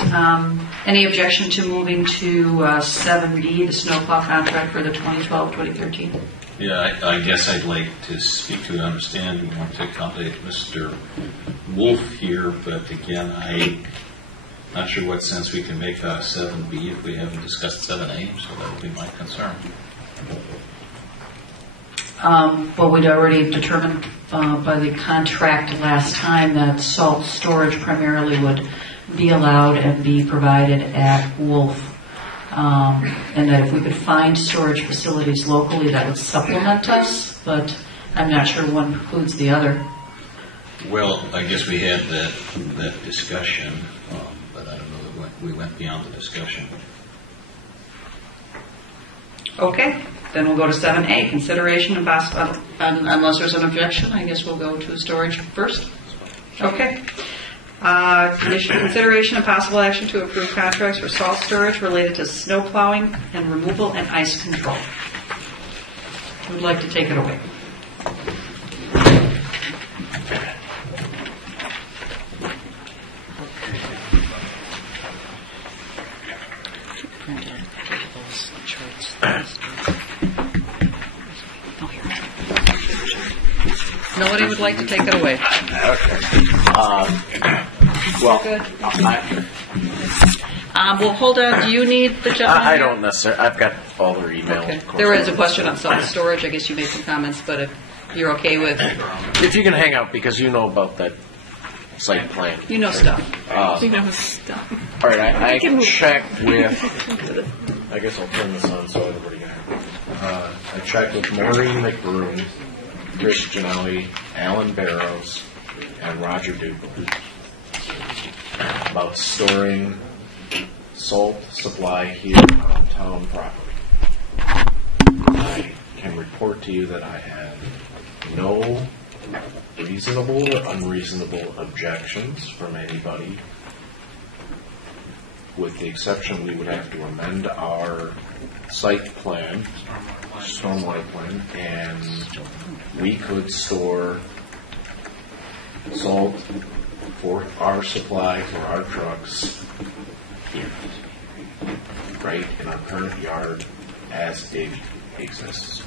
Any objection to moving to 7B, the snowplow contract for the 2012-2013? Yeah, I guess I'd like to speak to and understand. We want to accommodate Mr. Wolf here, but again, I'm not sure what sense we can make out of 7B if we haven't discussed 7A, so that would be my concern. Well, we'd already determined by the contract last time that salt storage primarily would be allowed and be provided at Wolf. And that if we could find storage facilities locally, that would supplement us, but I'm not sure one precludes the other. Well, I guess we had that discussion, but I don't know that we went beyond the discussion. Okay, then we'll go to 7A, consideration and possible, unless there's an objection, I guess we'll go to storage first. Okay. Consideration and possible action to approve contracts for salt storage related to snow plowing and removal and ice control. Who'd like to take it away? Nobody would like to take it away. Well, hold on. Do you need the gentleman? I don't necessarily. I've got all their emails. Okay. There is a question on salt storage. I guess you made some comments, but if you're okay with... If you can hang out, because you know about that site plan. You know stuff. You know stuff. All right, I can check with... I guess I'll turn this on so everybody can... I checked with Maureen McBroom, Chris Gianelli, Alan Barrows, and Roger Dugal about storing salt supply here on town property. I can report to you that I have no reasonable or unreasonable objections from anybody, with the exception we would have to amend our site plan, stormwater plan, and we could store salt for our supply for our trucks here, right in our current yard as it exists.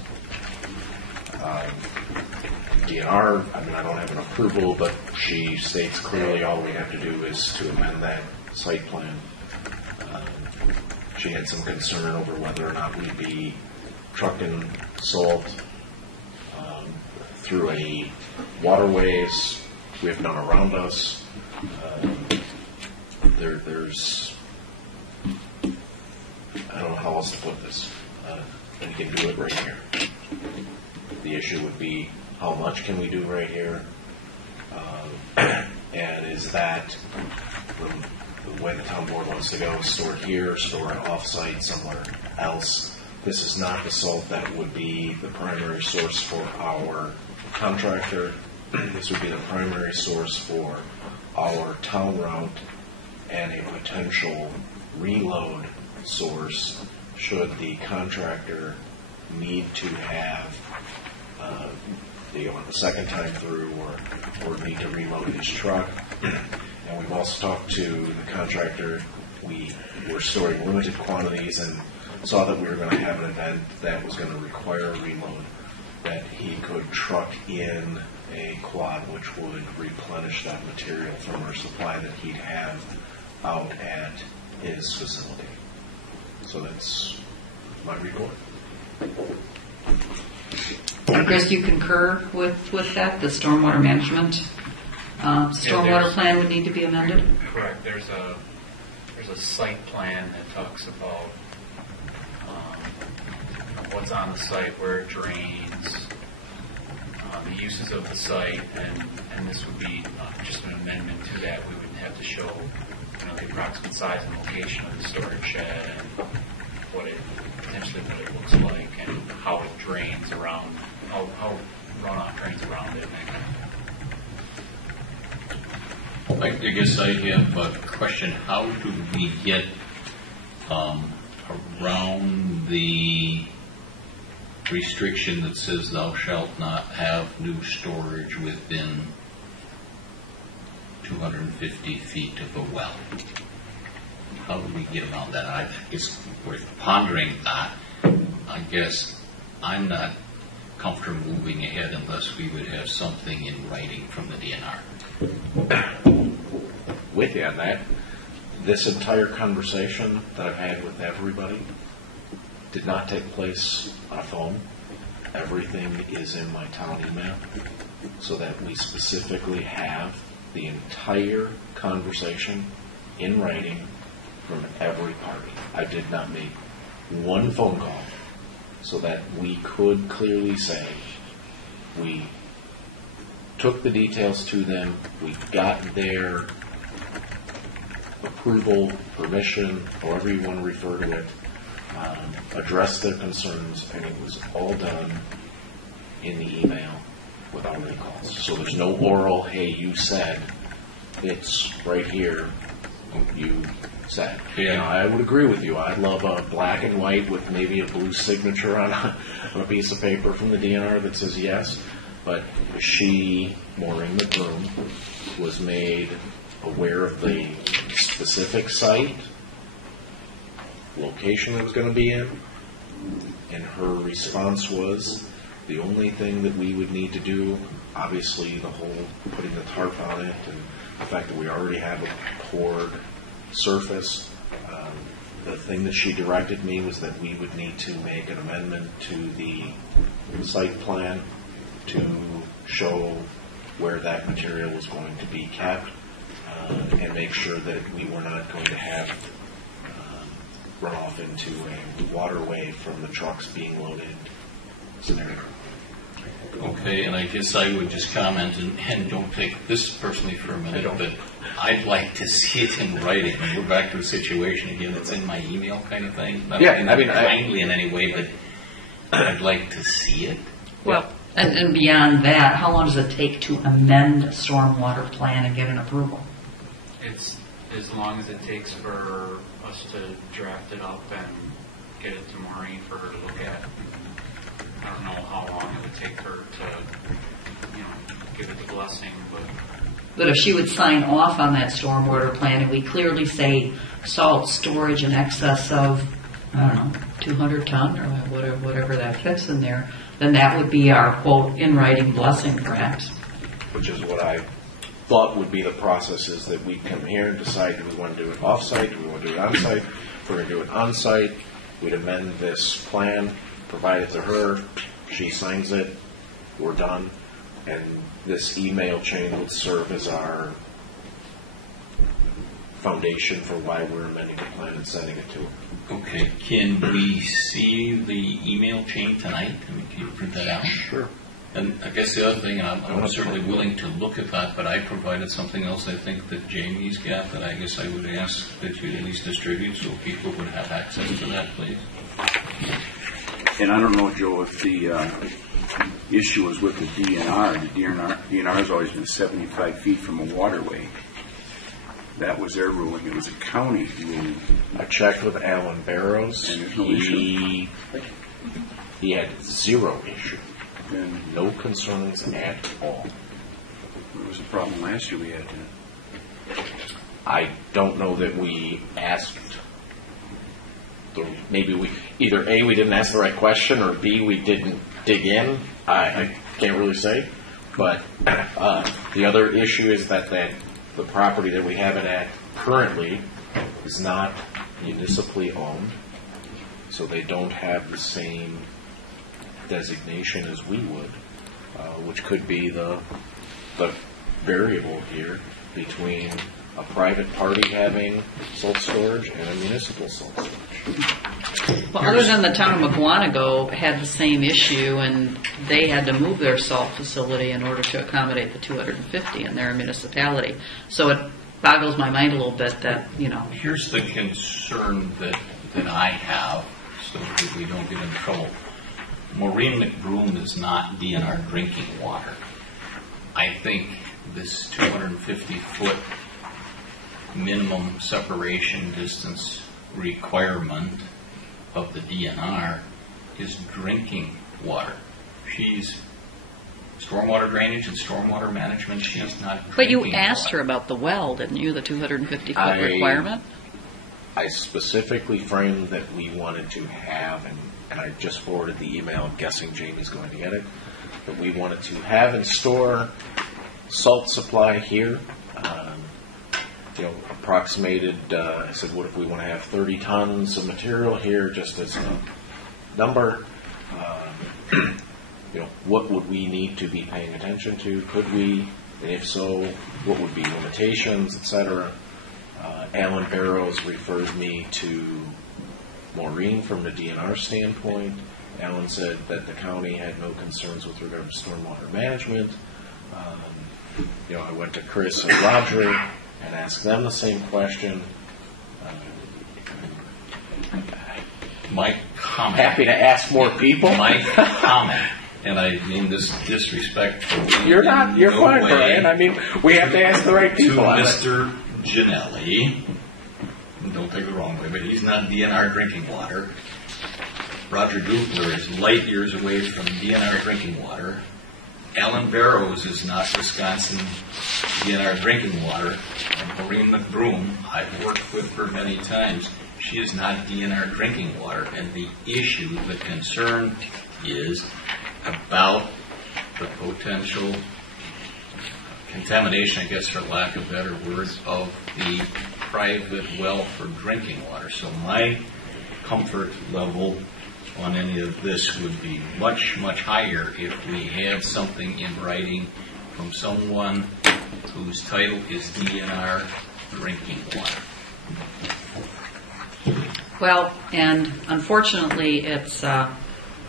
DNR, I mean, I don't have an approval, but she states clearly all we have to do is to amend that site plan. She had some concern over whether or not we'd be trucking salt through any waterways we have none around us. There's, I don't know how else to put this, and you can do it right here. The issue would be, how much can we do right here? And is that the way the town board wants to go, store it here, store it off-site somewhere else? This is not the salt that would be the primary source for our contractor. This would be the primary source for our town route and a potential reload source should the contractor need to have on the second time through or need to reload his truck. And we've also talked to the contractor. We were storing limited quantities and saw that we were going to have an event that was going to require a reload, that he could truck in a quad which would replenish that material from our supply that he'd have out at his facility. So that's my report. Chris, you concur with that? The stormwater management, stormwater plan would need to be amended? Correct. There's a site plan that talks about what's on the site, where it drains, the uses of the site, and this would be just an amendment to that. We would have to show the approximate size and location of the storage shed and what it looks like and how it drains around, how runoff drains around it. I guess I have a question. How do we get around the restriction that says thou shalt not have new storage within 250 feet of a well? How do we get around that? I guess worth pondering that. I guess I'm not comfortable moving ahead unless we would have something in writing from the DNR. With you on that, this entire conversation that I've had with everybody did not take place on a phone. everything is in my town email so that we specifically have the entire conversation in writing from every party. I did not make one phone call so that we could clearly say we took the details to them, we got their approval, permission, however you want to refer to it, addressed their concerns, and it was all done in the email without any calls. So there's no oral, hey, you said, it's right here, you said. Yeah. You know, I would agree with you. I'd love a black and white with maybe a blue signature on a piece of paper from the DNR that says yes. But she, Maureen the groom, was made aware of the specific site, location it was going to be in, and her response was the only thing that we would need to do, obviously the whole putting the tarp on it and the fact that we already have a poured surface, the thing that she directed me was that we would need to make an amendment to the site plan to show where that material was going to be kept and make sure that we were not going to have runoff into a waterway from the trucks being loaded scenario. Okay, and I guess I would just comment, and don't take this personally for a minute, but I'd like to see it in writing. We're back to a situation again that's in my email kind of thing. Not kindly in any way, but I'd like to see it. Well, and beyond that, how long does it take to amend a stormwater plan and get an approval? It's as long as it takes for us to draft it up and get it to Maureen for her to look at. I don't know how long it would take her to, give it the blessing, But if she would sign off on that stormwater plan and we clearly say salt storage in excess of, 200 ton or whatever that fits in there, then that would be our, quote, in writing blessing, perhaps. Which is what I thought would be the process, is that we come here and decide, do we want to do it off-site, do we want to do it on-site? If we're going to do it on-site, we'd amend this plan, provide it to her, she signs it, we're done, and this email chain would serve as our foundation for why we're amending the plan and sending it to her. Okay, can we see the email chain tonight? Can you print that out? Sure. And I guess the other thing, and I'm certainly willing to look at that, but I provided something else I think that Jamie's got that I guess I would ask that you at least distribute so people would have access to that, please. And I don't know, Joe, if the issue was with the DNR. The DNR has always been 75 feet from a waterway. That was their ruling. It was a county ruling. I checked with Alan Barrows. And there's no issue. He had zero issue. And no concerns at all. There was a problem last year we had. I don't know that we asked. Maybe we either A, we didn't ask the right question, or B, we didn't dig in. I can't really say. But the other issue is that the property that we have it at currently is not municipally owned, so they don't have the same designation as we would, which could be the variable here between a private party having salt storage and a municipal salt storage. Well, other than the town of McWanago had the same issue, and they had to move their salt facility in order to accommodate the 250 in their municipality. So it boggles my mind a little bit that, Here's the concern that I have, so that we don't get in trouble. Maureen McBroom is not DNR drinking water. I think this 250-foot minimum separation distance requirement of the DNR is drinking water. She's stormwater drainage and stormwater management. She's not drinking But you asked water. her about the well, didn't you, the 250-foot requirement? I specifically framed that we wanted to have, and I just forwarded the email, I'm guessing Jamie's going to get it, that we wanted to have and store salt supply here. Approximated, I said, what if we want to have 30 tons of material here, just as a number. what would we need to be paying attention to? Could we? And if so, what would be limitations, et cetera? Alan Barrows referred me to Maureen from the DNR standpoint. Alan said that the county had no concerns with regard to stormwater management. I went to Chris and Roger and asked them the same question. My comment. Happy to ask more people. My comment, and I mean this disrespectfully. You're not. You're fine, Brian. I mean, we have to ask the right people. To Mr. Ginelli, don't take it the wrong way, but he's not DNR drinking water. Roger Dupler is light years away from DNR drinking water. Alan Barrows is not Wisconsin DNR drinking water. And Maureen McBroom, I've worked with her many times. She is not DNR drinking water. And the issue, the concern is about the potential contamination, I guess for lack of better words, of the private well for drinking water. So my comfort level on any of this would be much, much higher if we had something in writing from someone whose title is DNR drinking water. Well, and unfortunately, it's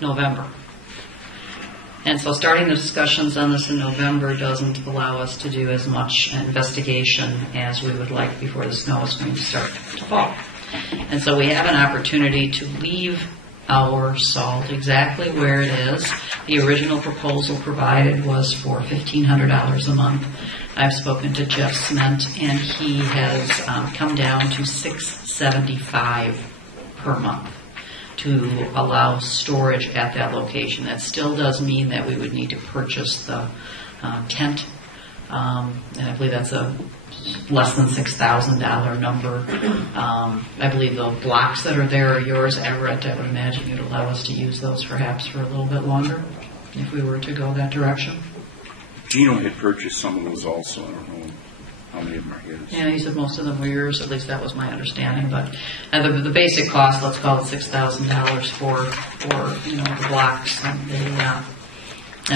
November. And so starting the discussions on this in November doesn't allow us to do as much investigation as we would like before the snow is going to start to fall. And so we have an opportunity to leave our salt exactly where it is. The original proposal provided was for $1,500 a month. I've spoken to Jeff Cement, and he has come down to $675 per month to allow storage at that location. That still does mean that we would need to purchase the tent, and I believe that's a less than $6,000 number. I believe the blocks that are there are yours, Everett. I would imagine you'd allow us to use those perhaps for a little bit longer if we were to go that direction. Gino had purchased some of those also. I don't know how many of them are his. Yeah, he said most of them were yours. At least that was my understanding. But the basic cost, let's call it $6,000 for the blocks and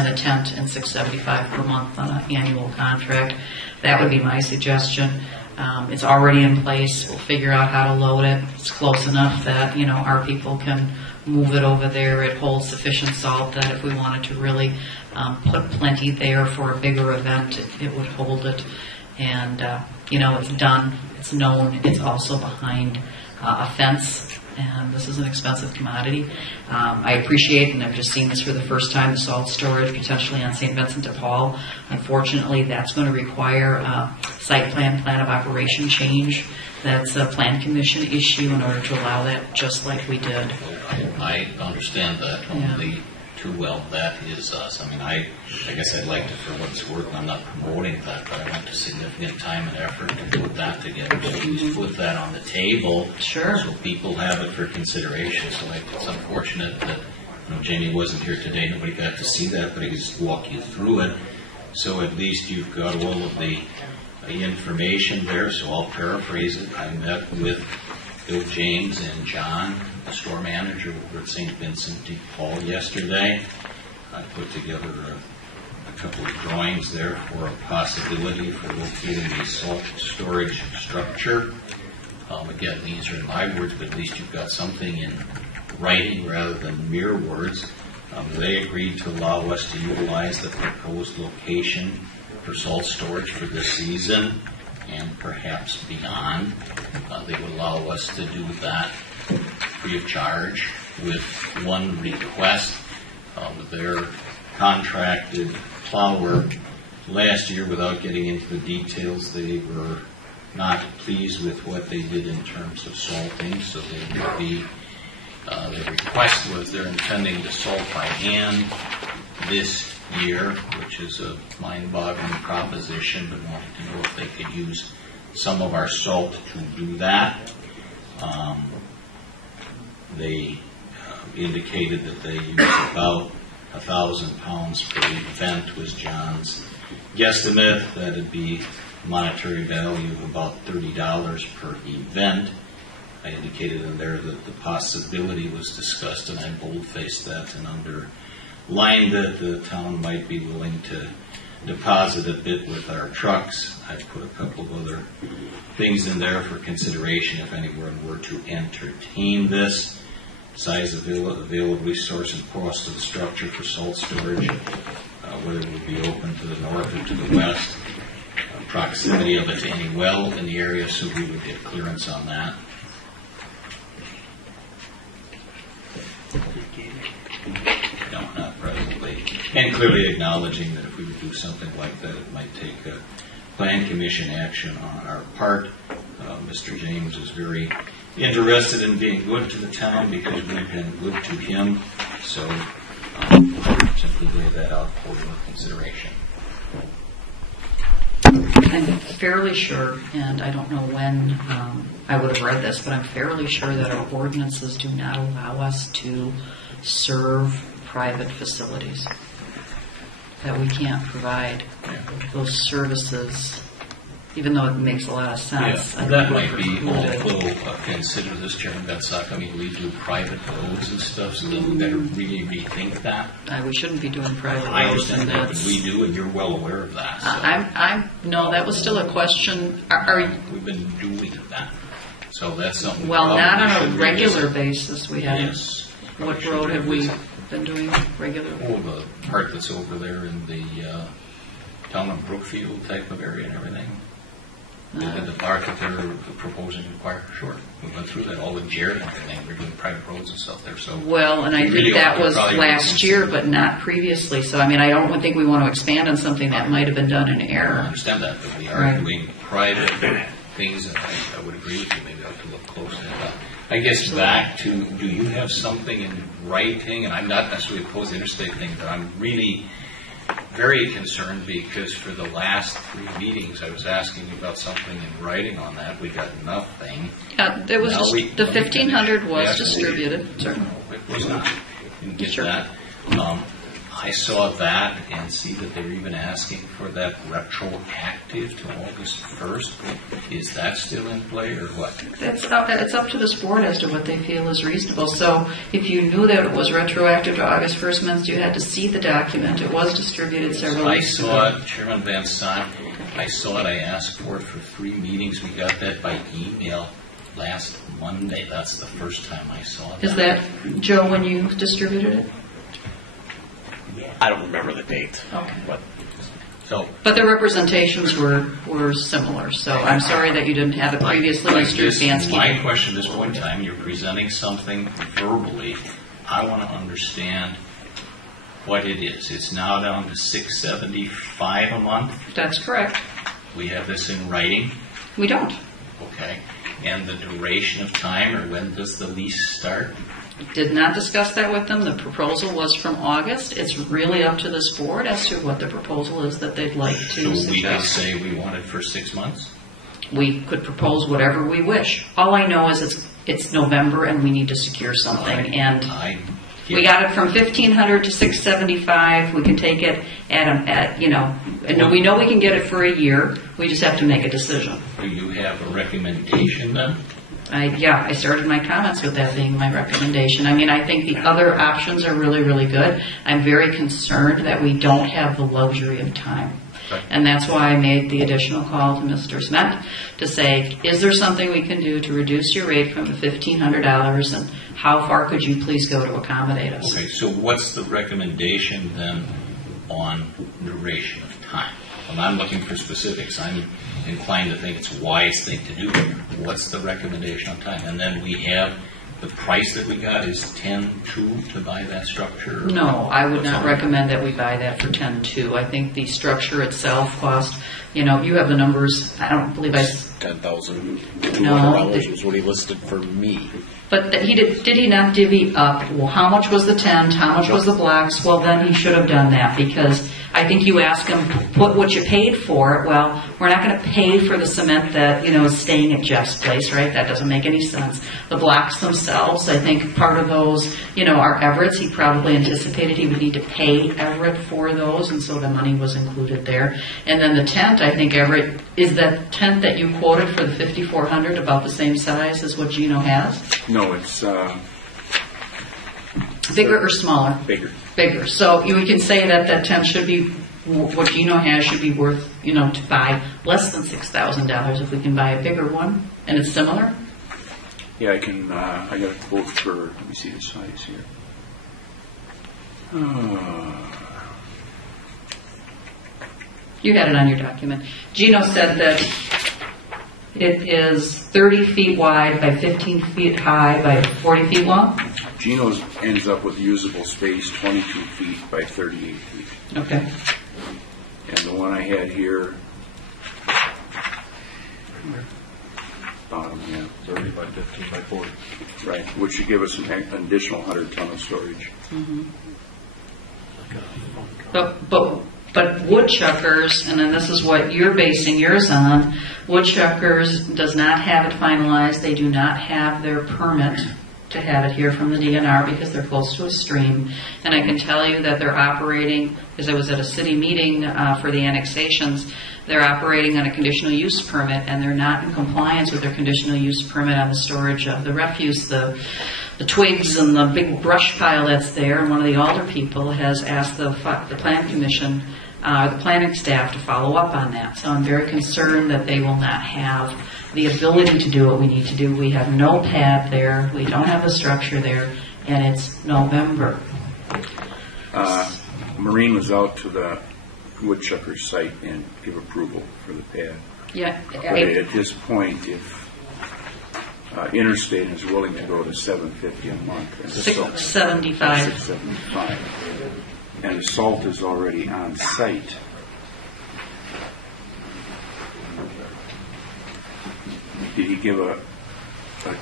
the tent, and $675 per month on an annual contract. That would be my suggestion. It's already in place. We'll figure out how to load it. It's close enough that our people can move it over there. It holds sufficient salt that if we wanted to really put plenty there for a bigger event, it would hold it. And it's done. It's known. It's also behind a fence. And this is an expensive commodity. I appreciate, and I've just seen this for the first time, the salt storage potentially on St. Vincent de Paul. Unfortunately, that's going to require a site plan of operation change. That's a plan commission issue in order to allow that, just like we did. I understand that only too well. That is us. I mean, I guess I'd like to, for what it's worth, I'm not promoting that, but I went to significant time and effort to put that together. So please put that on the table. Sure. So people have it for consideration. So it's unfortunate that Jamie wasn't here today. Nobody got to see that, but he could walk you through it. So at least you've got all of the information there. So I'll paraphrase it. I met with Bill James and John, the store manager over at St. Vincent de Paul yesterday. I put together a couple of drawings there for a possibility for locating a salt storage structure. Again, these are my words, but at least you've got something in writing rather than mere words. They agreed to allow us to utilize the proposed location for salt storage for this season and perhaps beyond. They would allow us to do that free of charge with one request. Their contracted plower last year, without getting into the details, they were not pleased with what they did in terms of salting, so they would be, the request was they're intending to salt by hand this year, which is a mind-boggling proposition, but wanted to know if they could use some of our salt to do that. They indicated that they use about 1,000 pounds per event was John's guesstimate. That would be monetary value of about $30 per event. I indicated in there that the possibility was discussed, and I bold-faced that, and under line that the town might be willing to deposit a bit with our trucks. I put a couple of other things in there for consideration if anyone were to entertain this. Size, available resource, and cost of the structure for salt storage, whether it would be open to the north or to the west, proximity of it to any well in the area, so we would get clearance on that. No, not presently. And clearly acknowledging that if we would do something like that, it might take a plan commission action on our part. Mr. James is very interested in being good to the town because we've been good to him. So simply lay that out for your consideration. I'm fairly sure, and I don't know when I would have read this, but I'm fairly sure that our ordinances do not allow us to serve private facilities. That we can't provide those services, even though it makes a lot of sense. Yeah, that might be also consider this, Chairman Betsock. I mean, we do private roads and stuff, so then we better really rethink that. We shouldn't be doing private roads. I understand that, but we do, and you're well aware of that. So. No, that was still a question. We've been doing that, so that's something. Well, not on a regular basis. We have. Yes. What road have we been doing regularly? Oh, the part that's over there in the town of Brookfield type of area and everything. The part that they're proposing to acquire, sure. We went through that all with Jared and everything. We're doing private roads and stuff there. So well, and I think that was last year, but not previously. So, I mean, I don't think we want to expand on something that might have been done in error. I understand that, but we are doing private things, and I would agree with you. Maybe I have to look closely at that. I guess back to, do you have something in writing? And I'm not necessarily opposed to the interstate thing, but I'm really very concerned because for the last 3 meetings I was asking you about something in writing on that. We got nothing. There was the 1,500 was distributed. Sure. No, it was not. Didn't get that. I saw that and see that they're even asking for that retroactive to August 1st. Is that still in play or what? It's up to this board as to what they feel is reasonable. So if you knew that it was retroactive to August 1st, means you had to see the document. It was distributed several weeks ago. I saw it, Chairman Van Sant. I saw it. I asked for it for 3 meetings. We got that by email last Monday. That's the first time I saw that. Is that, Joe, when you distributed it? I don't remember the date. Okay. But the representations were similar, so I'm sorry that you didn't have it previously, Mr. Bansky. My question at this point in time, you're presenting something verbally. I want to understand what it is. It's now down to $675 a month? That's correct. We have this in writing? We don't. Okay. And the duration of time, or when does the lease start? Did not discuss that with them. The proposal was from August. It's really up to this board as to what the proposal is that they'd like to suggest. So we could say we want it for 6 months? We could propose whatever we wish. All I know is it's November and we need to secure something. And we got it from 1,500 to 675. We can take it and we know we can get it for a year. We just have to make a decision. Do you have a recommendation then? I started my comments with that being my recommendation. I mean, I think the other options are really, really good. I'm very concerned that we don't have the luxury of time. And that's why I made the additional call to Mr. Smith to say, is there something we can do to reduce your rate from the $1,500 and how far could you please go to accommodate us? Okay, so what's the recommendation then on duration of time? Well, I'm looking for specifics. I'm inclined to think it's a wise thing to do. What's the recommendation on time? And then we have the price that we got is 10.2 to buy that structure? No, I would not recommend that we buy that for 10.2. I think the structure itself cost, you have the numbers. I don't believe $10,200 was what he listed for me. But did he not divvy up? Well, how much was the tent? How much was the blocks? Well, then he should have done that because I think you ask him, put what you paid for it. Well, we're not going to pay for the cement that, is staying at Jeff's place, right? That doesn't make any sense. The blocks themselves, I think part of those, are Everett's. He probably anticipated he would need to pay Everett for those, and so the money was included there. And then the tent, I think Everett, is that tent that you quoted for the 5,400 about the same size as what Gino has? No, it's Bigger or smaller? Bigger. Bigger. So we can say that that tent should be, what Gino has should be worth, to buy less than $6,000 if we can buy a bigger one, and it's similar? Yeah, I can, I got a quote for, let me see the size here. You had it on your document. Gino said that it is 30 feet wide by 15 feet high by 40 feet long? Gino's ends up with usable space 22 feet by 38 feet. Okay. And the one I had here, bottom, 30 by 15 by 40. Right, which should give us an additional 100 ton of storage. Mm-hmm. But woodchuckers, and then this is what you're basing yours on, woodchuckers does not have it finalized. They do not have their permit to have it here from the DNR because they're close to a stream. And I can tell you that they're operating, because I was at a city meeting for the annexations, they're operating on a conditional use permit, and they're not in compliance with their conditional use permit on the storage of the refuse, the twigs and the big brush pile that's there. And one of the alder people has asked the plan commission, the planning staff, to follow up on that. So I'm very concerned that they will not have the ability to do what we need to do. We have no pad there, we don't have the structure there, and it's November. Marine was out to the woodchucker site and give approval for the pad. Yeah. But at this point, if Interstate is willing to go to $750 a month, and $675, and the salt is already on site, did he give a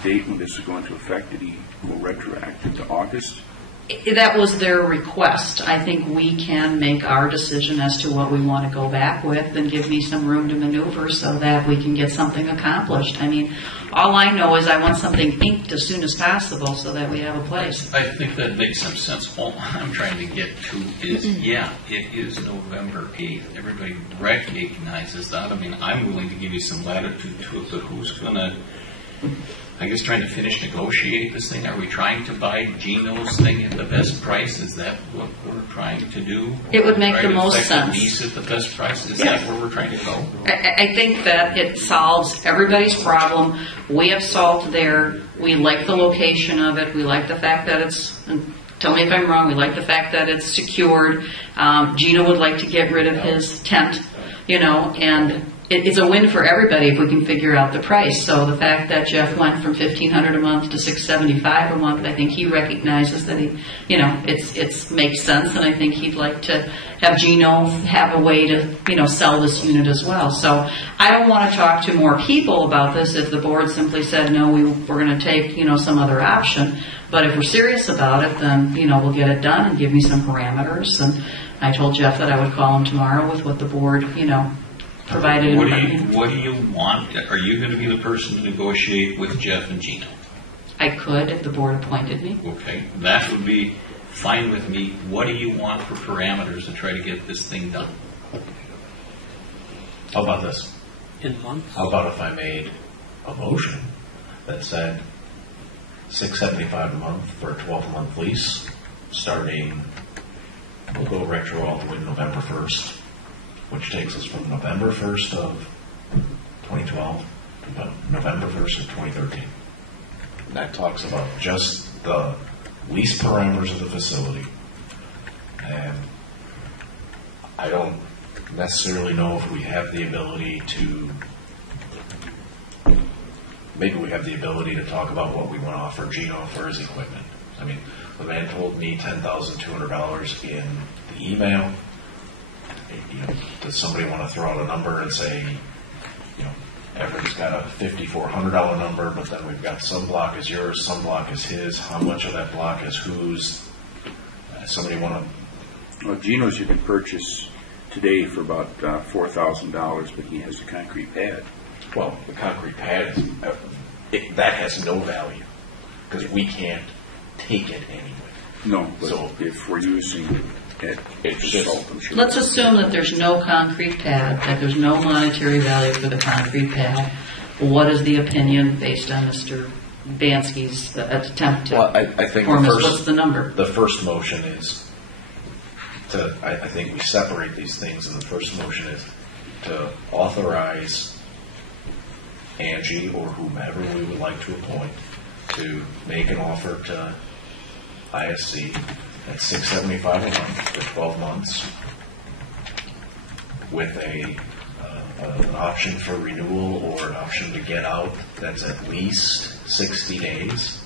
date when this is going to affect? Did he go retroactive to August? That was their request. I think we can make our decision as to what we want to go back with and give me some room to maneuver so that we can get something accomplished. I mean, all I know is I want something inked as soon as possible so that we have a place. I think that makes some sense. All I'm trying to get to is, it is November 8th. Everybody recognizes that. I mean, I'm willing to give you some latitude to it, but who's going to, I guess, trying to finish negotiate this thing? Are we trying to buy Gino's thing at the best price? Is that what we're trying to do? It would make the most sense. Lease at the best price? Is that where we're trying to go? I think that it solves everybody's problem. We have salt there. We like the location of it. We like the fact that it's, and tell me if I'm wrong, we like the fact that it's secured. Gino would like to get rid of his tent, and it's a win for everybody if we can figure out the price. So the fact that Jeff went from $1,500 a month to $675 a month, I think he recognizes that it makes sense, and I think he'd like to have Gino have a way to sell this unit as well. So I don't want to talk to more people about this if the board simply said no, we're going to take some other option. But if we're serious about it, then we'll get it done and give me some parameters. And I told Jeff that I would call him tomorrow with what the board provided. What do you want? Are you going to be the person to negotiate with Jeff and Gino? I could if the board appointed me. Okay, that would be fine with me. What do you want for parameters to try to get this thing done? How about this? In months? How about if I made a motion that said $675 a month for a 12-month lease, starting, we'll go retro all the way to November 1st, which takes us from November 1st of 2012 to November 1st of 2013. And that talks about just the lease parameters of the facility. And I don't necessarily know if we have the ability to, maybe we have the ability to talk about what we want to offer Gino for his equipment. I mean, the man told me $10,200 in the email. Does somebody want to throw out a number and say, Everett's got a $5,400 number, but then we've got some block is yours, some block is his. How much of that block is whose? Somebody want to? Well, Gino's you can purchase today for about $4,000, but he has a concrete pad. Well, the concrete pad that has no value because we can't take it anyway. No, but so if we're using it, let's assume that there's no concrete pad, that there's no monetary value for the concrete pad. What is the opinion based on Mr. Bansky's attempt to Well, I think form the is, first, what's the number? The first motion is to, I think we separate these things, and the first motion is to authorize Angie or whomever we would like to appoint to make an offer to ISC at $675 a month for 12 months with an option for renewal or an option to get out that's at least 60 days,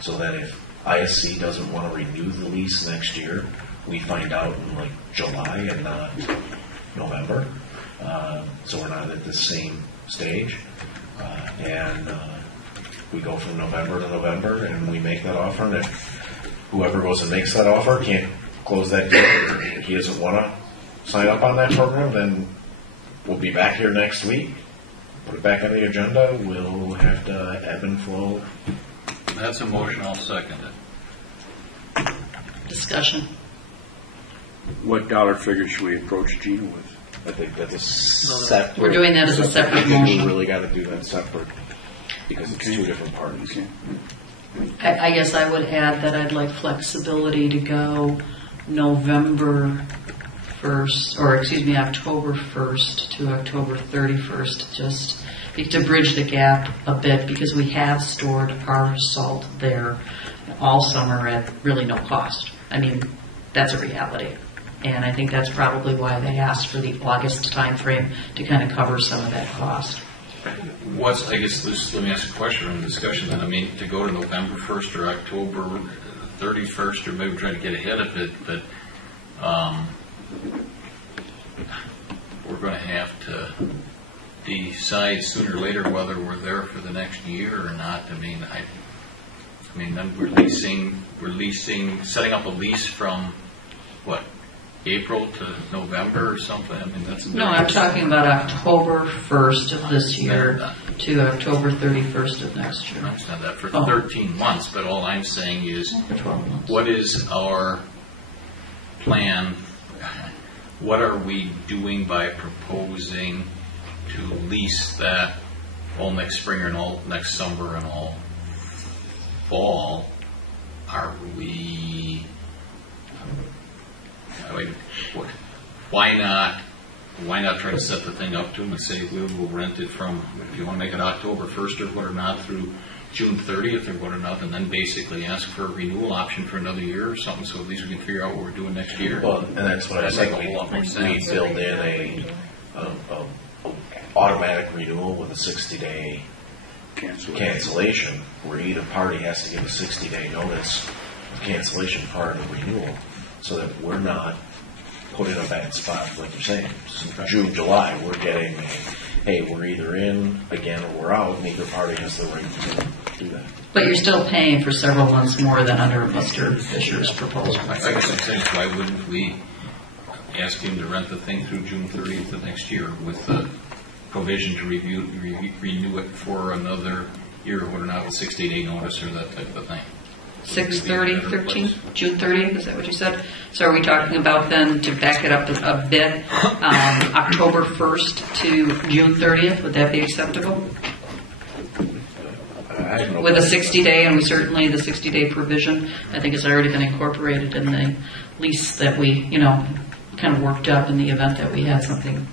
so that if ISC doesn't want to renew the lease next year, we find out in like July and not November. So we're not at the same stage. And we go from November to November and we make that offer, and if whoever goes and makes that offer can't close that deal, or he doesn't want to sign up on that program, then we'll be back here next week, put it back on the agenda, we'll have to ebb and flow. That's a motion, I'll second it. Discussion. What dollar figure should we approach Gina with? I think that's a separate. We're doing that as a separate I think motion. we really got to do that separate because it's two different parties. Okay. I guess I would add that I'd like flexibility to go November 1st, or excuse me, October 1st to October 31st, just to bridge the gap a bit, because we have stored our salt there all summer at really no cost. I mean, that's a reality. And I think that's probably why they asked for the August timeframe to kind of cover some of that cost. I guess, let me ask a question on the discussion then. I mean, to go to November 1st or October 31st, or maybe try to get ahead of it, but we're going to have to decide sooner or later whether we're there for the next year or not. I mean, then we're leasing, setting up a lease from, what, April to November or something? I mean, that's No, I'm talking about October 1st of this year to October 31st of next year. I understand that for 13 months, but all I'm saying is, what is our plan? What are we doing by proposing to lease that all next spring and all next summer and all fall? Are we... Why not try to set the thing up to them and say we'll rent it from, if you want to make it October 1st or what or not, through June 30th or what or not, and then basically ask for a renewal option for another year or something, so at least we can figure out what we're doing next year. Well, and that's what I That'd said. make a whole lot more We sense. build in a automatic renewal with a 60-day cancellation, where either party has to give a 60-day notice of cancellation prior to renewal, so that we're not put in a bad spot, like you're saying. June, July, we're getting hey, we're either in again or we're out, and either party has the right to do that. But you're still paying for several months more than under Mr. Fisher's proposal. I guess I'm saying, why wouldn't we ask him to rent the thing through June 30th of next year with the provision to renew it for another year, or what or not, with 60-day notice or that type of thing? 6/30/13, June 30th, is that what you said? So are we talking about then, to back it up a bit, October 1st to June 30th? Would that be acceptable? With a 60-day, and we certainly, the 60-day provision, I think, has already been incorporated in the lease that we, kind of worked up in the event that we had something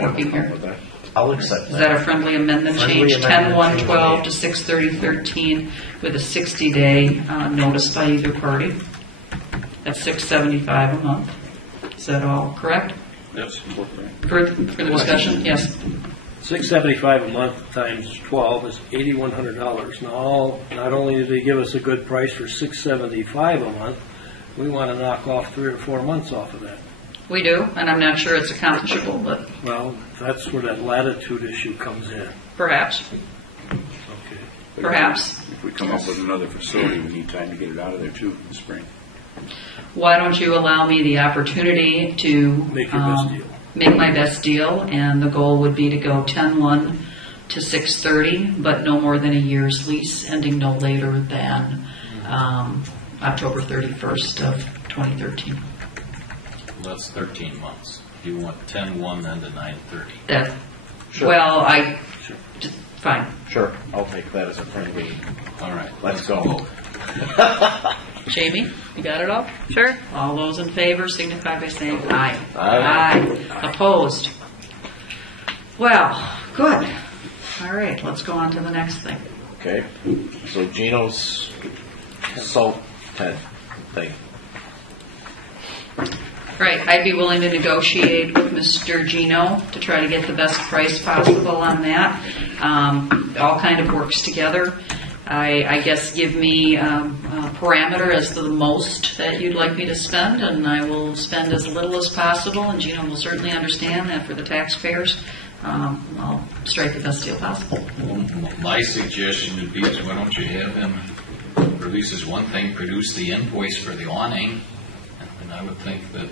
working here. I'll accept that. Is that a friendly amendment change? 10/1/12 to 6/30/13 with a 60-day notice by either party. That's $675 a month. Is that all correct? Yes. Further discussion? Yes. $675 a month times 12 is $8,100. Now, not only do they give us a good price for $675 a month, we want to knock off 3 or 4 months off of that. We do, and I'm not sure it's accomplishable, but... Well, that's where that latitude issue comes in. Perhaps. Okay. Perhaps. If we come up with another facility, we need time to get it out of there too in the spring. Why don't you allow me the opportunity to... Make your best deal. Make my best deal, and the goal would be to go 10/1 to 6/30, but no more than a year's lease, ending no later than October 31st of 2013. Well, that's 13 months. You want 10/1 then to 9/30. That Sure. Well, fine. Sure, I'll take that as a friendly. All right. Let's go. Jamie, you got it all? Sure. All those in favor signify by saying aye. Aye. Opposed? Well, good. All right, let's go on to the next thing. Okay, so Gino's salt tent thing. Right, I'd be willing to negotiate with Mr. Gino to try to get the best price possible on that. All kind of works together. I guess give me a parameter as to the most that you'd like me to spend, and I will spend as little as possible, and Gino will certainly understand that for the taxpayers. I'll strike the best deal possible. My suggestion would be is why don't you have him produces one thing, produce the invoice for the awning, and I would think that.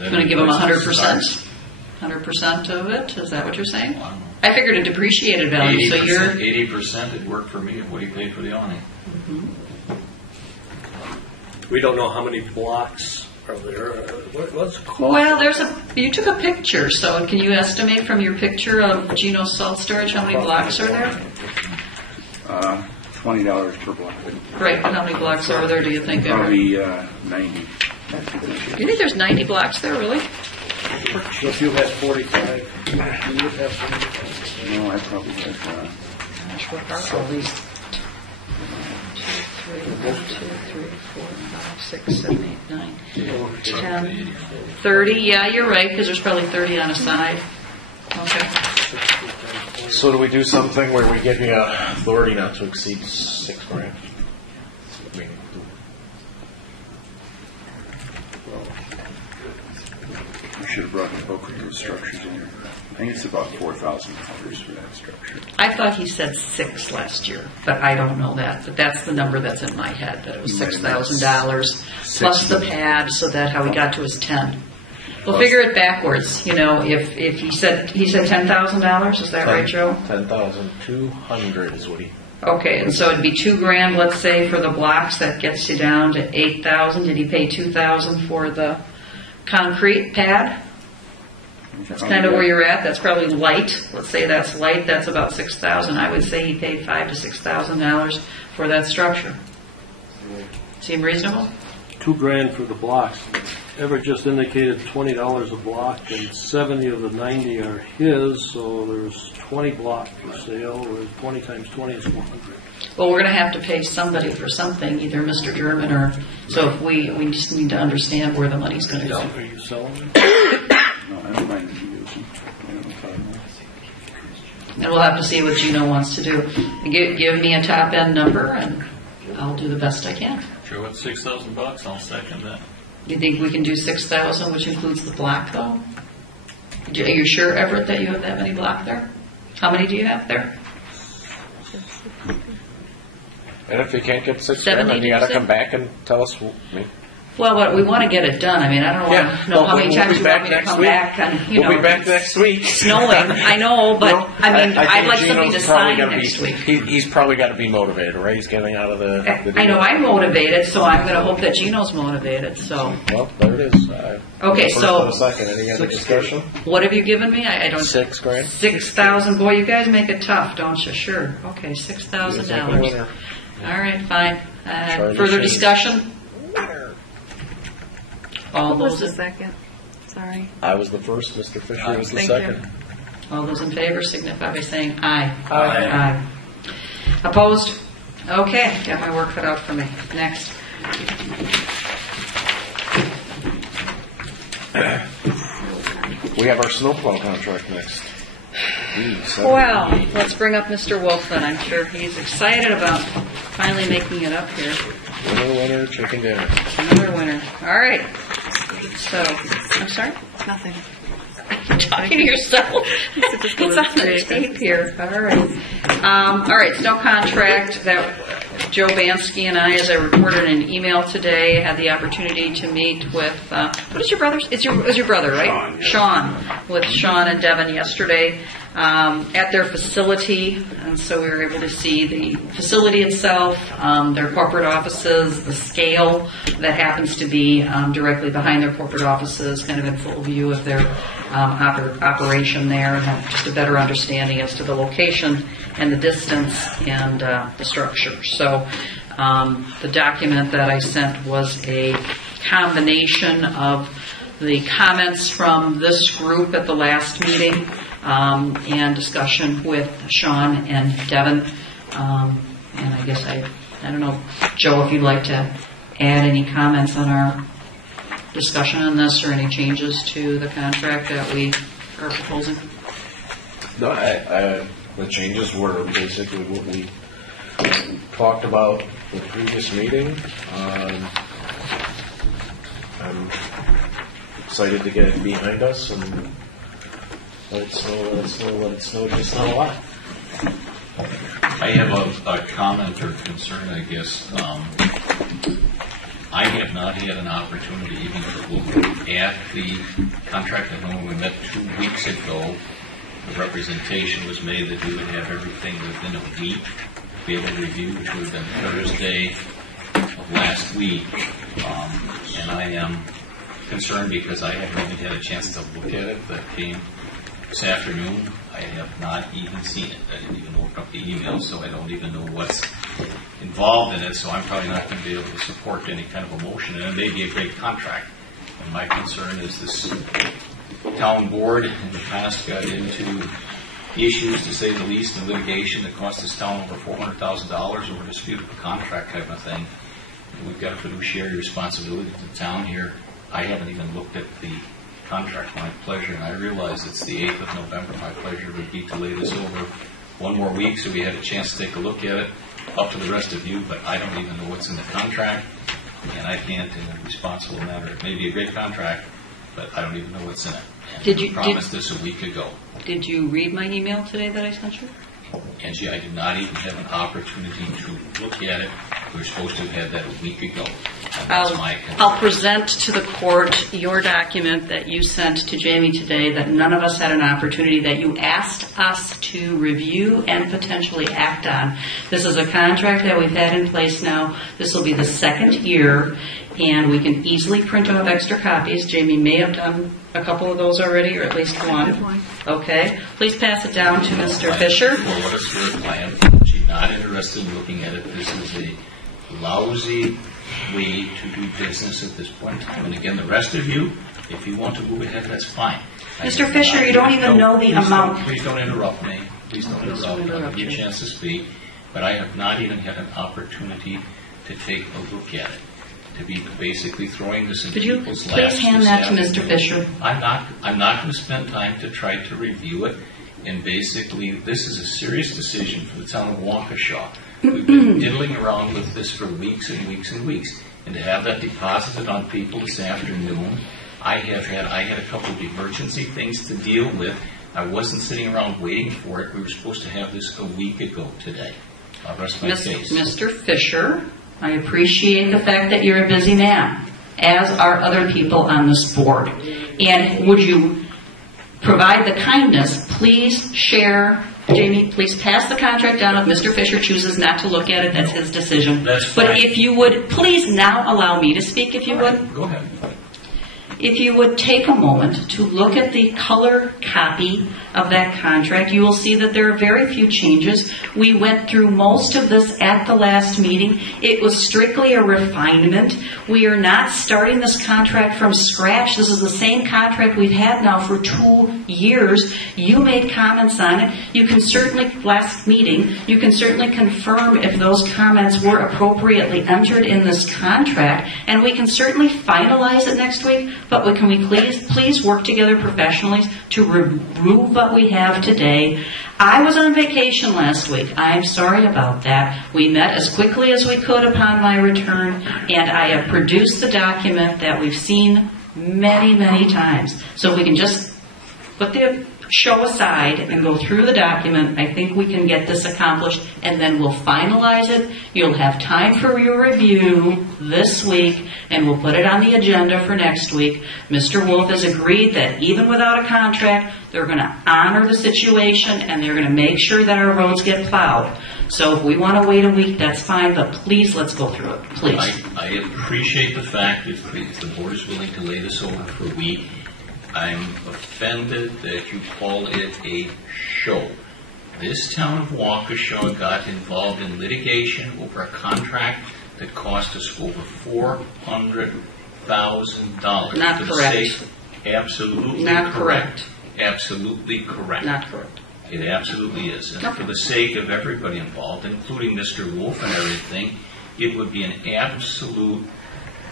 You're going to give him 100%? 100% of it? Is that what you're saying? I figured a depreciated value, so you're... 80% would work for me of what he paid for the awning. Mm-hmm. We don't know how many blocks are there. What's the cost? Well, you took a picture, so can you estimate from your picture of Gino's salt storage how many blocks are there? $20 per block. Right, but how many blocks are there, do you think? Probably 90. Do you think there's 90 blocks there, really? So if you had 45, you would have 45. No, I probably had... Gosh, what are all these? 1, 2, 3, 4, 5, 6, 7, 8, 9, 10, 30. Yeah, you're right, because there's probably 30 on a side. Okay. So do we do something where we give you authority not to exceed $6,000? I mean, I should have brought the book with those structures in here. I think it's about $4,000 for that structure. I thought he said 6 last year, but I don't know that. But that's the number that's in my head, that it was $6,000 plus the pad, so that how he got to his 10. We'll figure it backwards. You know, if he said $10,000, is that right, Joe? 10,200 is what he. Okay, and so it'd be $2,000, let's say, for the blocks. That gets you down to $8,000. Did he pay $2,000 for the concrete pad? That's kind of where you're at. That's probably light. Let's say that's light. That's about $6,000. I would say he paid $5,000 to $6,000 for that structure. Seem reasonable? $2,000 for the blocks. Everett just indicated $20 a block, and 70 of the 90 are his, so there's 20 blocks for sale, or 20 times 20 is 100. Well, we're going to have to pay somebody for something, either Mr. German or, so if we just need to understand where the money's going to go. Are you selling it? No, I don't mind using. And we'll have to see what Gino wants to do. Give me a top end number, and I'll do the best I can. Sure, what's $6,000? I'll second that. You think we can do 6,000, which includes the block, though? Are you sure, Everett, that you have that many block there? How many do you have there? And if you can't get $6,000, 70, then you got to come back and tell us. Well, we want to get it done. I mean, I don't want to know how many times you want me to come back. And, We'll be back next week. Snowing, I know, but I mean, I'd like something to sign next week. He's probably got to be motivated, right? He's getting out of the I know I'm motivated, so I'm going to hope that Gino's motivated. So. Well, there it is. Okay, so. First and a second. Any other discussion? What have you given me? I don't. $6,000. 6,000. Boy, you guys make it tough, don't you? Sure. Okay, $6,000. All right, fine. Further discussion? All those the second? Sorry. I was the first. Mr. Fisher was the second. All those in favor signify by saying aye. Aye. Aye. Opposed? Okay, got my work cut out for me. Next. We have our snowplow contract next. Well, let's bring up Mr. Wolf then. I'm sure he's excited about finally making it up here. Winner, chicken dinner. Another winner. All right. So, I'm sorry? Nothing. You're talking to yourself. It's on the tape here. All right. All right. Snow contract that Joe Bansky and I, as I reported in an email today, had the opportunity to meet with, what is your brother's? It's your brother, right? Sean. With Sean and Devin yesterday. at their facility, and so we were able to see the facility itself, their corporate offices, the scale that happens to be directly behind their corporate offices, kind of in full view of their operation there, and have just a better understanding as to the location and the distance and the structure. So the document that I sent was a combination of the comments from this group at the last meeting and discussion with Sean and Devin. And I guess I don't know, Joe, if you'd like to add any comments on our discussion on this or any changes to the contract that we are proposing? No, the changes were basically what we talked about the previous meeting. I'm excited to get it behind us and let it snow, just not a lot. I have a comment or concern, I guess. I have not had an opportunity even to look at the contract. I know when we met 2 weeks ago, the representation was made that we would have everything within a week to be able to review, which would have been Thursday of last week. And I am concerned because I haven't even had a chance to look at it. That came this afternoon. I have not even seen it. I didn't even open up the email, so I don't even know what's involved in it. So I'm probably not going to be able to support any kind of a motion. And it may be a great contract. And my concern is this town board in the past got into issues, to say the least, in litigation that cost this town over $400,000 over a disputed contract type of thing. And we've got a fiduciary responsibility to the town here. I haven't even looked at the contract. My pleasure, and I realize it's the 8th of November, my pleasure would be to lay this over one more week so we had a chance to take a look at it, up to the rest of you, but I don't even know what's in the contract, and I can't, in a responsible manner. It may be a great contract, but I don't even know what's in it. And I promised this a week ago. Did you read my email today that I sent you? Angie, I did not even have an opportunity to look at it. We were supposed to have had that a week ago. I'll present to the court your document that you sent to Jamie today that none of us had an opportunity, that you asked us to review and potentially act on. This is a contract that we've had in place now. This will be the second year, and we can easily print out extra copies. Jamie may have done a couple of those already, or at least one. Okay. Please pass it down to Mr. Fisher. For what it's worth, I am actually not interested in looking at it. This is a lousy way to do business at this point in time. And again, the rest of you, if you want to move ahead, that's fine. Mr. Fisher, you don't even know the amount. Please don't interrupt me. Please don't interrupt. I'll give you a chance to speak. But I have not even had an opportunity to take a look at it. To be basically throwing this in people's laps. Could you please hand that to Mr. Fisher? I'm not going to spend time to try to review it. And basically, this is a serious decision for the town of Waukesha. We've been diddling around with this for weeks and weeks and weeks. And to have that deposited on people this afternoon, I had a couple of emergency things to deal with. I wasn't sitting around waiting for it. We were supposed to have this a week ago today. I'll rest my case. Mr. Fisher, I appreciate the fact that you're a busy man, as are other people on this board. And would you provide the kindness, please share, Jamie, please pass the contract down. If Mr. Fisher chooses not to look at it, that's his decision. But if you would, please now allow me to speak, if you would. Go ahead. If you would take a moment to look at the color copy of that contract, you will see that there are very few changes. We went through most of this at the last meeting. It was strictly a refinement. We are not starting this contract from scratch. This is the same contract we've had now for 2 years. You made comments on it. You can certainly, last meeting, you can certainly confirm if those comments were appropriately entered in this contract, and we can certainly finalize it next week. But can we please work together professionally to remove what we have today? I was on vacation last week. I'm sorry about that. We met as quickly as we could upon my return, and I have produced the document that we've seen many, many times. So we can just put the show aside and go through the document. I think we can get this accomplished, and then we'll finalize it. You'll have time for your review this week, and we'll put it on the agenda for next week. Mr. Wolf has agreed that even without a contract, they're going to honor the situation, and they're going to make sure that our roads get plowed. So if we want to wait a week, that's fine, but please, let's go through it, please. I appreciate the fact if the board is willing to lay this over for a week. I'm offended that you call it a show. This town of Waukesha got involved in litigation over a contract that cost us over $400,000. Not correct. Absolutely not correct. Absolutely correct. Not correct. It absolutely is. And for the sake of everybody involved, including Mr. Wolf and everything, it would be an absolute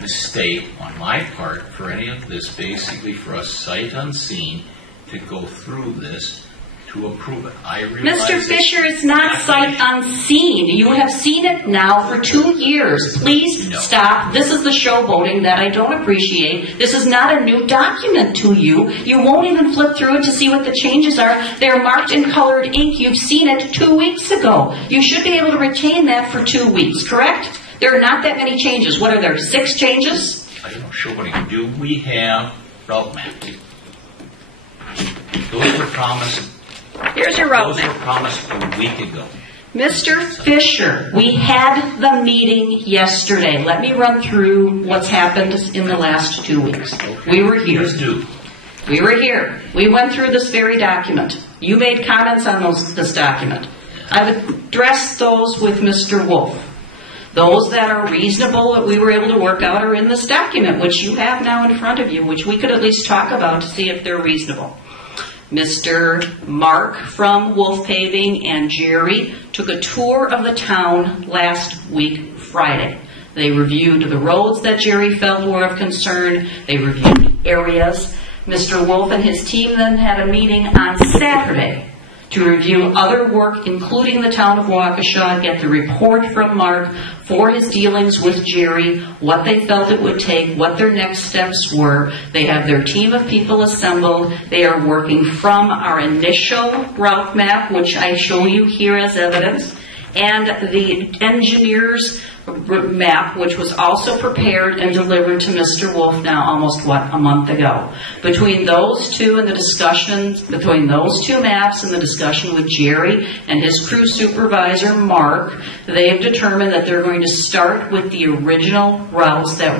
mistake on my part for any of this, basically for us sight unseen to go through this to approve it. I realize Mr. Fisher, it's not sight unseen. You have seen it now for 2 years. Please stop. This is the showboating that I don't appreciate. This is not a new document to you. You won't even flip through it to see what the changes are. They're marked in colored ink. You've seen it 2 weeks ago. You should be able to retain that for 2 weeks, correct? There are not that many changes. What are there, 6 changes? I don't know, showboating. Do we have route maps? Those were promised. Here's your route map. Those were promised a week ago. Mr. Fisher, we had the meeting yesterday. Let me run through what's happened in the last 2 weeks. We were here. Please do. We were here. We went through this very document. You made comments on this document. I've addressed those with Mr. Wolf. Those that are reasonable that we were able to work out are in this document, which you have now in front of you, which we could at least talk about to see if they're reasonable. Mr. Mark from Wolf Paving and Jerry took a tour of the town last week, Friday. They reviewed the roads that Jerry felt were of concern. They reviewed areas. Mr. Wolf and his team then had a meeting on Saturday to review other work, including the town of Waukesha, get the report from Mark for his dealings with Jerry, what they felt it would take, what their next steps were. They have their team of people assembled. They are working from our initial route map, which I show you here as evidence, and the engineer's map, which was also prepared and delivered to Mr. Wolf now almost, a month ago. Between those two and the discussions, between those two maps and the discussion with Jerry and his crew supervisor, Mark, they have determined that they're going to start with the original routes that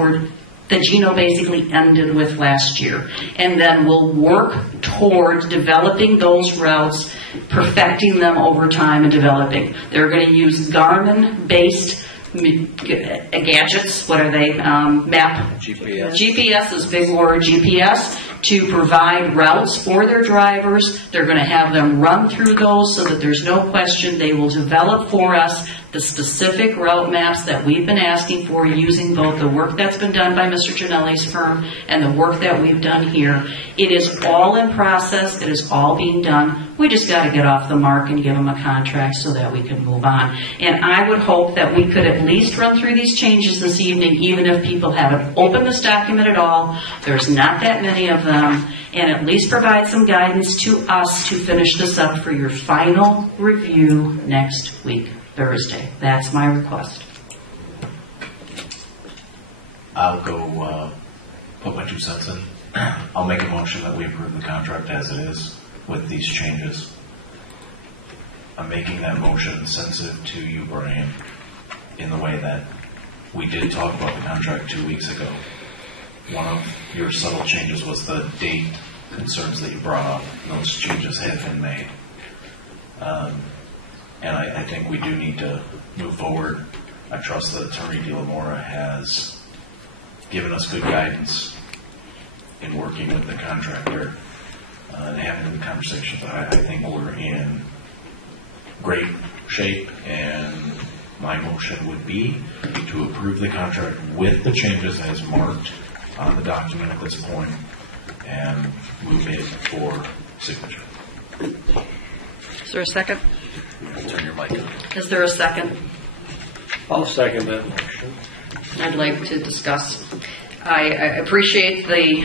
Gino basically ended with last year. And then we'll work toward developing those routes, perfecting them over time and developing. They're going to use Garmin-based gadgets, what are they? Map. GPS. GPS is a big word, GPS, to provide routes for their drivers. They're going to have them run through those so that there's no question. They will develop for us the specific route maps that we've been asking for, using both the work that's been done by Mr. Gianelli's firm and the work that we've done here. It is all in process. It is all being done. We just got to get off the mark and give them a contract so that we can move on. And I would hope that we could at least run through these changes this evening, even if people haven't opened this document at all. There's not that many of them. And at least provide some guidance to us to finish this up for your final review next week, Thursday. That's my request. I'll go put my 2 cents in. I'll make a motion that we approve the contract as it is with these changes. I'm making that motion sensitive to you, Brian, in the way that we did talk about the contract 2 weeks ago. One of your subtle changes was the date concerns that you brought up. Those changes have been made. And I think we do need to move forward. I trust that Attorney De La Mora has given us good guidance in working with the contractor and having the conversations. I think we're in great shape, and my motion would be to approve the contract with the changes as marked on the document at this point and move it for signature. Is there a second? Turn your mic on. Is there a second? I'll second that motion. I'd like to discuss. I appreciate the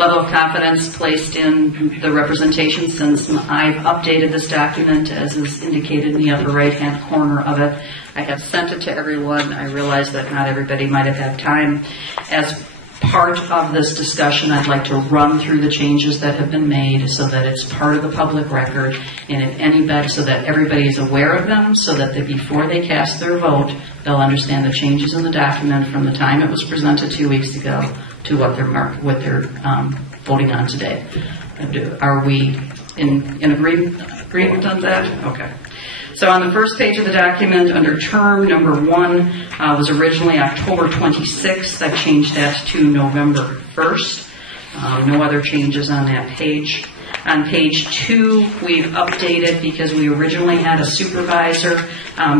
level of confidence placed in the representation since I've updated this document as is indicated in the upper right-hand corner of it. I have sent it to everyone. I realize that not everybody might have had time. As part of this discussion, I'd like to run through the changes that have been made so that it's part of the public record and if anybody, so that everybody is aware of them, so that before they cast their vote, they'll understand the changes in the document from the time it was presented 2 weeks ago to what they're voting on today. Are we in agreement on that? Okay. So on the first page of the document, under term number 1, was originally October 26th. I changed that to November 1st. No other changes on that page. On page 2, we've updated because we originally had a supervisor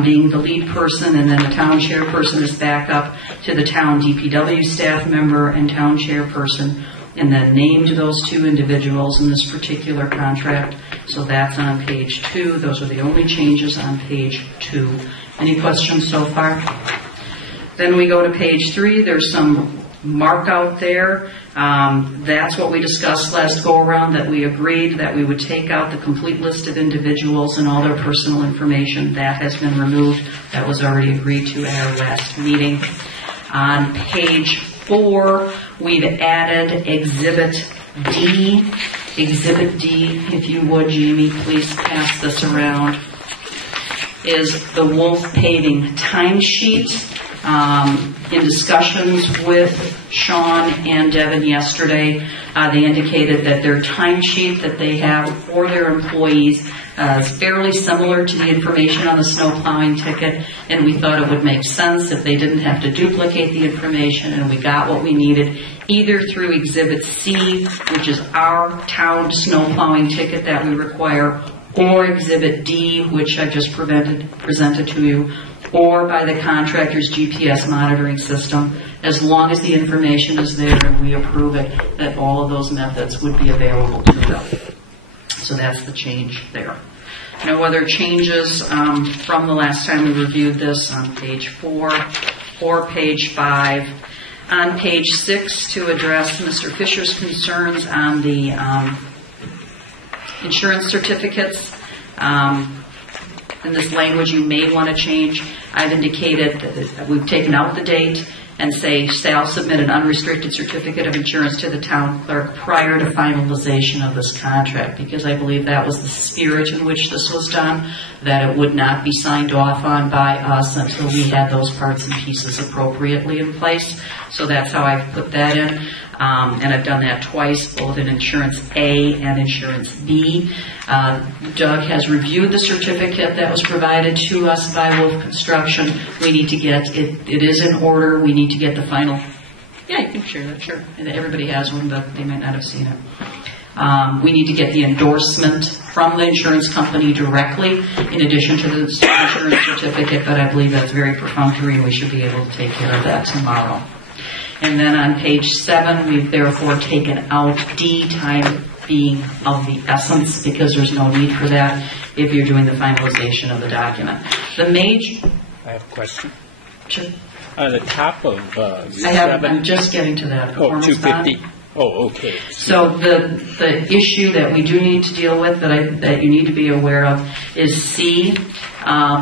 being the lead person, and then the town chairperson is back up to the town DPW staff member and town chairperson, and then named those 2 individuals in this particular contract. So that's on page 2. Those are the only changes on page 2. Any questions so far? Then we go to page 3. There's some mark out there. That's what we discussed last go around, that we agreed that we would take out the complete list of individuals and all their personal information. That has been removed. That was already agreed to at our last meeting. On page 4, we've added Exhibit D. Exhibit D, if you would, Jamie, please pass this around, is the Wolf Paving timesheet. In discussions with Sean and Devin yesterday, they indicated that their timesheet that they have for their employees is fairly similar to the information on the snow plowing ticket, and we thought it would make sense if they didn't have to duplicate the information, and we got what we needed either through Exhibit C, which is our town snow plowing ticket that we require, or Exhibit D, which I just presented to you, or by the contractor's GPS monitoring system, as long as the information is there and we approve it, that all of those methods would be available to them. So that's the change there. No other changes from the last time we reviewed this on page 4 or page 5. On page 6, to address Mr. Fisher's concerns on the insurance certificates, and this language you may want to change. I've indicated that we've taken out the date and say shall submit an unrestricted certificate of insurance to the town clerk prior to finalization of this contract, because I believe that was the spirit in which this was done, that it would not be signed off on by us until we had those parts and pieces appropriately in place. So that's how I've put that in. And I've done that twice, both in Insurance A and Insurance B. Doug has reviewed the certificate that was provided to us by Wolf Construction. We need to get, it is in order, we need to get the final, yeah, you can share that, sure. Everybody has one, but they might not have seen it. We need to get the endorsement from the insurance company directly, in addition to the insurance certificate, but I believe that's very perfunctory and we should be able to take care of that tomorrow. And then on page 7, we've therefore taken out D, time being of the essence, because there's no need for that if you're doing the finalization of the document. I have a question. Sure. On the top of 7. I'm just getting to that. Oh, 250. Oh, okay. So the issue that we do need to deal with that you need to be aware of is C.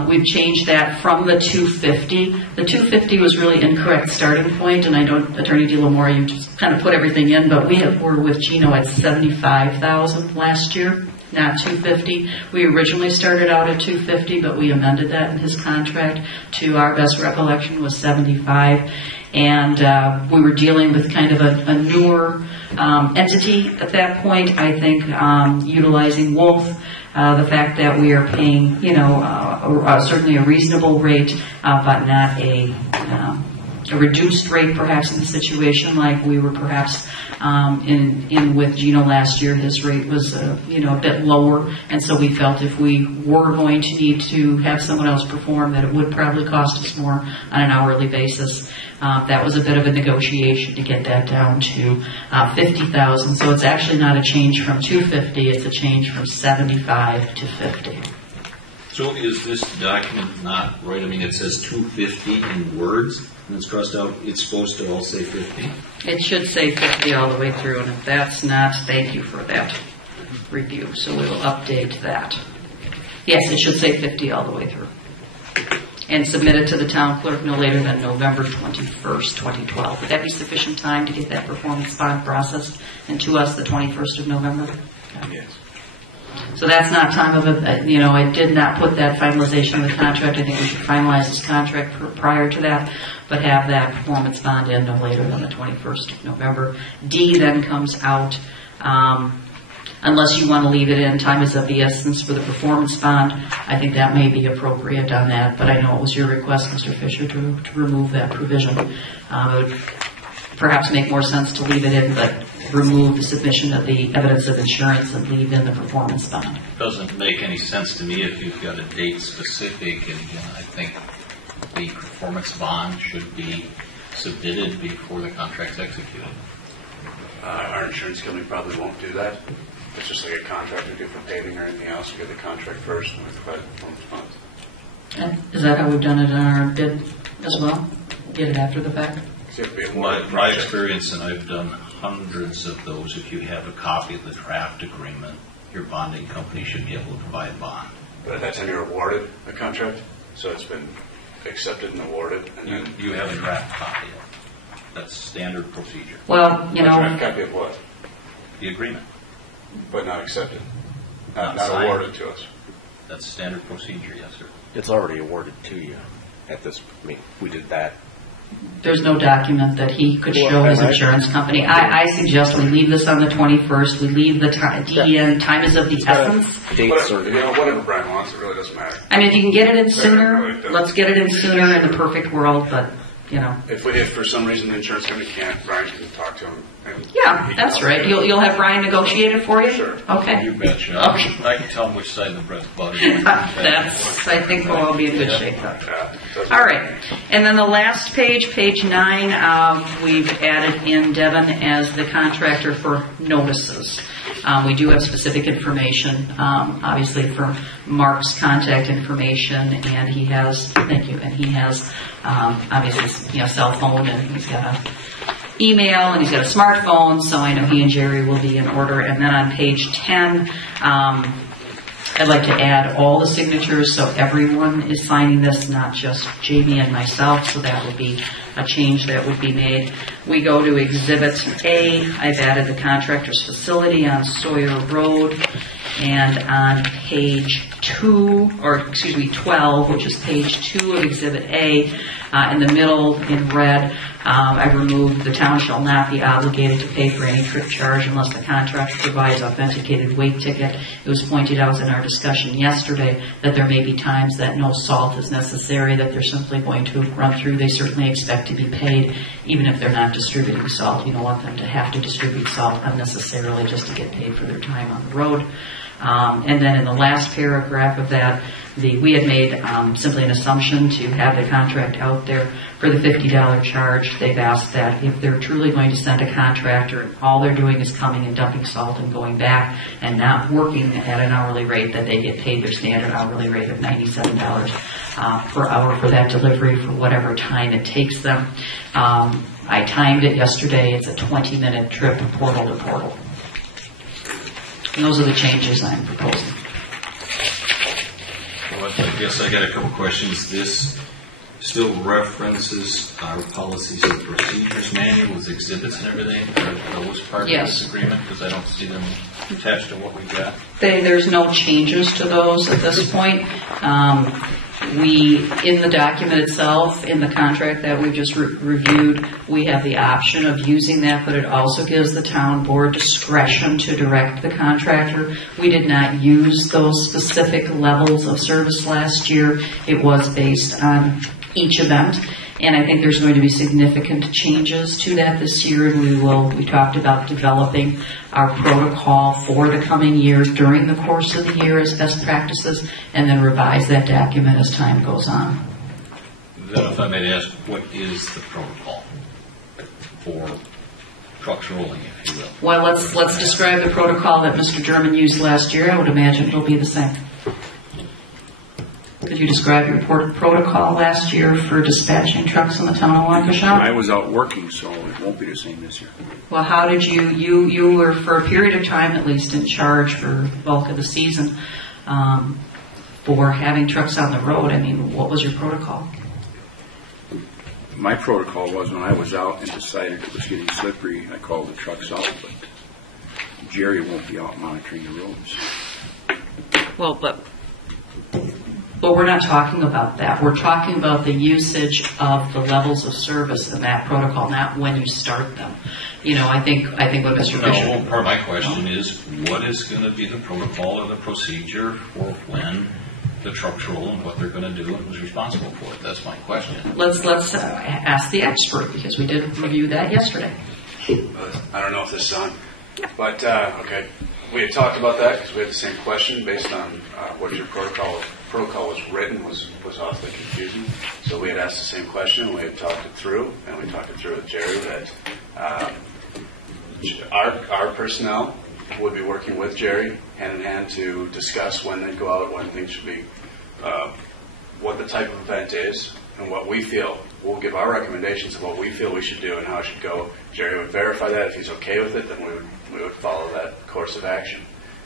We've changed that from the 250. The 250 was really incorrect starting point, and I don't, Attorney DeLamore, you just kind of put everything in, but we're with Gino at $75,000 last year, not 250. We originally started out at 250, but we amended that in his contract to, our best recollection, was 75. And we were dealing with kind of a newer entity at that point. I think utilizing Wolf, the fact that we are paying, certainly a reasonable rate, but not a reduced rate, perhaps in a situation like we were perhaps in with Gino last year. His rate was a bit lower, and so we felt if we were going to need to have someone else perform, that it would probably cost us more on an hourly basis. That was a bit of a negotiation to get that down to $50,000. So it's actually not a change from 250; it's a change from 75 to 50. So is this document not right? I mean, it says 250 in words. and it's crossed out, it's supposed to all say 50. It should say 50 all the way through, and if that's not, thank you for that review. So we will update that. Yes, it should say 50 all the way through. And submit it to the town clerk no later than November 21st, 2012. Would that be sufficient time to get that performance bond processed and to us the 21st of November? Okay. Yes. So that's not time of it. I did not put that finalization of the contract. I think we should finalize this contract prior to that, but have that performance bond in no later than the 21st of November. D then comes out, unless you want to leave it in, time is of the essence for the performance bond. I think that may be appropriate on that, but I know it was your request, Mr. Fisher, to remove that provision. It would perhaps make more sense to leave it in, but remove the submission of the evidence of insurance and leave in the performance bond. Doesn't make any sense to me if you've got a date specific, and I think the performance bond should be submitted before the contract's executed. Our insurance company probably won't do that. It's just like a contract we do for paving or anything else. We get the contract first and we provide the performance bonds. And is that how we've done it in our bid as well? Get it after the fact? My experience, and I've done hundreds of those, if you have a copy of the draft agreement, your bonding company should be able to provide a bond. But at that time you're awarded a contract, so it's been accepted and awarded. And you have a draft copy of it. That's standard procedure. Well, A draft copy of what? The agreement. But not accepted. Not signed. awarded to us. That's standard procedure, yes, sir. It's already awarded to you at this, we did that. There's no document that he could show his insurance company. I suggest we leave this on the 21st. We leave the time is of the essence. Whatever Brian wants, it really doesn't matter. I mean, if you can get it in sooner, let's get it in sooner in the perfect world, but, If for some reason the insurance company can't, Brian can talk to him. Yeah, that's right. You'll have Brian negotiate it for you? Sure. Okay. You betcha. Okay. I can tell them which side of the bread's butter. I think we'll all be in good shape. All right. And then the last page, page 9, we've added in Devin as the contractor for notices. We do have specific information, obviously, for Mark's contact information, and he has, obviously, cell phone, and he's got a email, and he's got a smartphone, so I know he and Jerry will be in order. And then on page 10, I'd like to add all the signatures so everyone is signing this, not just Jamie and myself, so that would be a change that would be made. We go to Exhibit A. I've added the contractor's facility on Sawyer Road, and on page 12, which is page 2 of Exhibit A, in the middle in red, I removed the town shall not be obligated to pay for any trip charge unless the contractor provides authenticated weight ticket. It was pointed out in our discussion yesterday that there may be times that no salt is necessary, that they're simply going to run through. They certainly expect to be paid, even if they're not distributing salt. You don't want them to have to distribute salt unnecessarily just to get paid for their time on the road. And then in the last paragraph of that, we had made simply an assumption to have the contract out there for the $50 charge. They've asked that if they're truly going to send a contractor and all they're doing is coming and dumping salt and going back and not working at an hourly rate, that they get paid their standard hourly rate of $97 per hour for that delivery for whatever time it takes them. I timed it yesterday. It's a 20-minute trip portal to portal. And those are the changes I'm proposing. Well, I guess I got a couple questions. This still references our policies and procedures manual with exhibits and everything? Are those part of this agreement? Because I don't see them attached to what we've got. There's no changes to those at this point. In the document itself, in the contract that we just reviewed, we have the option of using that, but it also gives the town board discretion to direct the contractor. We did not use those specific levels of service last year. It was based on each event, and I think there's going to be significant changes to that this year, and we talked about developing our protocol for the coming year during the course of the year as best practices, and then revise that document as time goes on. Then if I may ask, what is the protocol for trucks rolling, if you will? Well, let's describe the protocol that Mr. German used last year. I would imagine it'll be the same. Could Could you describe your protocol last year for dispatching trucks in the town of Waukesha? I was out working, so it won't be the same this year. Well, how did you were for a period of time at least in charge for the bulk of the season for having trucks on the road. I mean, what was your protocol? My protocol was when I was out and decided it was getting slippery, I called the trucks out, but Jerry won't be out monitoring the roads. Well, but we're not talking about that. We're talking about the usage of the levels of service in that protocol, not when you start them. You know, I think what Mr. Bishop... No, part of my question is, what is going to be the protocol or the procedure for when the trucks roll and what they're going to do and who's responsible for it? That's my question. Let's ask the expert, because we did review that yesterday. I don't know if this is on, but okay. We had talked about that because we had the same question based on what your protocol was written was awfully confusing. So we had asked the same question and we had talked it through, and we talked it through with Jerry that our personnel would be working with Jerry hand in hand to discuss when they go out, when things should be, what the type of event is, and what we feel. We'll give our recommendations of what we feel we should do and how it should go. Jerry would verify that. If he's okay with it, then we would follow that course of action.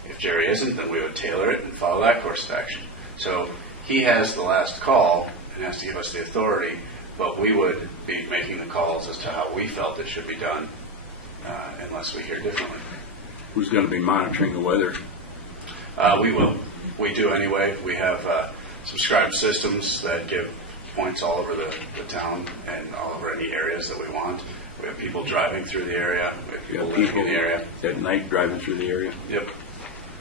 If Jerry isn't, then we would tailor it and follow that course of action. So he has the last call and has to give us the authority, but we would be making the calls as to how we felt it should be done, unless we hear differently. Who's going to be monitoring the weather? We will. We do anyway. We have subscribed systems that give points all over the town and all over any areas that we want. We have people driving through the area. We have people living in the area. At night driving through the area? Yep.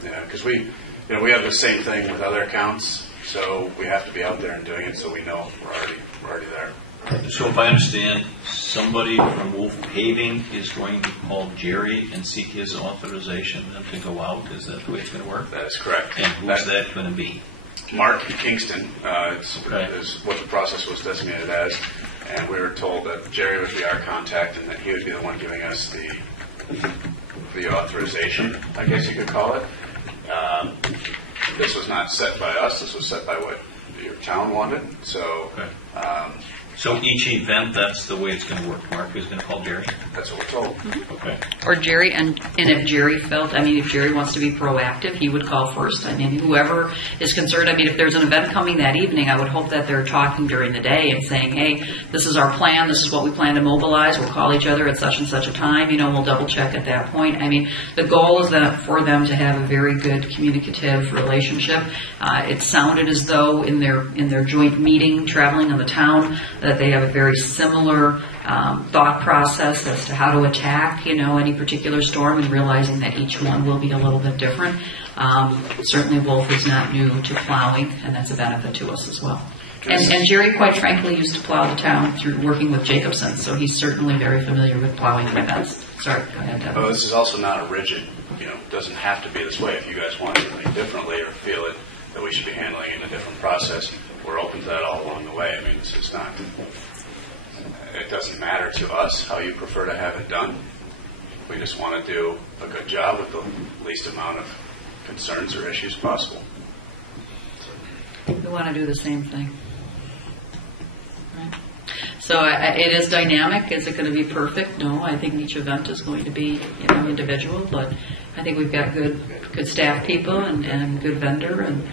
Yeah, because we have the same thing with other accounts, so we have to be out there and doing it so we know we're already there. So if I understand, somebody from Wolf Paving is going to call Jerry and seek his authorization to go out? Is that the way it's going to work? That is correct. And who's that going to be? Mark Kingston is what the process was designated as, and we were told that Jerry would be our contact and that he would be the one giving us the authorization, I guess you could call it. This was not set by us. This was set by what your town wanted. So, so each event, that's the way it's going to work. Mark is going to call Jerry? That's what we're told. Mm-hmm. Okay. Or Jerry, and if Jerry if Jerry wants to be proactive, he would call first. I mean, whoever is concerned, if there's an event coming that evening, I would hope that they're talking during the day and saying, hey, this is our plan, this is what we plan to mobilize, we'll call each other at such and such a time, we'll double check at that point. The goal is for them to have a very good communicative relationship. It sounded as though in their joint meeting, traveling in the town, that they have a very similar thought process as to how to attack, any particular storm, and realizing that each one will be a little bit different. Certainly Wolf is not new to plowing, and that's a benefit to us as well. And Jerry, quite frankly, used to plow the town through working with Jacobson, so he's certainly very familiar with plowing and events. Sorry, go ahead, Devin. This is also not a rigid, doesn't have to be this way. If you guys want something differently or feel that we should be handling it in a different process, we're open to that all along the way. This is not... It doesn't matter to us how you prefer to have it done. We just want to do a good job with the least amount of concerns or issues possible. We want to do the same thing. Right. So it is dynamic. Is it going to be perfect? No. I think each event is going to be individual, but I think we've got good staff people and good vendor, and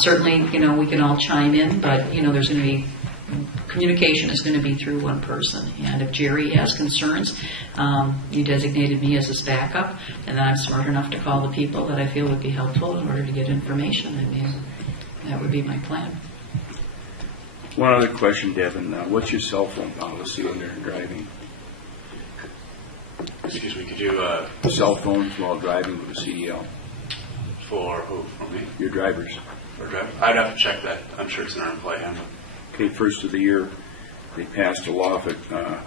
certainly we can all chime in, but there's going to be communication is going to be through one person. And if Jerry has concerns, you designated me as his backup, and then I'm smart enough to call the people that I feel would be helpful in order to get information. That would be my plan. One other question, Devin. What's your cell phone policy when you're driving? Excuse me, could you... Cell phones while driving with a CDL. For who? For me? Your drivers. For driver? I'd have to check that. I'm sure it's in our employee handbook. Okay, first of the year, they passed a law that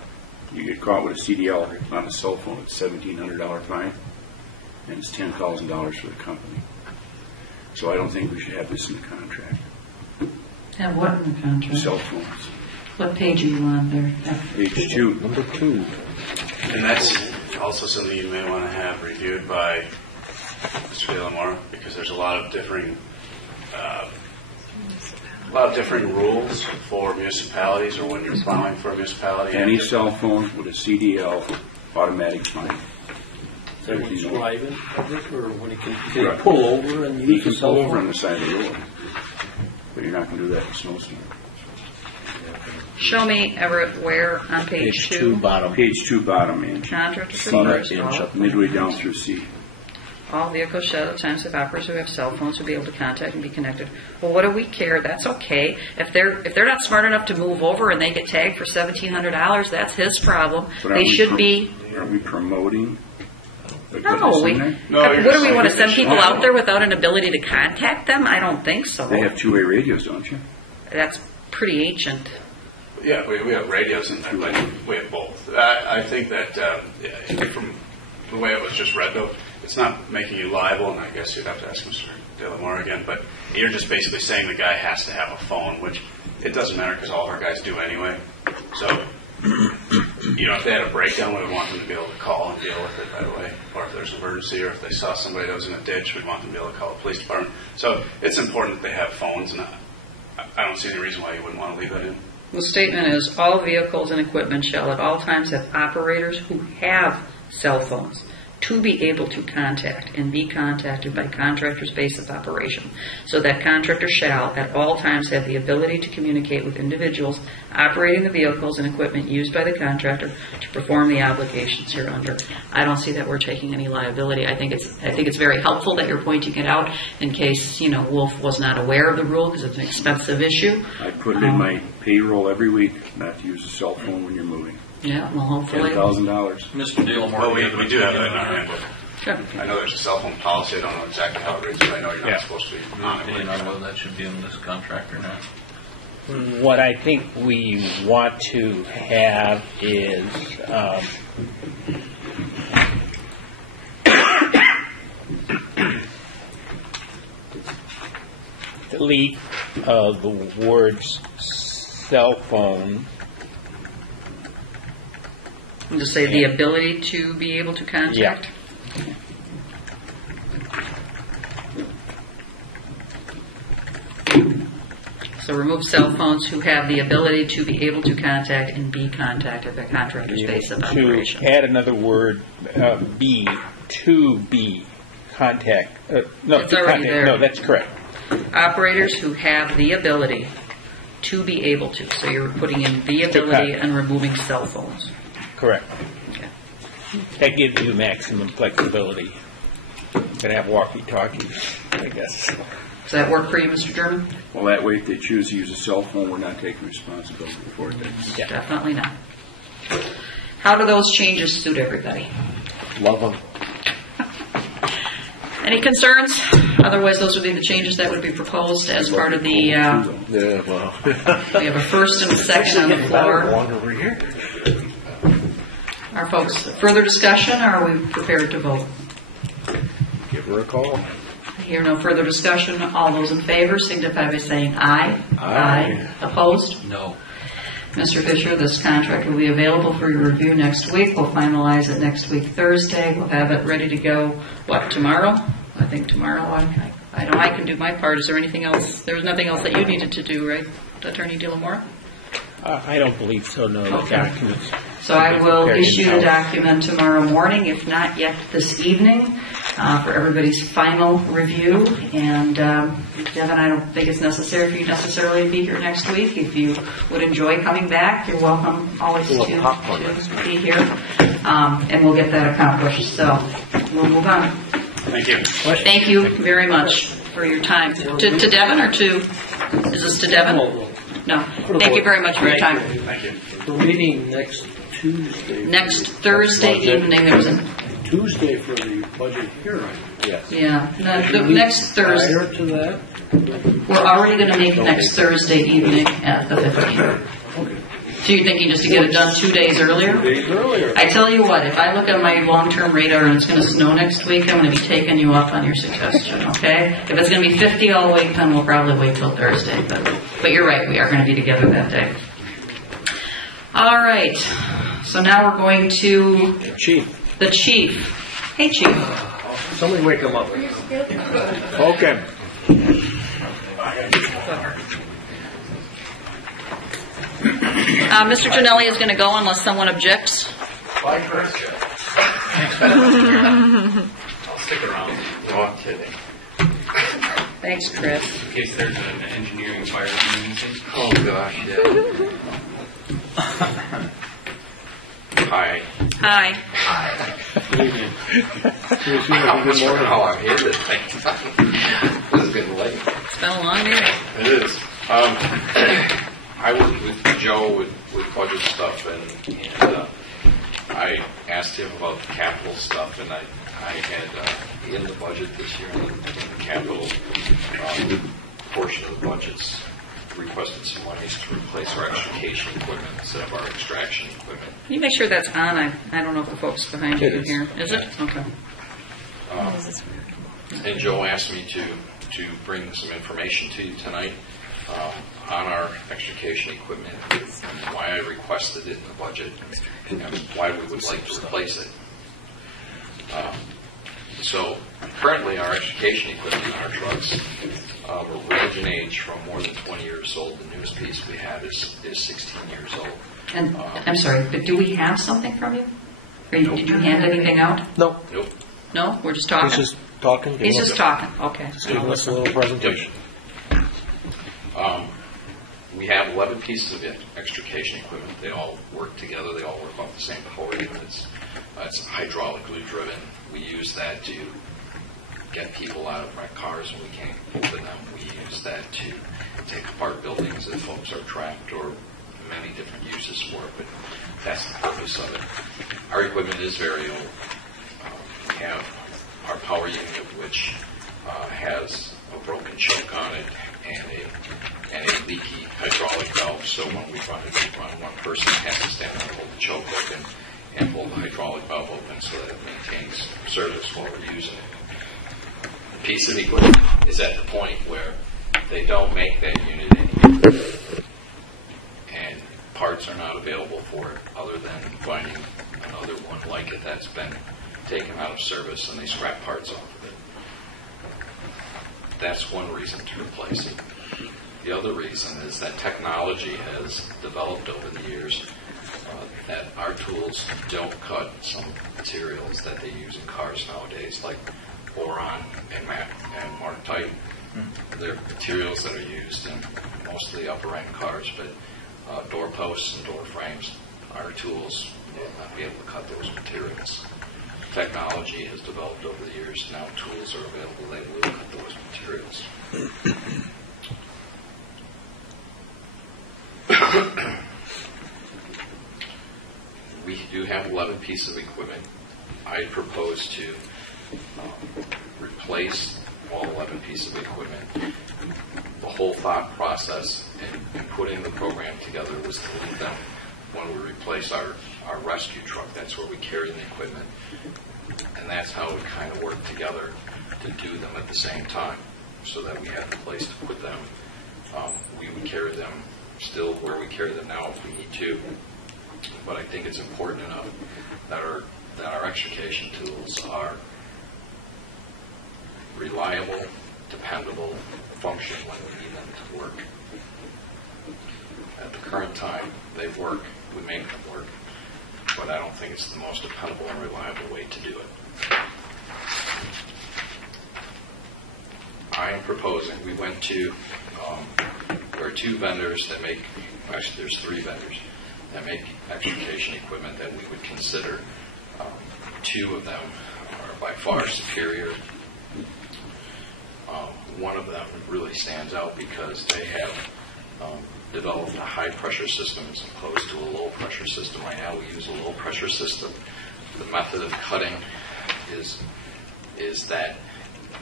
you get caught with a CDL on a cell phone, it's a $1,700 fine, and it's $10,000 for the company. So I don't think we should have this in the contract. Have what in the contract? Cell phones. What page are you on there? Page 2. Number 2. And that's also something you may want to have reviewed by Mr. De La Mora, because there's a lot of differing a lot of different rules for municipalities or when you're plowing for a municipality. Any cell phone with a CDL automatic fine. Is that when he's driving public, or when he can pull over and You use can the cell pull over phone? on the side of the road, but you're not going to do that in a snowstorm. Show me, Everett, where on page 2? bottom. Page 2 bottom, man. Contractor C, prefers midway down through C. all vehicles shall at times have operators who have cell phones to be able to contact and be connected. Well, what do we care? That's okay. If they're not smart enough to move over and they get tagged for $1,700, that's his problem. But They should be. Are we promoting? No, what do we want to send people out there without an ability to contact them? I don't think so. They have two-way radios, don't you? That's pretty ancient. Yeah, we have radios in there, but we have both. I think that from the way it was just read, though, it's not making you liable, and I guess you'd have to ask Mr. DeLamore again, but you're just basically saying the guy has to have a phone, which it doesn't matter because all of our guys do anyway. So, if they had a breakdown, we would want them to be able to call and deal with it right away. Or if there's an emergency, or if they saw somebody that was in a ditch, we'd want them to be able to call the police department. So it's important that they have phones, and I don't see any reason why you wouldn't want to leave that in. The statement is, all vehicles and equipment shall at all times have operators who have cell phones to be able to contact and be contacted by contractor's base of operation. So that contractor shall at all times have the ability to communicate with individuals operating the vehicles and equipment used by the contractor to perform the obligations hereunder. I don't see that we're taking any liability. I think it's very helpful that you're pointing it out in case, Wolf was not aware of the rule because it's an expensive issue. I put it in my payroll every week not to use a cell phone when you're moving. Yeah, well, hopefully. $10,000. Mr. DeLamore. Well, we do have that in our handbook. Sure. I know there's a cell phone policy. I don't know exactly how it reads, but I know you're not supposed to be on it. Do you know whether that should be in this contract or not? What I think we want to have is delete the words cell phone. And just say the ability to be able to contact. Yeah. So remove cell phones who have the ability to be able to contact and be contacted by contractor's base of operation. To add another word, B, to be contact. No, It's already there. No, that's correct. Operators who have the ability to be able to. So you're putting in the ability and removing cell phones. Correct. Okay. That gives you maximum flexibility. Gonna have walkie-talkies, I guess. Does that work for you, Mr. German? Well, that way, if they choose to use a cell phone, we're not taking responsibility for it. Yeah. Definitely not. How do those changes suit everybody? Love them. Any concerns? Otherwise, those would be the changes that would be proposed as part of the. We have a first and a second on the floor. One over here. Are folks further discussion, or are we prepared to vote? Give her a call. I hear no further discussion. All those in favor signify by saying aye. Aye. Opposed? No. Mr. Fisher, this contract will be available for your review next week. We'll finalize it next week, Thursday. We'll have it ready to go, tomorrow? I think tomorrow. I know I can do my part. Is there anything else? There's nothing else that you needed to do, right, Attorney DeLamore? I don't believe so, no. Okay. The documents. So I will Prepared issue the in-house. document tomorrow morning, if not yet this evening, for everybody's final review. And Devin, I don't think it's necessary for you necessarily to be here next week. If you would enjoy coming back, you're welcome always to be here. And we'll get that accomplished. So we'll move on. Thank you. Thank you very much for your time. To Devin or to, is this to Devin? No. Thank you very much for your time. Thank you. We're meeting next Tuesday. Next Thursday evening, there's a Tuesday for the budget hearing. Yes. Yeah, the next Thursday. Prior to that? We're already going to meet next Thursday evening at the 15th. So you're thinking just to get it done 2 days earlier? 2 days earlier. I tell you what, if I look at my long-term radar and it's going to snow next week, I'm going to be taking you up on your suggestion, okay? If it's going to be 50 all week, then we'll probably wait till Thursday. But you're right, we are going to be together that day. All right. So now we're going to the chief. Hey, Chief. Somebody wake him up. Okay. Mr. Tonelli is going to go unless someone objects. Bye, Chris. I'll stick around. No kidding. Thanks, Chris. In case there's an engineering fire emergency. Oh, gosh, yeah. Hi. Hi. Good evening. I'm not sure how I'm here this thing. This is getting late. It's been a long meeting. It is. I worked with Joe with budget stuff, and I asked him about the capital stuff, and I had in the budget this year, in the capital portion of the budgets, requested some monies to replace our extrication equipment instead of our extraction equipment. Can you make sure that's on? I don't know if the folks behind you It can is. hear. Is it? Okay. And Joe asked me to bring some information to you tonight on our extrication equipment, and why I requested it in the budget, and why we would like to replace it. So currently our extrication equipment in our trucks range in age from more than 20 years old. The newest piece we have is 16 years old. And I'm sorry, but do we have something from you? Did you hand anything out? No. Nope. No? We're just talking? He's just talking. He's just talking. Okay. Just giving us a little presentation. We have 11 pieces of extrication equipment. They all work together. They all work off the same power units. It's hydraulically driven. We use that to get people out of wrecked cars when we can't open them. We use that to take apart buildings if folks are trapped, or many different uses for it, but that's the purpose of it. Our equipment is very old. We have our power unit, which has a broken choke on it and a leaky hydraulic valve, so when we run it, one person has to stand there and hold the choke open and hold the hydraulic valve open so that it maintains service while we're using it. The piece of equipment is at the point where they don't make that unit anymore, and parts are not available for it other than finding another one like it that's been taken out of service, and they scrap parts off of it. That's one reason to replace it. The other reason is that technology has developed over the years that our tools don't cut some materials that they use in cars nowadays, like boron and martite. They're materials that are used in mostly upper-end cars, but door posts and door frames, our tools will not be able to cut those materials. Technology has developed over the years. Now tools are available that will cut those materials. We do have 11 pieces of equipment. I propose to replace all 11 pieces of equipment. The whole thought process in putting the program together was to leave them when we replace our rescue truck. That's where we carry the equipment. And that's how we kind of work together to do them at the same time, so that we have a place to put them. We would carry them still where we carry them now if we need to. But I think it's important enough that our extrication tools are reliable, dependable, function when we need them to work. At the current time, they work. We make them work. But I don't think it's the most dependable and reliable way to do it. I am proposing, we went to, there are two vendors that make, actually there's three vendors that make extrication equipment that we would consider. Two of them are by far superior. One of them really stands out because they have developed a high pressure system as opposed to a low pressure system. Right now we use a low pressure system. The method of cutting is that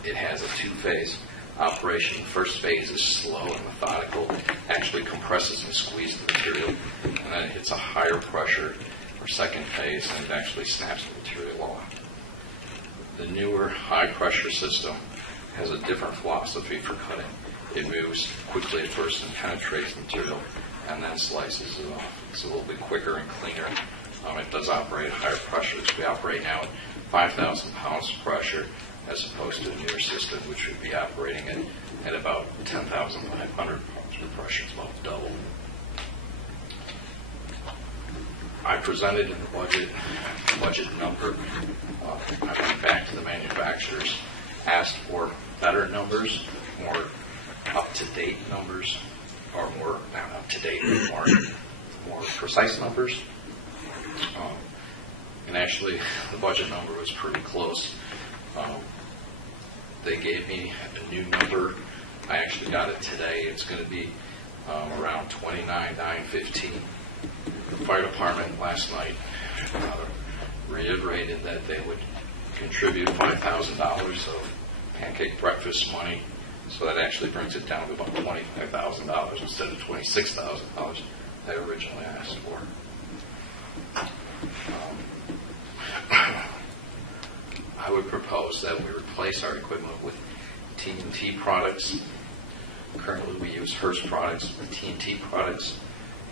it has a two-phase operation. The first phase is slow and methodical, actually compresses and squeezes the material, and then it hits a higher pressure or second phase and it actually snaps the material off. The newer high pressure system has a different philosophy for cutting. It moves quickly at first and penetrates the material and then slices it off. It's a little bit quicker and cleaner. It does operate at higher pressures. We operate now at 5,000 pounds of pressure as opposed to a newer system which would be operating at about 10,500 pounds of pressure. It's about double. I presented in the budget number. I went back to the manufacturers, asked for better numbers, more up-to-date numbers, or more, not up-to-date, but more precise numbers. And actually, the budget number was pretty close. They gave me a new number. I actually got it today. It's going to be around $29,915. The fire department last night reiterated that they would contribute $5,000 of pancake breakfast money, so that actually brings it down to about $25,000 instead of $26,000 they originally asked for. I would propose that we replace our equipment with TNT products. Currently we use Hearst products. The TNT products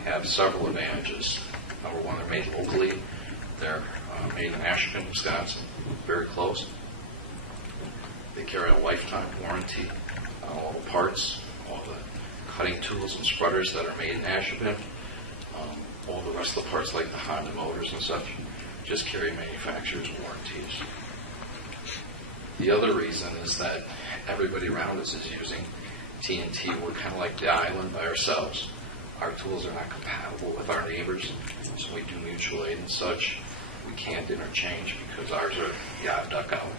have several advantages. Number one, they're made locally. They're made in Ashland, Wisconsin, very close. They carry a lifetime warranty on all the parts, all the cutting tools and spreaders that are made in Ashland. All the rest of the parts, like the Honda motors and such, just carry manufacturer's warranties. The other reason is that everybody around us is using TNT. We're kind of like the island by ourselves. Our tools are not compatible with our neighbors, so we do mutual aid and such. We can't interchange because ours are the odd duck out.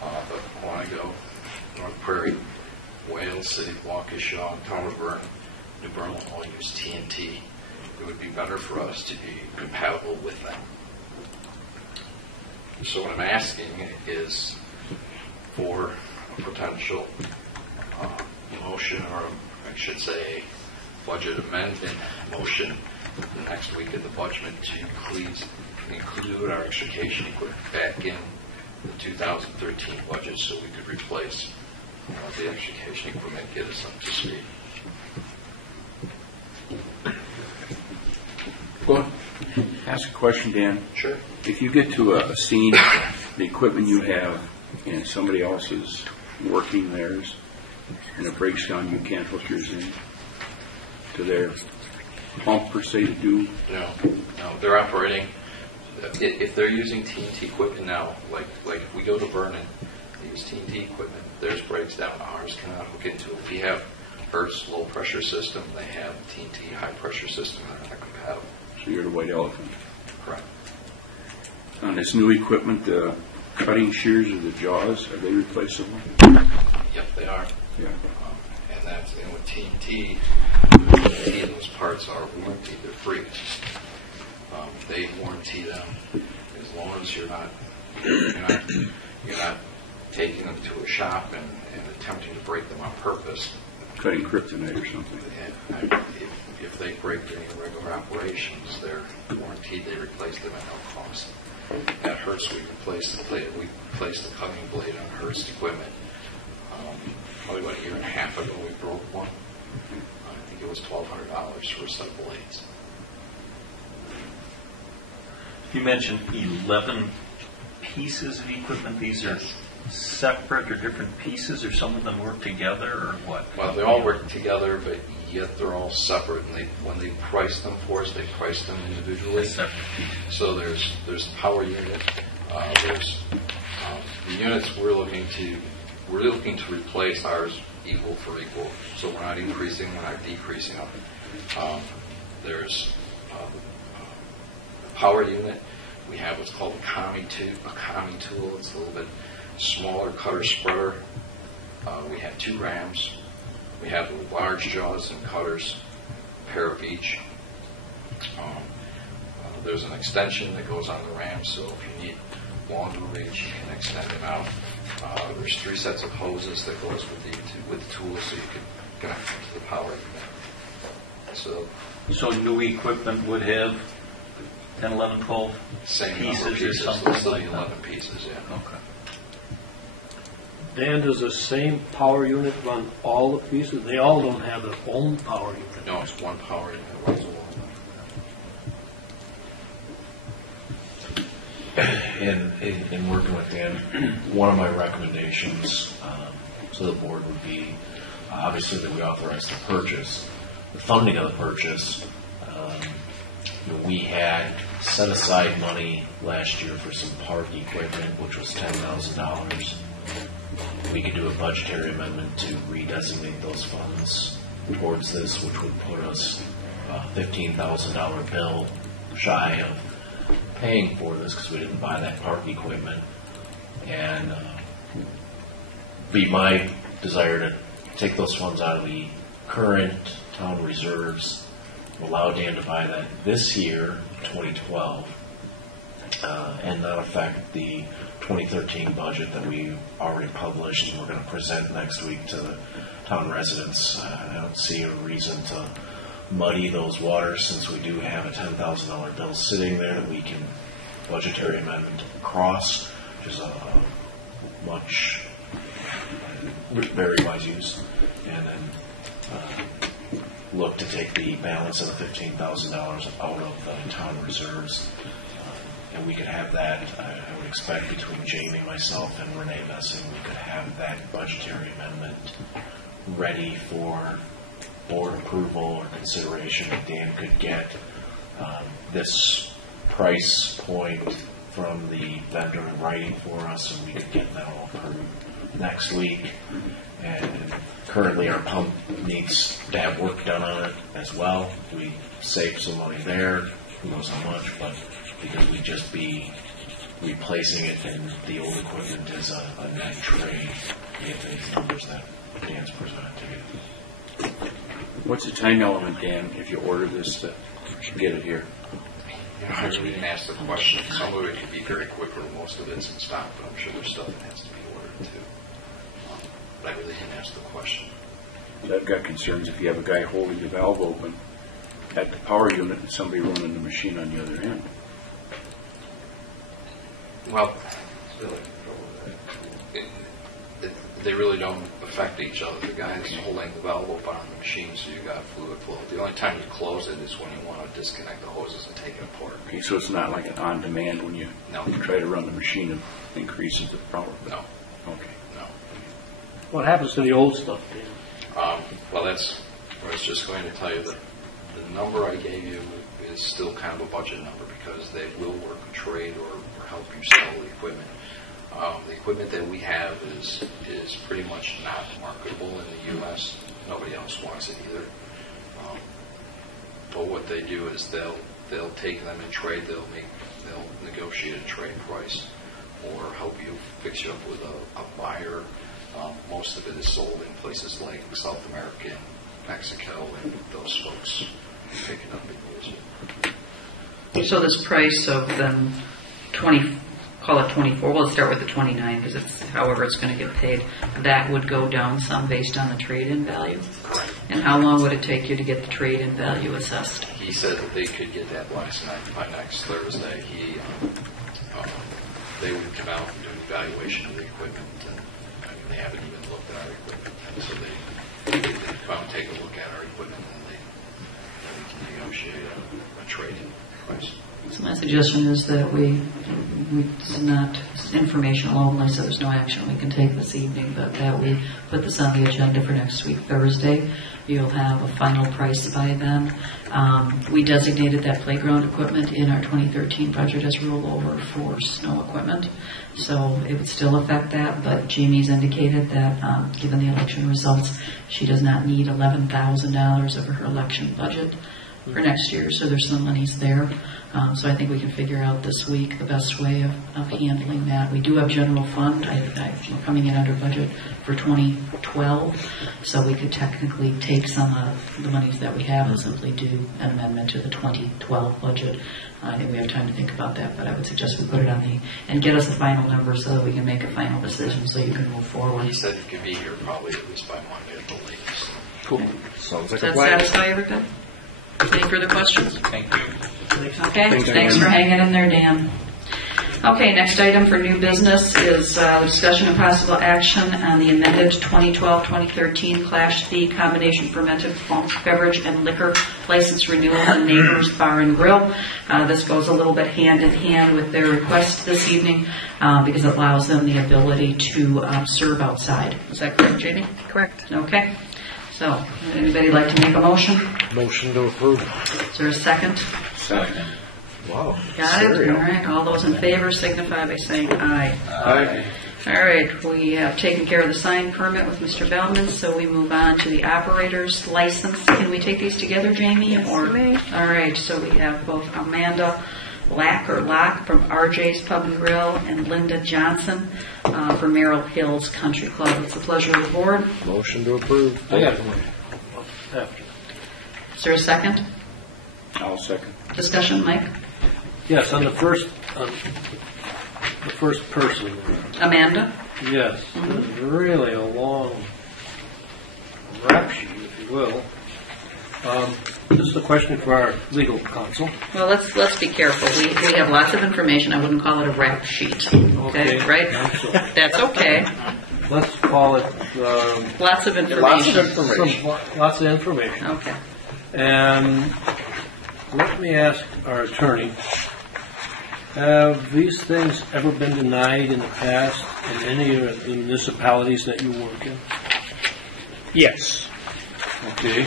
But Quantico, North Prairie, Wales, City of Waukesha, Town of Vernon, New Bernal all use TNT. It would be better for us to be compatible with them. So what I'm asking is for a potential motion, or I should say budget amendment motion next week in the budget to please include our extrication equipment back in the 2013 budget so we could replace the extrication equipment, get us up to speed. Go ahead. Ask a question, Dan. Sure. If you get to a scene, the equipment you have, and somebody else is working theirs, and it breaks down, you can't hook yours in to their pump per se to do? No, they're operating. If they're using TNT equipment now, like if we go to Vernon, they use TNT equipment, theirs breaks down, ours cannot hook into it. We have Earth's low pressure system, they have TNT high pressure system, they're not compatible. So you're the white elephant. Correct. On this new equipment, the cutting shears or the jaws, are they replaceable? Yep, they are. Yeah. And with TNT, those parts are warranted, they're free. They warranty them as long as you're not taking them to a shop and attempting to break them on purpose. Cutting kryptonite or something. And if they break during regular operations, they're warranted. They replace them at no cost. At Hearst, we replaced the cutting blade on Hearst equipment. Probably about a year and a half ago, we broke one. I think it was $1,200 for a set of blades. You mentioned 11 pieces of equipment. These are separate or different pieces, or some of them work together, or what? Well, they all work together, but yet they're all separate. And when they price them for us, they price them individually. So there's the power unit. There's the units we're looking to replace ours equal for equal. So we're not increasing, we're not decreasing them. There's the power unit. We have what's called a commie tool. It's a little bit smaller cutter spreader. We have 2 rams. We have large jaws and cutters, a pair of each. There's an extension that goes on the ram, so if you need longer reach, you can extend them out. There's 3 sets of hoses that goes with the tool, so you can connect them to the power unit. So new equipment would have 10, 11, 12 pieces or something like 11 pieces, yeah. Okay. Dan, does the same power unit run all the pieces? They all don't have their own power unit. No, it's one power unit that runs all. In working with Dan, one of my recommendations to the board would be obviously that we authorize the purchase, the funding of the purchase, We had set aside money last year for some park equipment, which was $10,000. We could do a budgetary amendment to redesignate those funds towards this, which would put us a $15,000 bill shy of paying for this because we didn't buy that park equipment. And be my desire to take those funds out of the current town reserves, allow Dan to buy that this year, 2012, and not affect the 2013 budget that we already published and we're going to present next week to the town residents. I don't see a reason to muddy those waters since we do have a $10,000 bill sitting there that we can budgetary amendment across, which is a much very wise use, and then look to take the balance of the $15,000 out of the town reserves. And we could have that, I would expect, between Jamie, myself, and Renee Messing, we could have that budgetary amendment ready for board approval or consideration. If Dan could get this price point from the vendor in writing for us, and we could get that all approved next week. And currently our pump needs to have work done on it as well. We save some money there, who knows how much, but because we'd just be replacing it and the old equipment is a net trade if these numbers that Dan's presented to you. What's the time element, Dan, if you order this to get it here? I really didn't ask the question. Some of it could be very quick, or most of it's in stock, but I'm sure there's stuff that has to be ordered too. But I really didn't ask the question. I've got concerns if you have a guy holding the valve open at the power unit and somebody running the machine on the other end. Well, they really don't affect each other. The guy's holding the valve open on the machine, so you've got fluid flow. The only time you close it is when you want to disconnect the hoses and take it apart. Okay, so it's not like an on-demand when you try to run the machine and increases the power. No. Okay. No. What happens to the old stuff, Dan? Well, that's I was just going to tell you that the number I gave you is still kind of a budget number because they will work a trade or help you sell the equipment. The equipment that we have is pretty much not marketable in the U.S. Nobody else wants it either. But what they do is they'll take them and trade. They'll negotiate a trade price or help you fix you up with a buyer. Most of it is sold in places like South America and Mexico, and those folks pick it up and use it. So this price of then 20, call it 24, well, let's start with the 29 because it's however it's going to get paid. That would go down some based on the trade-in value? And how long would it take you to get the trade-in value assessed? He said that they could get that by next Thursday. They would come out and do an evaluation of the equipment, and they haven't even looked at our equipment. And so they come and take a look at our equipment, and then we can negotiate a trade-in price. So my suggestion is that it's not informational only, so there's no action we can take this evening, but that we put this on the agenda for next week, Thursday. You'll have a final price by then. We designated that playground equipment in our 2013 budget as rollover for snow equipment, so it would still affect that, but Jamie's indicated that given the election results, she does not need $11,000 of her election budget for next year, so there's some monies there. So I think we can figure out this week the best way of handling that. We do have general fund. We're coming in under budget for 2012, so we could technically take some of the monies that we have and simply do an amendment to the 2012 budget. I think we have time to think about that, but I would suggest we put it on and get us a final number so that we can make a final decision so you can move forward. He said he could be here probably at least by Monday at the latest. Cool. Sounds like Does that satisfy everybody? Any further questions? Thank you. Okay, thanks for hanging in there, Dan. Okay, next item for new business is discussion and possible action on the amended 2012-2013 Class B combination fermented malt beverage and liquor license renewal and Neighbors Bar and Grill. This goes a little bit hand in hand with their request this evening because it allows them the ability to serve outside. Is that correct, Jamie? Correct. Okay. So, anybody like to make a motion? Motion to approve. Is there a second? Second. Wow. Got it? Cereal. All right. All those in favor signify by saying aye. Aye. All right. We have taken care of the sign permit with Mr. Bellman, so we move on to the operator's license. Can we take these together, Jamie? Yes, or you may. All right. So we have both Amanda Locke from RJ's Pub and Grill and Linda Johnson for Merrill Hills Country Club. It's the pleasure of the board. Motion to approve. I got it. After. Is there a second? I'll second. Discussion, Mike? Yes, on the first person. Amanda? Yes, it's really a long rap sheet, if you will. This is a question for our legal counsel. Well, let's be careful. We have lots of information. I wouldn't call it a rap sheet. Okay, right? That's okay. Let's call it... Lots of information. Lots of information. Okay. And let me ask our attorney, have these things ever been denied in the past in any of the municipalities that you work in? Yes. Okay.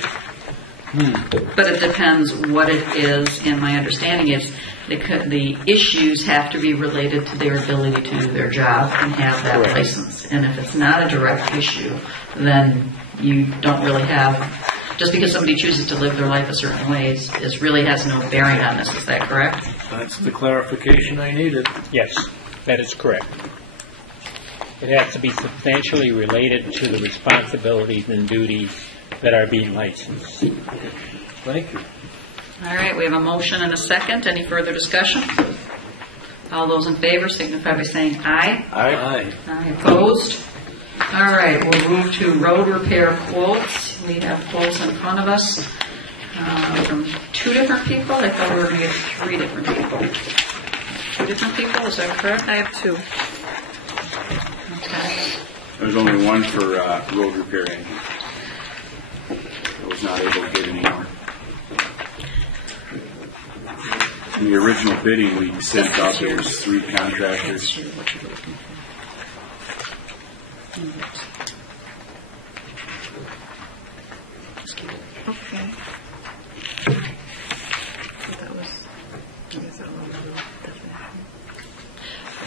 But it depends what it is, and my understanding is the issues have to be related to their ability to do their job and have that license. And if it's not a direct issue, then you don't really have... Just because somebody chooses to live their life a certain way, it really has no bearing on this. Is that correct? That's the clarification I needed. Yes, that is correct. It has to be substantially related to the responsibilities and duties that are being licensed. Thank you. All right, we have a motion and a second. Any further discussion? All those in favor signify by saying aye. Aye. Aye. Opposed? All right, we'll move to road repair quotes. We have quotes in front of us from 2 different people. I thought we were going to get 3 different people. 2 different people, is that correct? I have 2. Okay. There's only one for road repair engine. I was not able to get any more. In the original bidding, we sent out there was 3 contractors. Okay.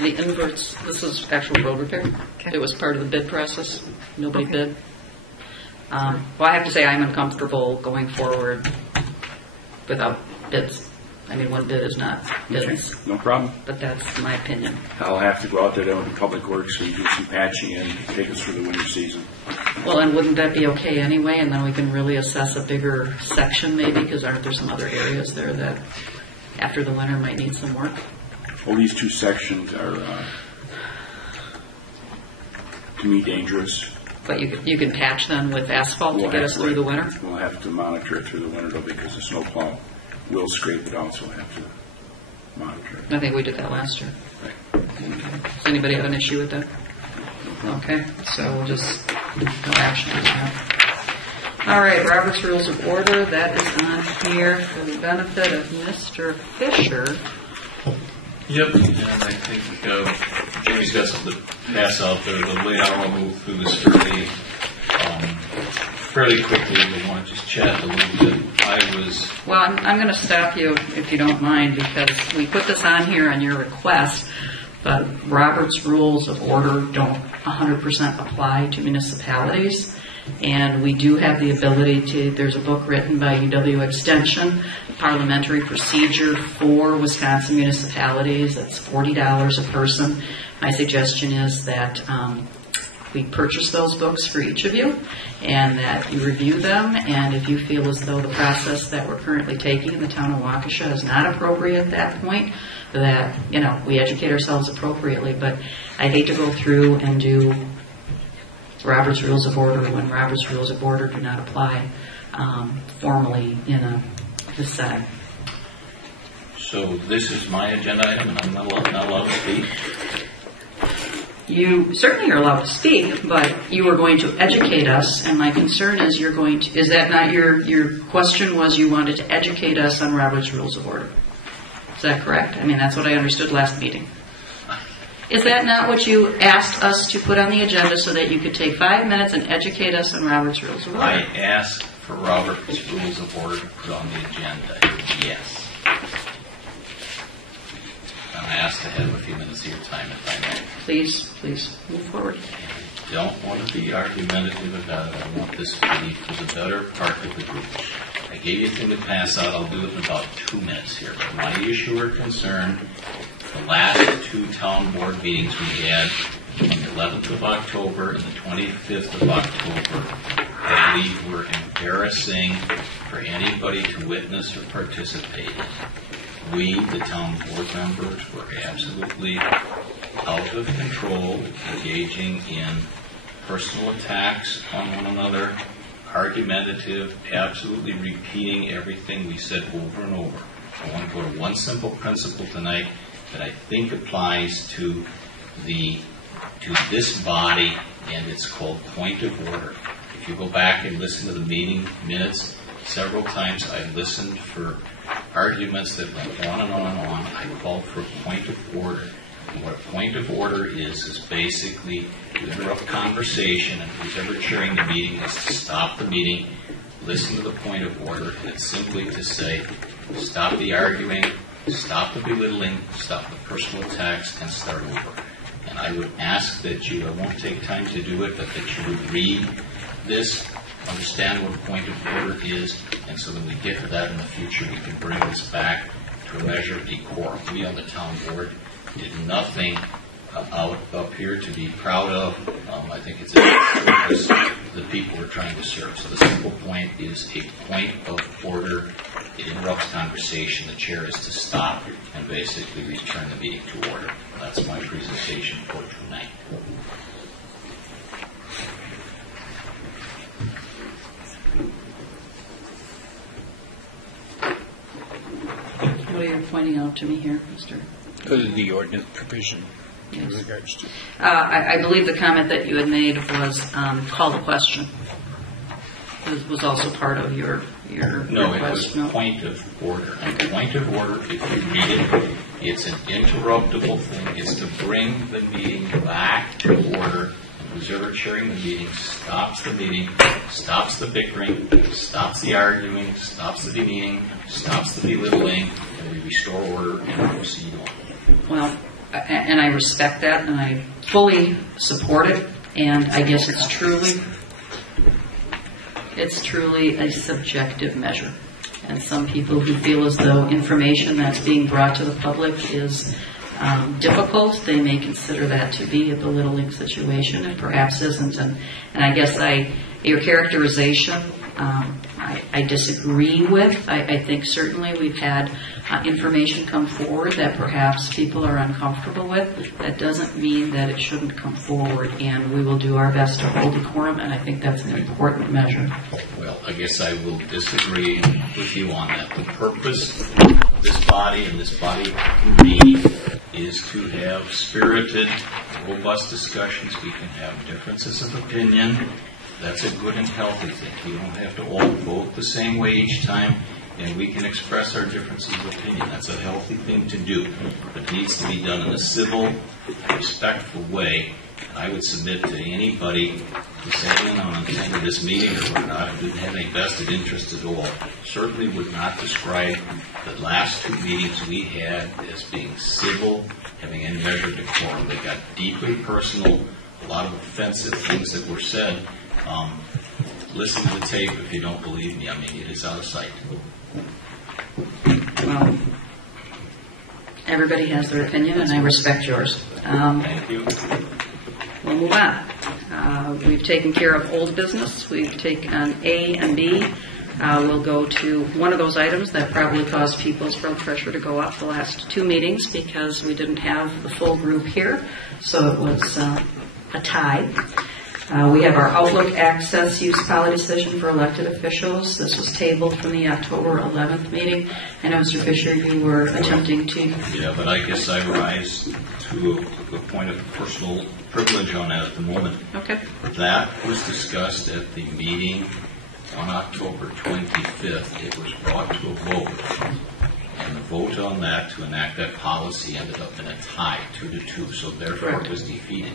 The inverts, this is actual road repair. Okay. It was part of the bid process. Nobody bid. Well, I have to say I'm uncomfortable going forward without bids. I mean, one bid is not bids. Okay, no problem. But that's my opinion. I'll have to go out there with the Public Works and do some patching and take us through the winter season. Well, and wouldn't that be okay anyway? And then we can really assess a bigger section maybe, because aren't there some other areas there that after the winter might need some work? Well, these 2 sections are, to me, dangerous. But you can patch them with asphalt to get us through the winter? We'll have to monitor it through the winter, though, because the snowplow will scrape it out, so we'll have to monitor it. I think we did that last year. Right. Does anybody have an issue with that? Okay, so we'll just no action on that. All right, Robert's Rules of Order, that is on here for the benefit of Mr. Fisher. Yep, and I think Jamie's got something to pass out there. The layout, I'll move through this fairly quickly. We want to just chat a little bit. Well, I'm going to stop you if you don't mind, because we put this on here on your request, but Robert's Rules of Order don't 100% apply to municipalities. And we do have the ability to, there's a book written by UW Extension, Parliamentary Procedure for Wisconsin Municipalities. That's $40 a person. My suggestion is that we purchase those books for each of you and that you review them. And if you feel as though the process that we're currently taking in the town of Waukesha is not appropriate at that point, that, we educate ourselves appropriately. But I hate to go through and do Robert's Rules of Order when Robert's Rules of Order do not apply formally in this setting. So this is my agenda item, and I'm not allowed to speak? You certainly are allowed to speak, but you are going to educate us, and my concern is is that not your question was you wanted to educate us on Robert's Rules of Order? Is that correct? I mean, that's what I understood last meeting. Is that not what you asked us to put on the agenda so that you could take 5 minutes and educate us on Robert's Rules of Order? I asked for Robert's Rules of Order to put on the agenda. Yes. ask to have a few minutes of your time if I may. Please move forward. I don't want to be argumentative about it. I want this to be for the better part of the group. I gave you a thing to pass out. I'll do it in about 2 minutes here. But my issue or concern, the last 2 town board meetings we had on the 11th of October and the 25th of October, I believe were embarrassing for anybody to witness or participate in. We, the town board members, were absolutely out of control, engaging in personal attacks on one another, argumentative, absolutely repeating everything we said over and over. I want to go to one simple principle tonight that I think applies to this body, and it's called point of order. If you go back and listen to the meeting minutes, several times I listened for arguments that went on and on and on. I called for a point of order. And what a point of order is basically to interrupt conversation, and who's ever chairing the meeting is to stop the meeting, listen to the point of order, and it's simply to say, stop the arguing, stop the belittling, stop the personal attacks, and start over. And I would ask that you, I won't take time to do it, but that you would read this, understand what a point of order is, and so when we get to that in the future, we can bring this back to a measure of decorum. We on the town board did nothing up here to be proud of. I think it's a service the people we're trying to serve. So the simple point is a point of order. It interrupts conversation. The chair is to stop and basically return the meeting to order. That's my presentation for tonight. What are you pointing out to me here, Mr.? Because of the ordinance provision in Yes. regards to. I believe the comment that you had made was call the question. It was also part of your No, request. it was point of order. And point of order, if you read it, it's an interruptible thing. It's to bring the meeting back to order. Who's ever chairing the meeting, stops the bickering, stops the arguing, stops the demeaning, stops the belittling, and we restore order and proceed on. Well, and I respect that, and I fully support it, and I guess it's truly a subjective measure. And some people who feel as though information that's being brought to the public is difficult, they may consider that to be a belittling situation, and perhaps isn't. And I guess your characterization, I disagree with. I think certainly we've had information come forward that perhaps people are uncomfortable with. That doesn't mean that it shouldn't come forward, and we will do our best to hold decorum, and I think that's an important measure. Well, I guess I will disagree with you on that. The purpose of this body and this body convened is to have spirited, robust discussions. We can have differences of opinion. That's a good and healthy thing. We don't have to all vote the same way each time, and we can express our differences of opinion. That's a healthy thing to do, but it needs to be done in a civil, respectful way. And I would submit to anybody who sat in on attended this meeting or whatnot, who didn't have any vested interest at all, certainly would not describe the last 2 meetings we had as being civil, having any measure of decorum. They got deeply personal, a lot of offensive things that were said. Listen to the tape if you don't believe me. I mean, it is out of sight. Well, everybody has their opinion, and I respect yours. Thank you. We'll move on. We've taken care of old business. We've taken A and B. We'll go to one of those items that probably caused people's blood pressure to go up the last 2 meetings because we didn't have the full group here, so it was a tie. We have our Outlook Access Use Policy Decision for elected officials. This was tabled from the October 11th meeting. I know, Mr. Fisher, you were attempting to... Yeah, but I guess I rise to a point of personal privilege on that at the moment. Okay. That was discussed at the meeting on October 25th. It was brought to a vote. And the vote on that to enact that policy ended up in a tie, 2-2. So therefore it was defeated.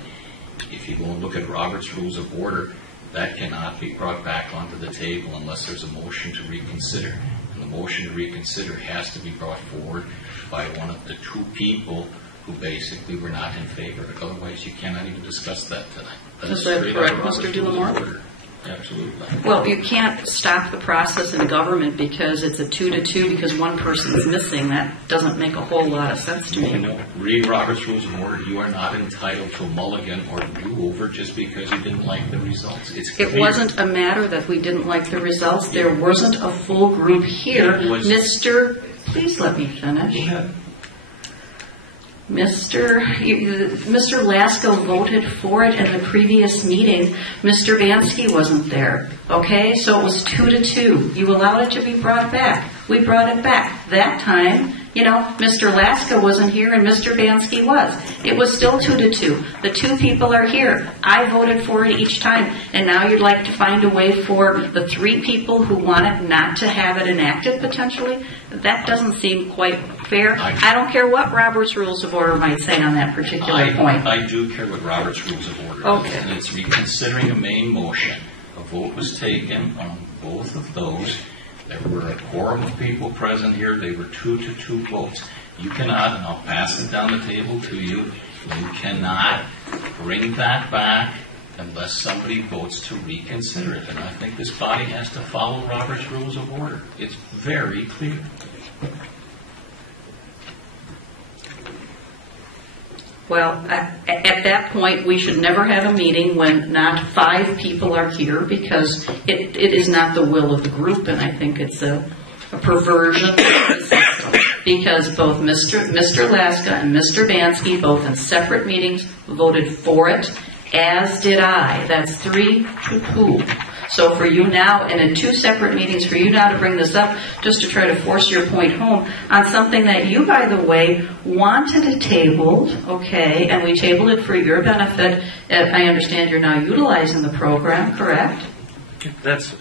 If you go and look at Robert's Rules of Order, that cannot be brought back onto the table unless there's a motion to reconsider. And the motion to reconsider has to be brought forward by one of the 2 people who basically were not in favor. Otherwise, you cannot even discuss that tonight. Is that correct, Mr. DeLamore? Absolutely. Well, you can't stop the process in government because it's a 2-2 because one person is missing. That doesn't make a whole lot of sense to me. No, read Robert's Rules of Order. You are not entitled to a mulligan or do-over just because you didn't like the results. It wasn't a matter that we didn't like the results. There wasn't a full group here. Mr. Please let me finish. Mr. Lasko voted for it in the previous meeting. Mr. Bansky wasn't there. Okay? So it was 2-2. You allowed it to be brought back. We brought it back. That time, Mr. Lasko wasn't here and Mr. Bansky was. It was still 2-2. The two people are here. I voted for it each time. And now you'd like to find a way for the three people who wanted not to have it enacted potentially? That doesn't seem quite fair. I don't care what Robert's Rules of Order might say on that particular point. I do care what Robert's Rules of Order is. And it's reconsidering a main motion. A vote was taken on both of those. There were a quorum of people present here. They were 2-2 votes. You cannot, and I'll pass it down the table to you, you cannot bring that back unless somebody votes to reconsider it. And I think this body has to follow Robert's Rules of Order. It's very clear. Well, at that point, we should never have a meeting when not 5 people are here because it is not the will of the group, and I think it's a perversion of the system. Because both Mr. Laska and Mr. Bansky, both in separate meetings, voted for it, as did I. That's 3-2. So for you now, and in 2 separate meetings, for you now to bring this up just to try to force your point home on something that you, by the way, wanted it tabled, okay, and we tabled it for your benefit. I understand you're now utilizing the program, correct? That's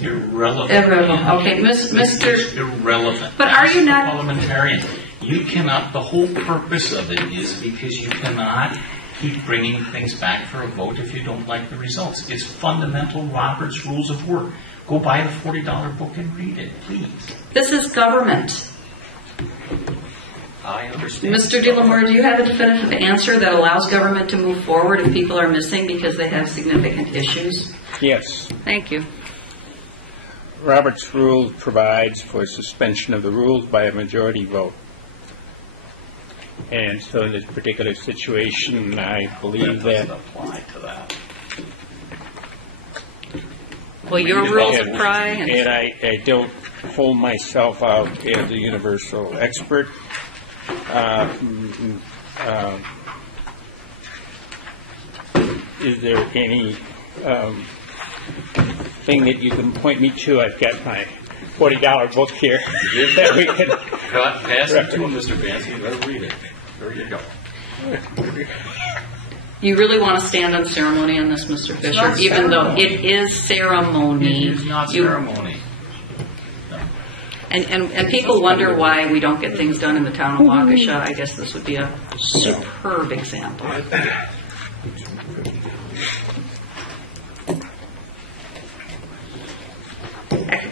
irrelevant. Irrelevant. Okay, Mr. It's irrelevant. But are you not parliamentarian? You cannot. The whole purpose of it is because you cannot keep bringing things back for a vote if you don't like the results. It's fundamental Robert's Rules of Order. Go buy the $40 book and read it, please. This is government. I understand. Mr. DeLamore, do you have a definitive answer that allows government to move forward if people are missing because they have significant issues? Yes. Thank you. Robert's Rule provides for suspension of the rules by a majority vote. And so in this particular situation, I believe that apply to that. Well, your rules apply. And I don't hold myself out as a universal expert. Is there any thing that you can point me to? I've got my $40 book here that we can pass it to Mr. Bansky. Let him read it. There you go. You really want to stand on ceremony on this, Mr. Fisher, even though it is ceremony. It is not ceremony. And people wonder why we don't get things done in the town of Waukesha. I guess this would be a superb example.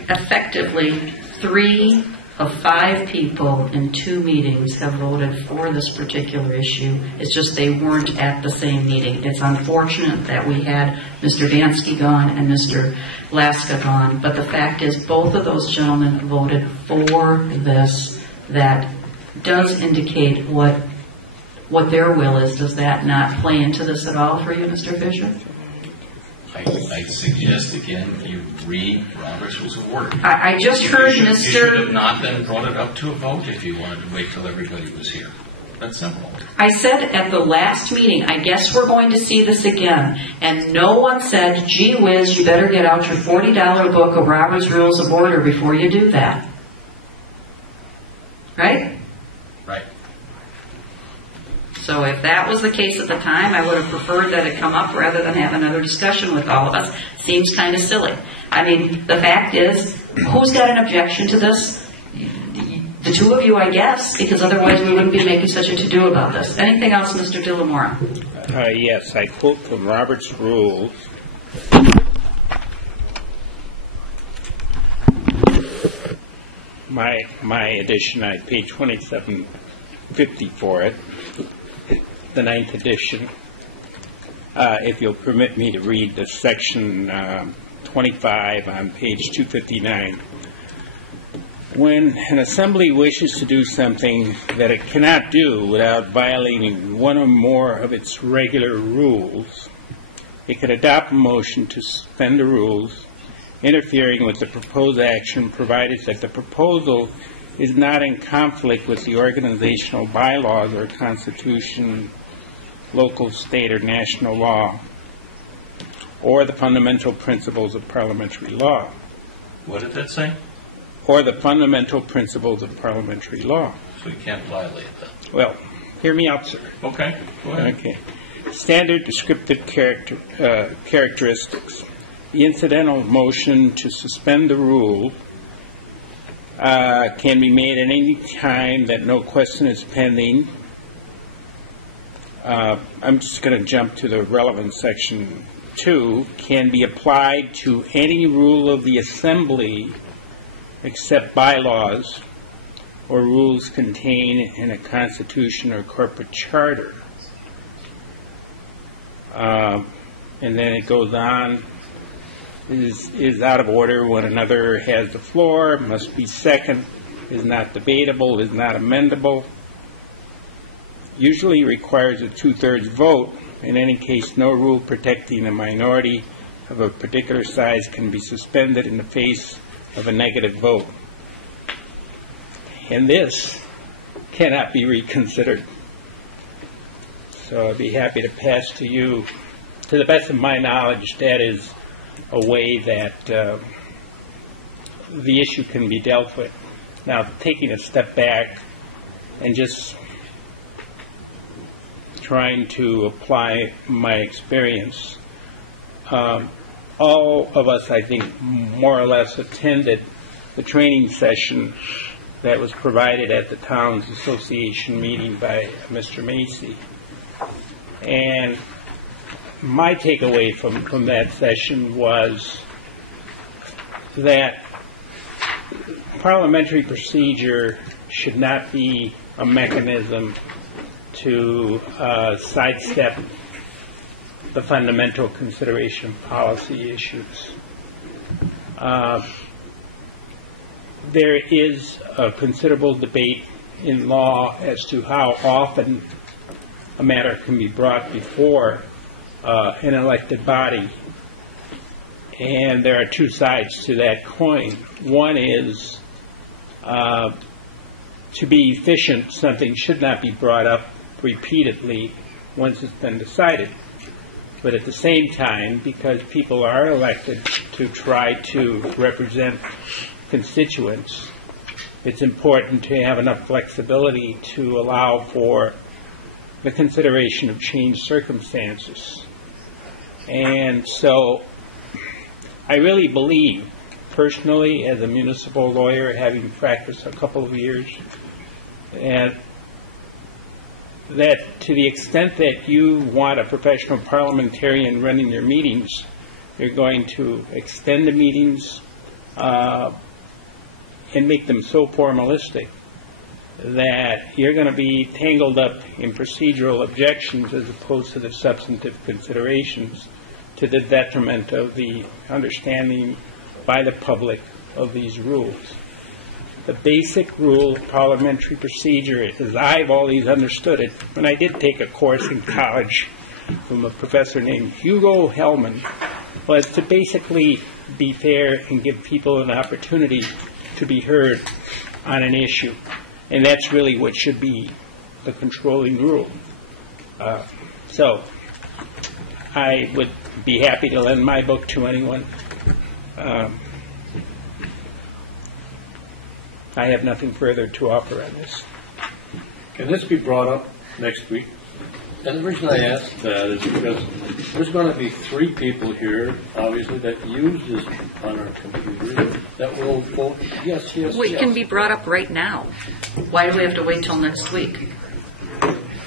Effectively, 3 of 5 people in 2 meetings have voted for this particular issue. It's just they weren't at the same meeting. It's unfortunate that we had Mr. Bansky gone and Mr. Laska gone, but the fact is both of those gentlemen voted for this. That does indicate what their will is. Does that not play into this at all for you, Mr. Fisher? I suggest again you read Robert's Rules of Order. I just heard Mr. You should have not then brought it up to a vote if you wanted to wait till everybody was here. That's simple. I said at the last meeting, I guess we're going to see this again. And no one said, gee whiz, you better get out your $40 book of Robert's Rules of Order before you do that. Right? Right. So if that was the case at the time, I would have preferred that it come up rather than have another discussion with all of us. Seems kind of silly. I mean, the fact is, who's got an objection to this? The 2 of you, I guess, because otherwise we wouldn't be making such a to-do about this. Anything else, Mr. DeLamore? Yes, I quote from Robert's Rules. My edition, page 27, 50 for it, the 9th edition. If you'll permit me to read the section 25 on page 259. When an assembly wishes to do something that it cannot do without violating one or more of its regular rules, it can adopt a motion to suspend the rules interfering with the proposed action, provided that the proposal is not in conflict with the organizational bylaws or constitution, local, state, or national law, or the fundamental principles of parliamentary law. What did that say? Or the fundamental principles of parliamentary law. So you can't violate that. Well, hear me out, sir. Okay, go ahead. Okay. Standard descriptive characteristics. The incidental motion to suspend the rule can be made at any time that no question is pending. I'm just going to jump to the relevant section 2. Can be applied to any rule of the assembly except bylaws or rules contained in a constitution or corporate charter. And then it goes on, is out of order when another has the floor, must be second, is not debatable, is not amendable, usually requires a 2/3 vote. In any case, no rule protecting a minority of a particular size can be suspended in the face of a negative vote. And this cannot be reconsidered. So I'd be happy to pass to you. To the best of my knowledge, that is a way that the issue can be dealt with. Now, taking a step back and just trying to apply my experience, all of us, I think, more or less attended the training session that was provided at the Towns Association meeting by Mr. Macy. And my takeaway from that session was that parliamentary procedure should not be a mechanism to sidestep the fundamental consideration of policy issues. There is a considerable debate in law as to how often a matter can be brought before an elected body. And there are two sides to that coin. One is to be efficient, something should not be brought up repeatedly once it's been decided. But at the same time, because people are elected to try to represent constituents, it's important to have enough flexibility to allow for the consideration of changed circumstances. And so I really believe, personally, as a municipal lawyer, having practiced a couple of years, and that to the extent that you want a professional parliamentarian running your meetings, you're going to extend the meetings and make them so formalistic that you're going to be tangled up in procedural objections as opposed to the substantive considerations, to the detriment of the understanding by the public of these rules. The basic rule of parliamentary procedure, as I've always understood it, when I did take a course in college from a professor named Hugo Hellman, was to basically be fair and give people an opportunity to be heard on an issue. And that's really what should be the controlling rule. So I would be happy to lend my book to anyone. I have nothing further to offer on this. Can this be brought up next week? And the reason I ask that is because there's going to be 3 people here, obviously, that use this on our computer that will vote yes, yes, Well, it yes. can be brought up right now. Why do we have to wait till next week?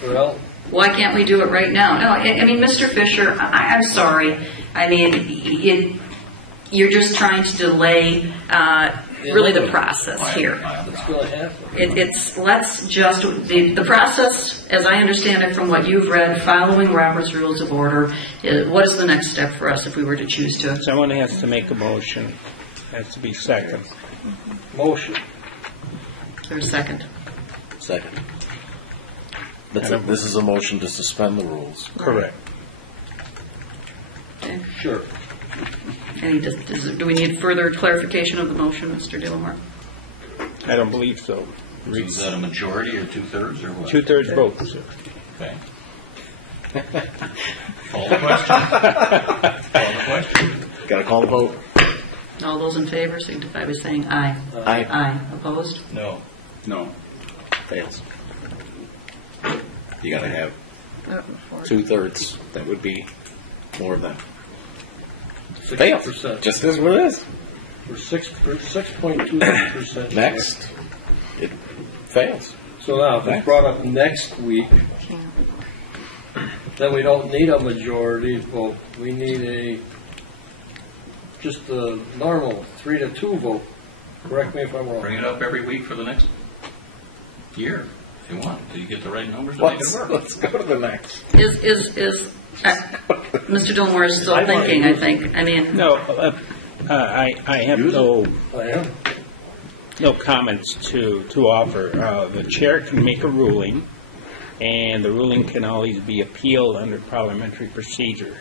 Well, why can't we do it right now? No, I mean, Mr. Fisher, I'm sorry. I mean, you're just trying to delay really the process here. What's going to happen? The process, as I understand it from what you've read, following Robert's Rules of Order, what is the next step for us if we were to choose to? Someone has to make a motion. Has to be second. Motion. There's a second. Second. This is a motion to suspend the rules. Correct. Okay. Sure. Do we need further clarification of the motion, Mr. Dillmore? I don't believe so. Is that a majority or 2/3 or what? 2/3 vote, sir. Okay. Call the question. Call the question. Got to call the vote. All those in favor signify by saying aye. Aye. Aye. Opposed? No. No. Fails. You got to have 2/3. That would be more than. Fails. 60%. Just is what it is. For 6.2%. Next, it fails. So now, if it's brought up next week, then we don't need a majority vote. We need just a normal 3-2 vote. Correct me if I'm wrong. Bring it up every week for the next year, if you want, till you get the right numbers to make it work. Let's go to the next. Mr. Dillmore is still thinking, I think. I mean... No, I have no comments to offer. The chair can make a ruling, and the ruling can always be appealed under parliamentary procedure.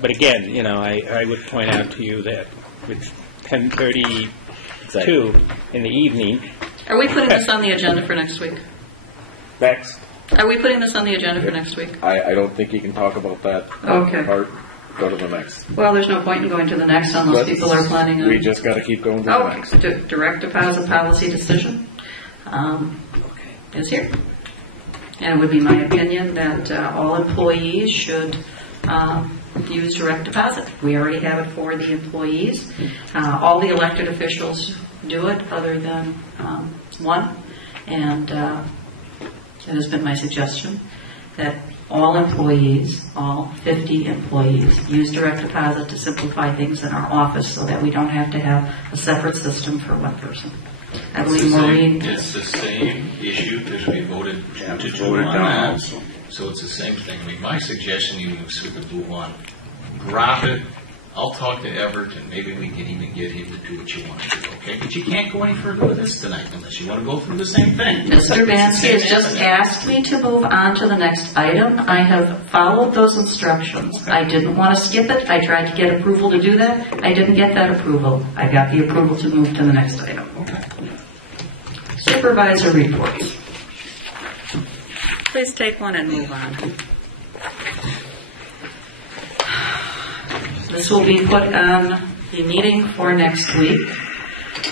But again, I would point out to you that it's 10:32 in the evening. Are we putting this on the agenda for next week? Next. Are we putting this on the agenda for next week? I don't think you can talk about that Okay. part. Go to the next. Well, there's no point in going to the next unless people are planning on... We just got to keep going to the next. Direct deposit policy decision is here. And it would be my opinion that all employees should use direct deposit. We already have it for the employees. All the elected officials do it other than one. And it has been my suggestion that all employees, all 50 employees, use direct deposit to simplify things in our office so that we don't have to have a separate system for one person. I believe Maureen... It's the same issue because we voted to do on that. So it's the same thing. I mean, my suggestion, even if we could move on, drop it. I'll talk to Everett, and maybe we can even get him to do what you want to do, okay? But you can't go any further with this tonight unless you want to go through the same thing. Mr. Bansky has just asked me to move on to the next item. I have followed those instructions. Okay. I didn't want to skip it. I tried to get approval to do that. I didn't get that approval. I got the approval to move to the next item. Okay. Supervisor reports. Please take one and move on. This will be put on the meeting for next week.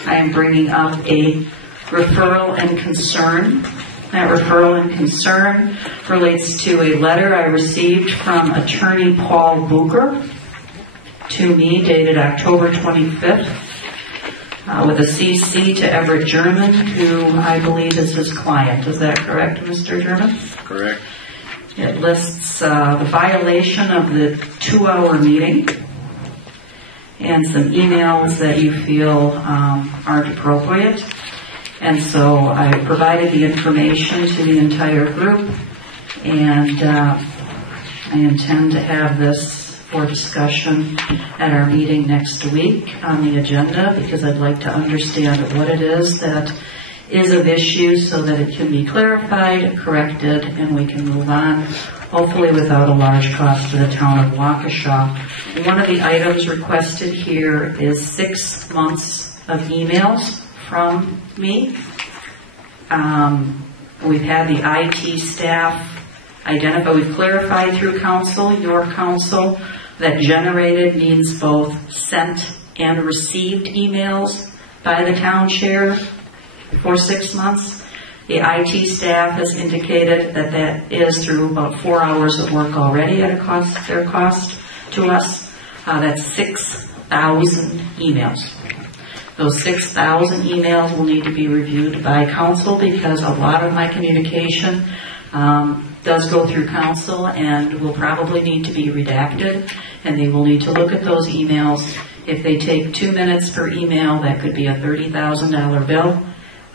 I am bringing up a referral and concern. That referral and concern relates to a letter I received from Attorney Paul Booker to me dated October 25th with a CC to Everett German, who I believe is his client. Is that correct, Mr. German? Correct. It lists the violation of the 2-hour meeting and some emails that you feel aren't appropriate. And so I provided the information to the entire group, and I intend to have this for discussion at our meeting next week on the agenda, because I'd like to understand what it is that is of issue so that it can be clarified, corrected, and we can move on, hopefully without a large cost to the town of Waukesha. One of the items requested here is 6 months of emails from me. We've had the IT staff identify, we've clarified through council, your council, that generated means both sent and received emails by the town chair for 6 months. The IT staff has indicated that that is through about 4 hours of work already at their cost to us. That's 6,000 emails. Those 6,000 emails will need to be reviewed by council, because a lot of my communication does go through council and will probably need to be redacted, and they will need to look at those emails If they take 2 minutes per email, that could be a $30,000 bill.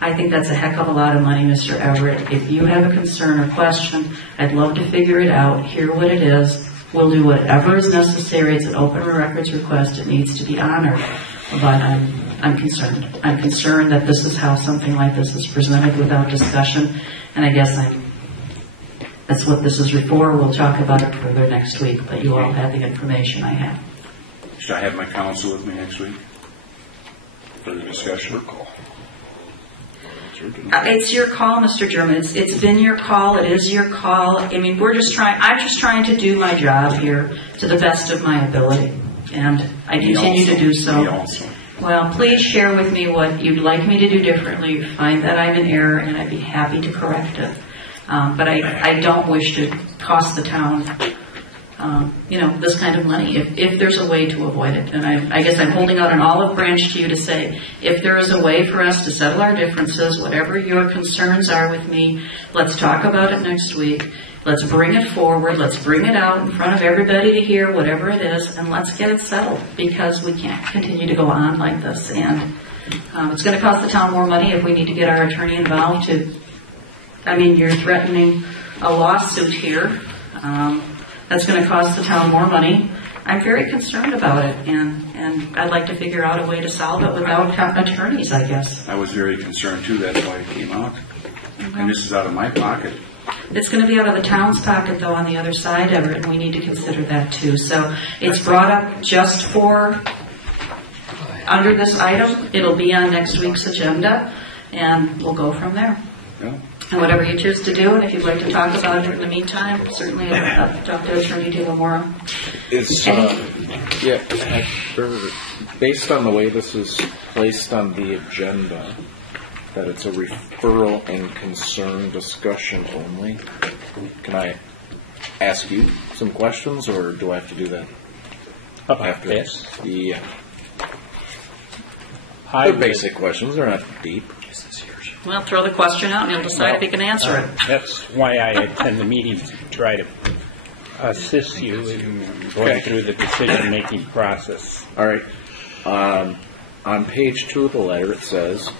I think that's a heck of a lot of money, Mr. Everett. If you have a concern or question, I'd love to figure it out, hear what it is. We'll do whatever is necessary. It's an open records request. It needs to be honored. But I'm concerned. I'm concerned that this is how something like this is presented without discussion. And I guess that's what this is for. We'll talk about it further next week, but you all have the information I have. Should I have my counsel with me next week for the discussion? It's your call, Mr. German. It's been your call. It is your call. I mean, I'm just trying to do my job here to the best of my ability. And I continue to do so. Well, please share with me what you'd like me to do differently. Find that I'm in error, and I'd be happy to correct it. But I don't wish to cost the town, this kind of money if there's a way to avoid it. And I guess I'm holding out an olive branch to you to say, if there is a way for us to settle our differences, whatever your concerns are with me, let's talk about it next week. Let's bring it forward. Let's bring it out in front of everybody to hear whatever it is, and let's get it settled, because we can't continue to go on like this. And it's going to cost the town more money if we need to get our attorney involved you're threatening a lawsuit here. That's going to cost the town more money. I'm very concerned about it, and I'd like to figure out a way to solve it without attorneys, I guess. I was very concerned too. That's why it came out. And this is out of my pocket. It's going to be out of the town's pocket, though, on the other side of it, and we need to consider that, too. So it's brought up just for under this item. It'll be on next week's agenda, and we'll go from there. Yeah. And whatever you choose to do, and if you'd like to talk about it in the meantime, certainly I'll talk to Attorney DeLamora. Based on the way this is placed on the agenda, that it's a referral and concern discussion only, can I ask you some questions, or do I have to do that after this? Yeah. They're basic questions. They're not deep. Well, throw the question out and you'll decide if you can answer it. That's why I attend the meetings, to try to assist you in going through the decision-making process. All right. On page 2 of the letter, it says,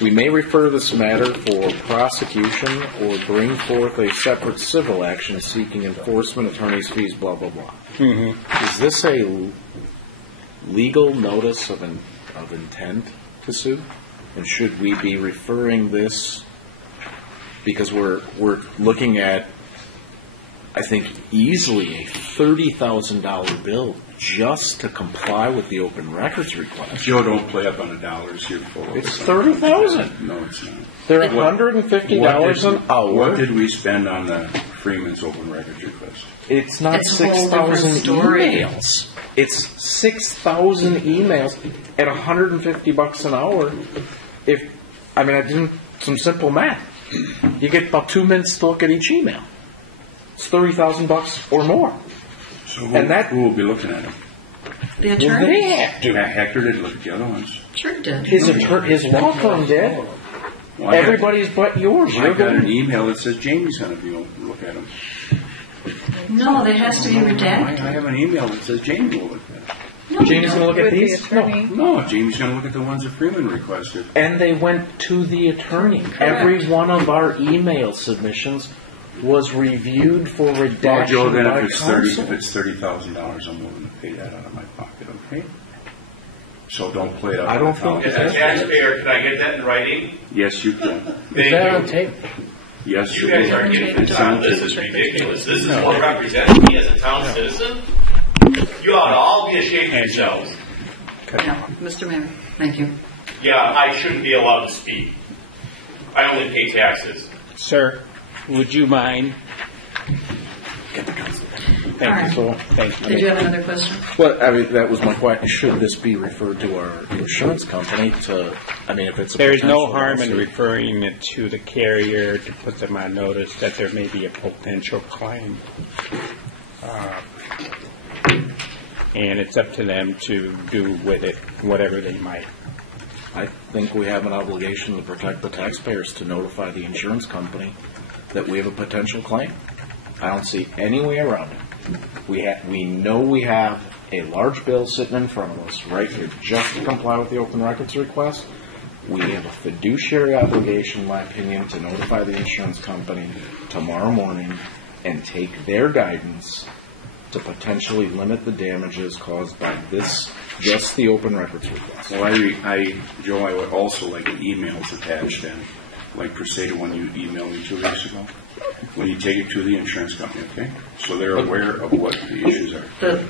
we may refer this matter for prosecution or bring forth a separate civil action seeking enforcement, attorney's fees, blah, blah, blah. Mm-hmm. Is this a legal notice of intent to sue? And should we be referring this, because we're looking at, I think, easily a $30,000 bill just to comply with the open records request. Joe, don't play up on the dollars here. It's $30,000. No, it's not. They're $150 an hour. What did we spend on the Freeman's open records request? It's not 6,000 emails. It's 6,000 emails at $150 an hour. I did some simple math. You get about 2 minutes to look at each email. It's $30,000 or more. So who will be looking at them? The attorney. Hector didn't look at the other ones. Sure did. His law firm did. Well, everybody's but yours. I got an email that says Jamie's going to look at them. No, that has to be redacted. I have an email that says Jamie will look at them. No, Jamie's going to look at these? No, Jamie's going to look at the ones that Freeman requested. And they went to the attorney. Correct. Every one of our email submissions was reviewed for redaction. Joe, then by if it's counsel. $30,000, I'm willing to pay that out of my pocket, okay? So don't play it out. I don't think as a taxpayer, can I get that in writing? Yes, you can. Thank you. on tape? Yes, You guys are getting the town. This is ridiculous. This is what represents me as a town citizen. You ought to all be ashamed of yourselves. No, Mr. Mayor, thank you. Yeah, I shouldn't be allowed to speak. I only pay taxes. Sir, would you mind? Thank you. Thank you. Did you have another question? Well, that was my question. Should this be referred to our insurance company to, if it's a There is no potential harm in lawsuit? referring it to the carrier to put them on notice that there may be a potential claim. And it's up to them to do with it whatever they might. I think we have an obligation to protect the taxpayers to notify the insurance company that we have a potential claim. I don't see any way around it. We know we have a large bill sitting in front of us right here just to comply with the open records request. We have a fiduciary obligation, in my opinion, to notify the insurance company tomorrow morning and take their guidance to potentially limit the damages caused by this, just the open records request. Well, Joe, I would also like an emails attached in, like per se the one you emailed me 2 weeks ago, when you take it to the insurance company, okay? So they're aware of what the issues are.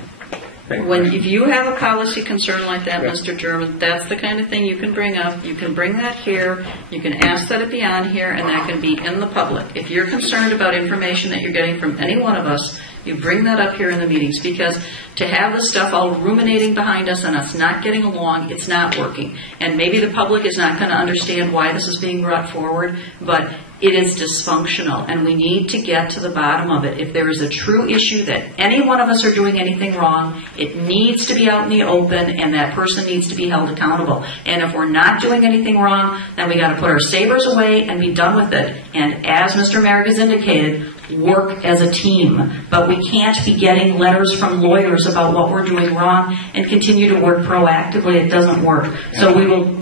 If you have a policy concern like that, Mr. German, that's the kind of thing you can bring up. You can bring that here. You can ask that it be on here, and that can be in the public. If you're concerned about information that you're getting from any one of us, you bring that up here in the meetings, because to have this stuff all ruminating behind us and us not getting along, it's not working. And maybe the public is not going to understand why this is being brought forward, but it is dysfunctional, and we need to get to the bottom of it. If there is a true issue that any one of us are doing anything wrong, it needs to be out in the open, and that person needs to be held accountable. And if we're not doing anything wrong, then we got to put our sabers away and be done with it. And as Mr. Merrick has indicated, work as a team. But we can't be getting letters from lawyers about what we're doing wrong and continue to work proactively. It doesn't work. So we will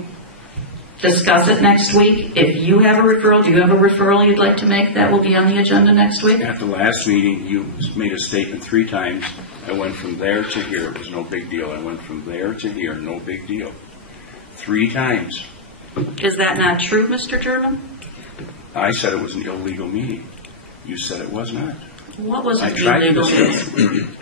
discuss it next week. If you have a referral, do you have a referral you'd like to make that will be on the agenda next week? At the last meeting, you made a statement 3 times. I went from there to here. It was no big deal. I went from there to here. No big deal. 3 times. Is that not true, Mr. German? I said it was an illegal meeting. You said it was not. What was I an tried to illegal discuss meeting?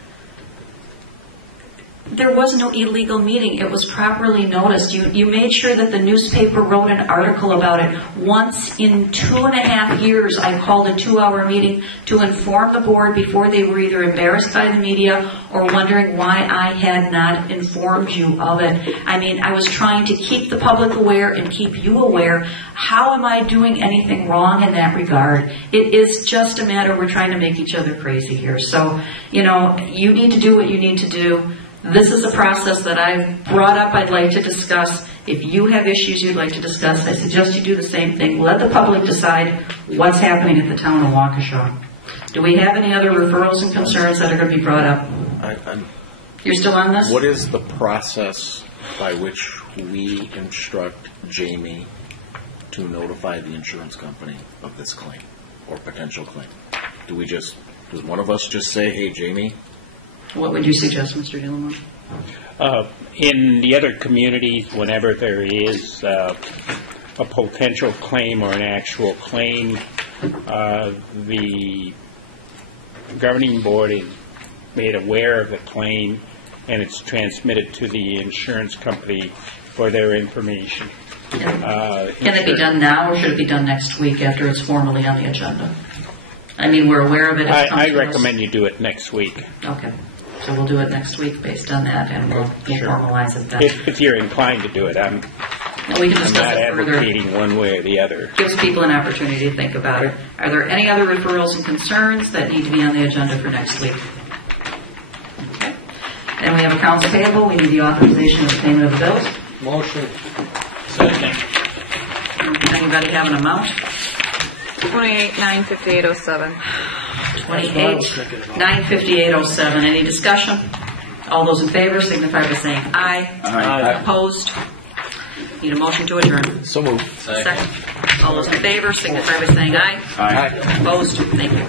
There was no illegal meeting. It was properly noticed. You made sure that the newspaper wrote an article about it. Once in 2.5 years, I called a 2-hour meeting to inform the board before they were either embarrassed by the media or wondering why I had not informed you of it. I mean, I was trying to keep the public aware and keep you aware. How am I doing anything wrong in that regard? It is just a matter, we're trying to make each other crazy here. So, you need to do what you need to do. This is a process that I've brought up I'd like to discuss. If you have issues you'd like to discuss, I suggest you do the same thing. Let the public decide what's happening at the town of Waukesha. Do we have any other referrals and concerns that are going to be brought up? You're still on this? What is the process by which we instruct Jamie to notify the insurance company of this claim or potential claim? Does one of us just say, hey, Jamie? What would you suggest, Mr. Dillamore? In the other communities, whenever there is a potential claim or an actual claim, the governing board is made aware of the claim and it's transmitted to the insurance company for their information. Can it be done now, or should it be done next week after it's formally on the agenda? I mean, we're aware of it. I recommend you do it next week. Okay. So we'll do it next week based on that, and we'll formalize it then. If you're inclined to do it, I'm not advocating one way or the other. Gives people an opportunity to think about it. Are there any other referrals and concerns that need to be on the agenda for next week? Okay. And we have accounts payable. We need the authorization of the payment of the bills. Motion. Second. Anybody have an amount? 28,958.07. 28,958.07. Any discussion? All those in favor signify by saying aye. Aye. Opposed? Need a motion to adjourn. So moved. Second. All those in favor signify by saying aye. Aye. Opposed? Thank you.